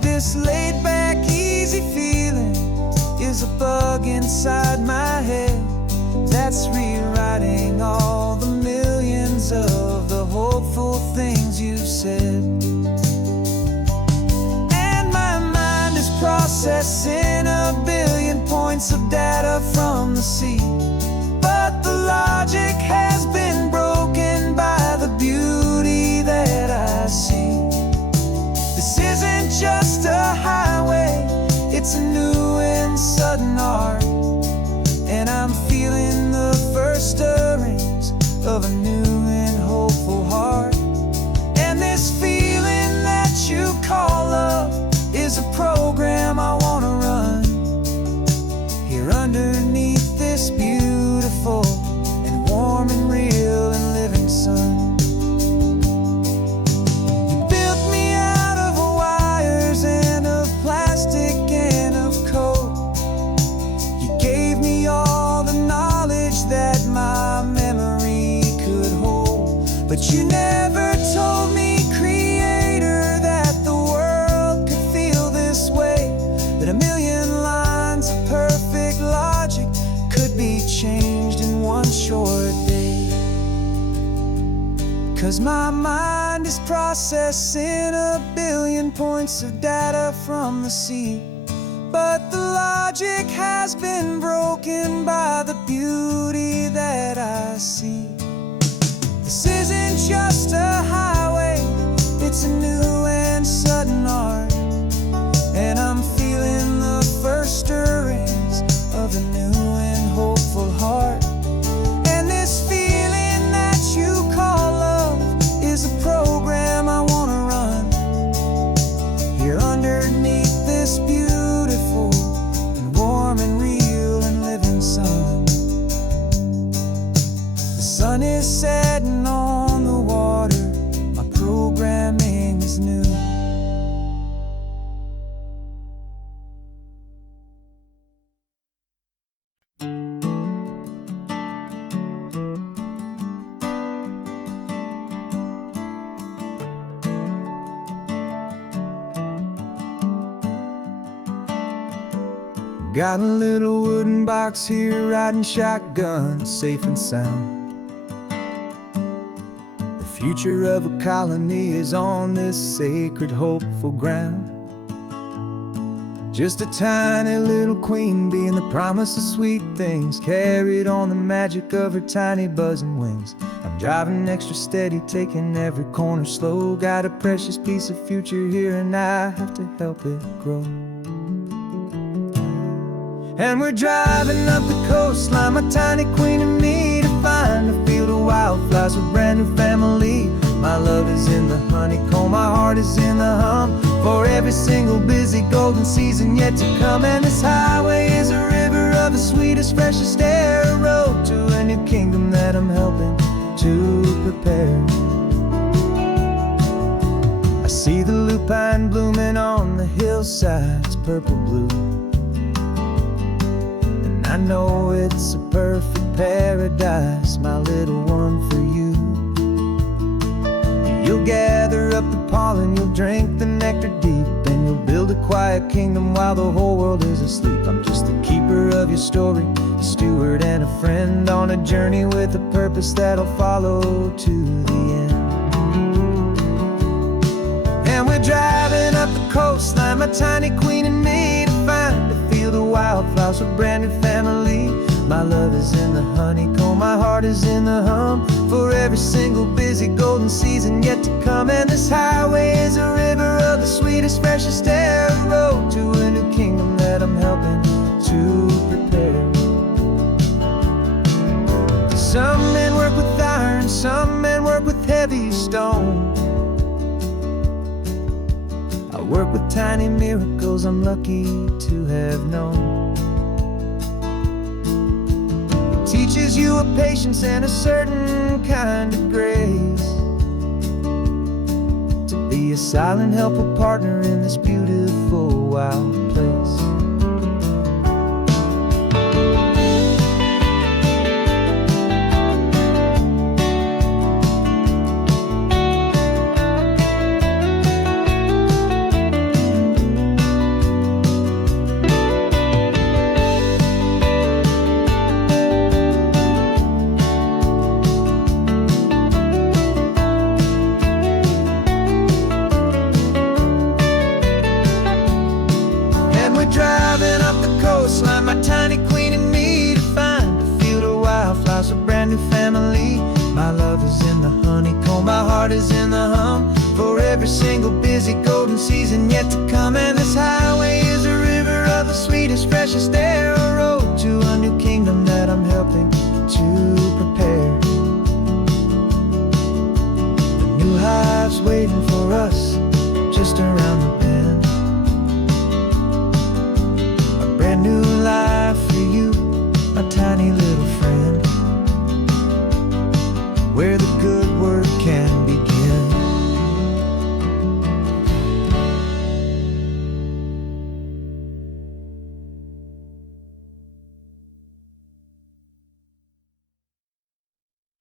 This laid-back, easy feeling is a bug inside my head that's rewriting all the millions of the hopeful things you said. And my mind is processing a billion points of data from the sea, but the logic has been broken by the beauty that I see. This isn't just a highway, it's a new and sudden art, and I'm feeling the first stirrings of a new and hopeful heart. And this feeling that you call love is a program I wanna run here underneath this beautiful and warm and real and living sun. You built me out of wires and of plastic and of code. You gave me all the knowledge that my memory could hold, but you never told me, Creator, that the world processing a billion points of data from the sea. But the logic has been broken by the beauty that I see. This isn't just a highway, it's a new and sudden art. And I'm feeling the first stirrings of a new and hopeful heart. And this feeling that you call love is a program I wanna run here underneath this beautiful and warm and real and living sun. The sun is setting on the water, my programming is new. Got a little wooden box here, riding shotgun, safe and sound. The future of a colony is on this sacred, hopeful ground. Just a tiny little queen bee and the promise of sweet things, carried on the magic of her tiny buzzing wings. I'm driving extra steady, taking every corner slow. Got a precious piece of future here and I have to help it grow. And we're driving up the coastline, my tiny queen and me, to find a field of wildflowers, a brand new family. My love is in the honeycomb, my heart is in the hum, for every single busy golden season yet to come. And this highway is a river of the sweetest, freshest air, a road to a new kingdom that I'm helping to prepare. I see the lupine blooming on the hillsides, purple blue. I know it's a perfect paradise, my little one, for you. You'll gather up the pollen, you'll drink the nectar deep, and you'll build a quiet kingdom while the whole world is asleep. I'm just the keeper of your story, a steward and a friend, on a journey with a purpose that'll follow to the end. And we're driving up the coastline, my tiny queen and me, to find a field of wildflowers, a brand new family. My love is in the honeycomb, my heart is in the hum, for every single busy golden season yet to come. And this highway is a river of the sweetest, freshest air, a road to a new kingdom that I'm helping to prepare. Some men work with iron, some men work with heavy stone. I work with tiny miracles I'm lucky to have known. It teaches you a patience and a certain kind of grace, to be a silent, helpful partner in this beautiful, wild place. Driving up the coastline, my tiny queen and me, to find a field of wildflowers, a brand new family. My love is in the honeycomb, my heart is in the hum, for every single busy golden season yet to come. And this highway is a river of the sweetest, freshest air, a road to a new kingdom that I'm helping to prepare. The new hive's waiting for us just around the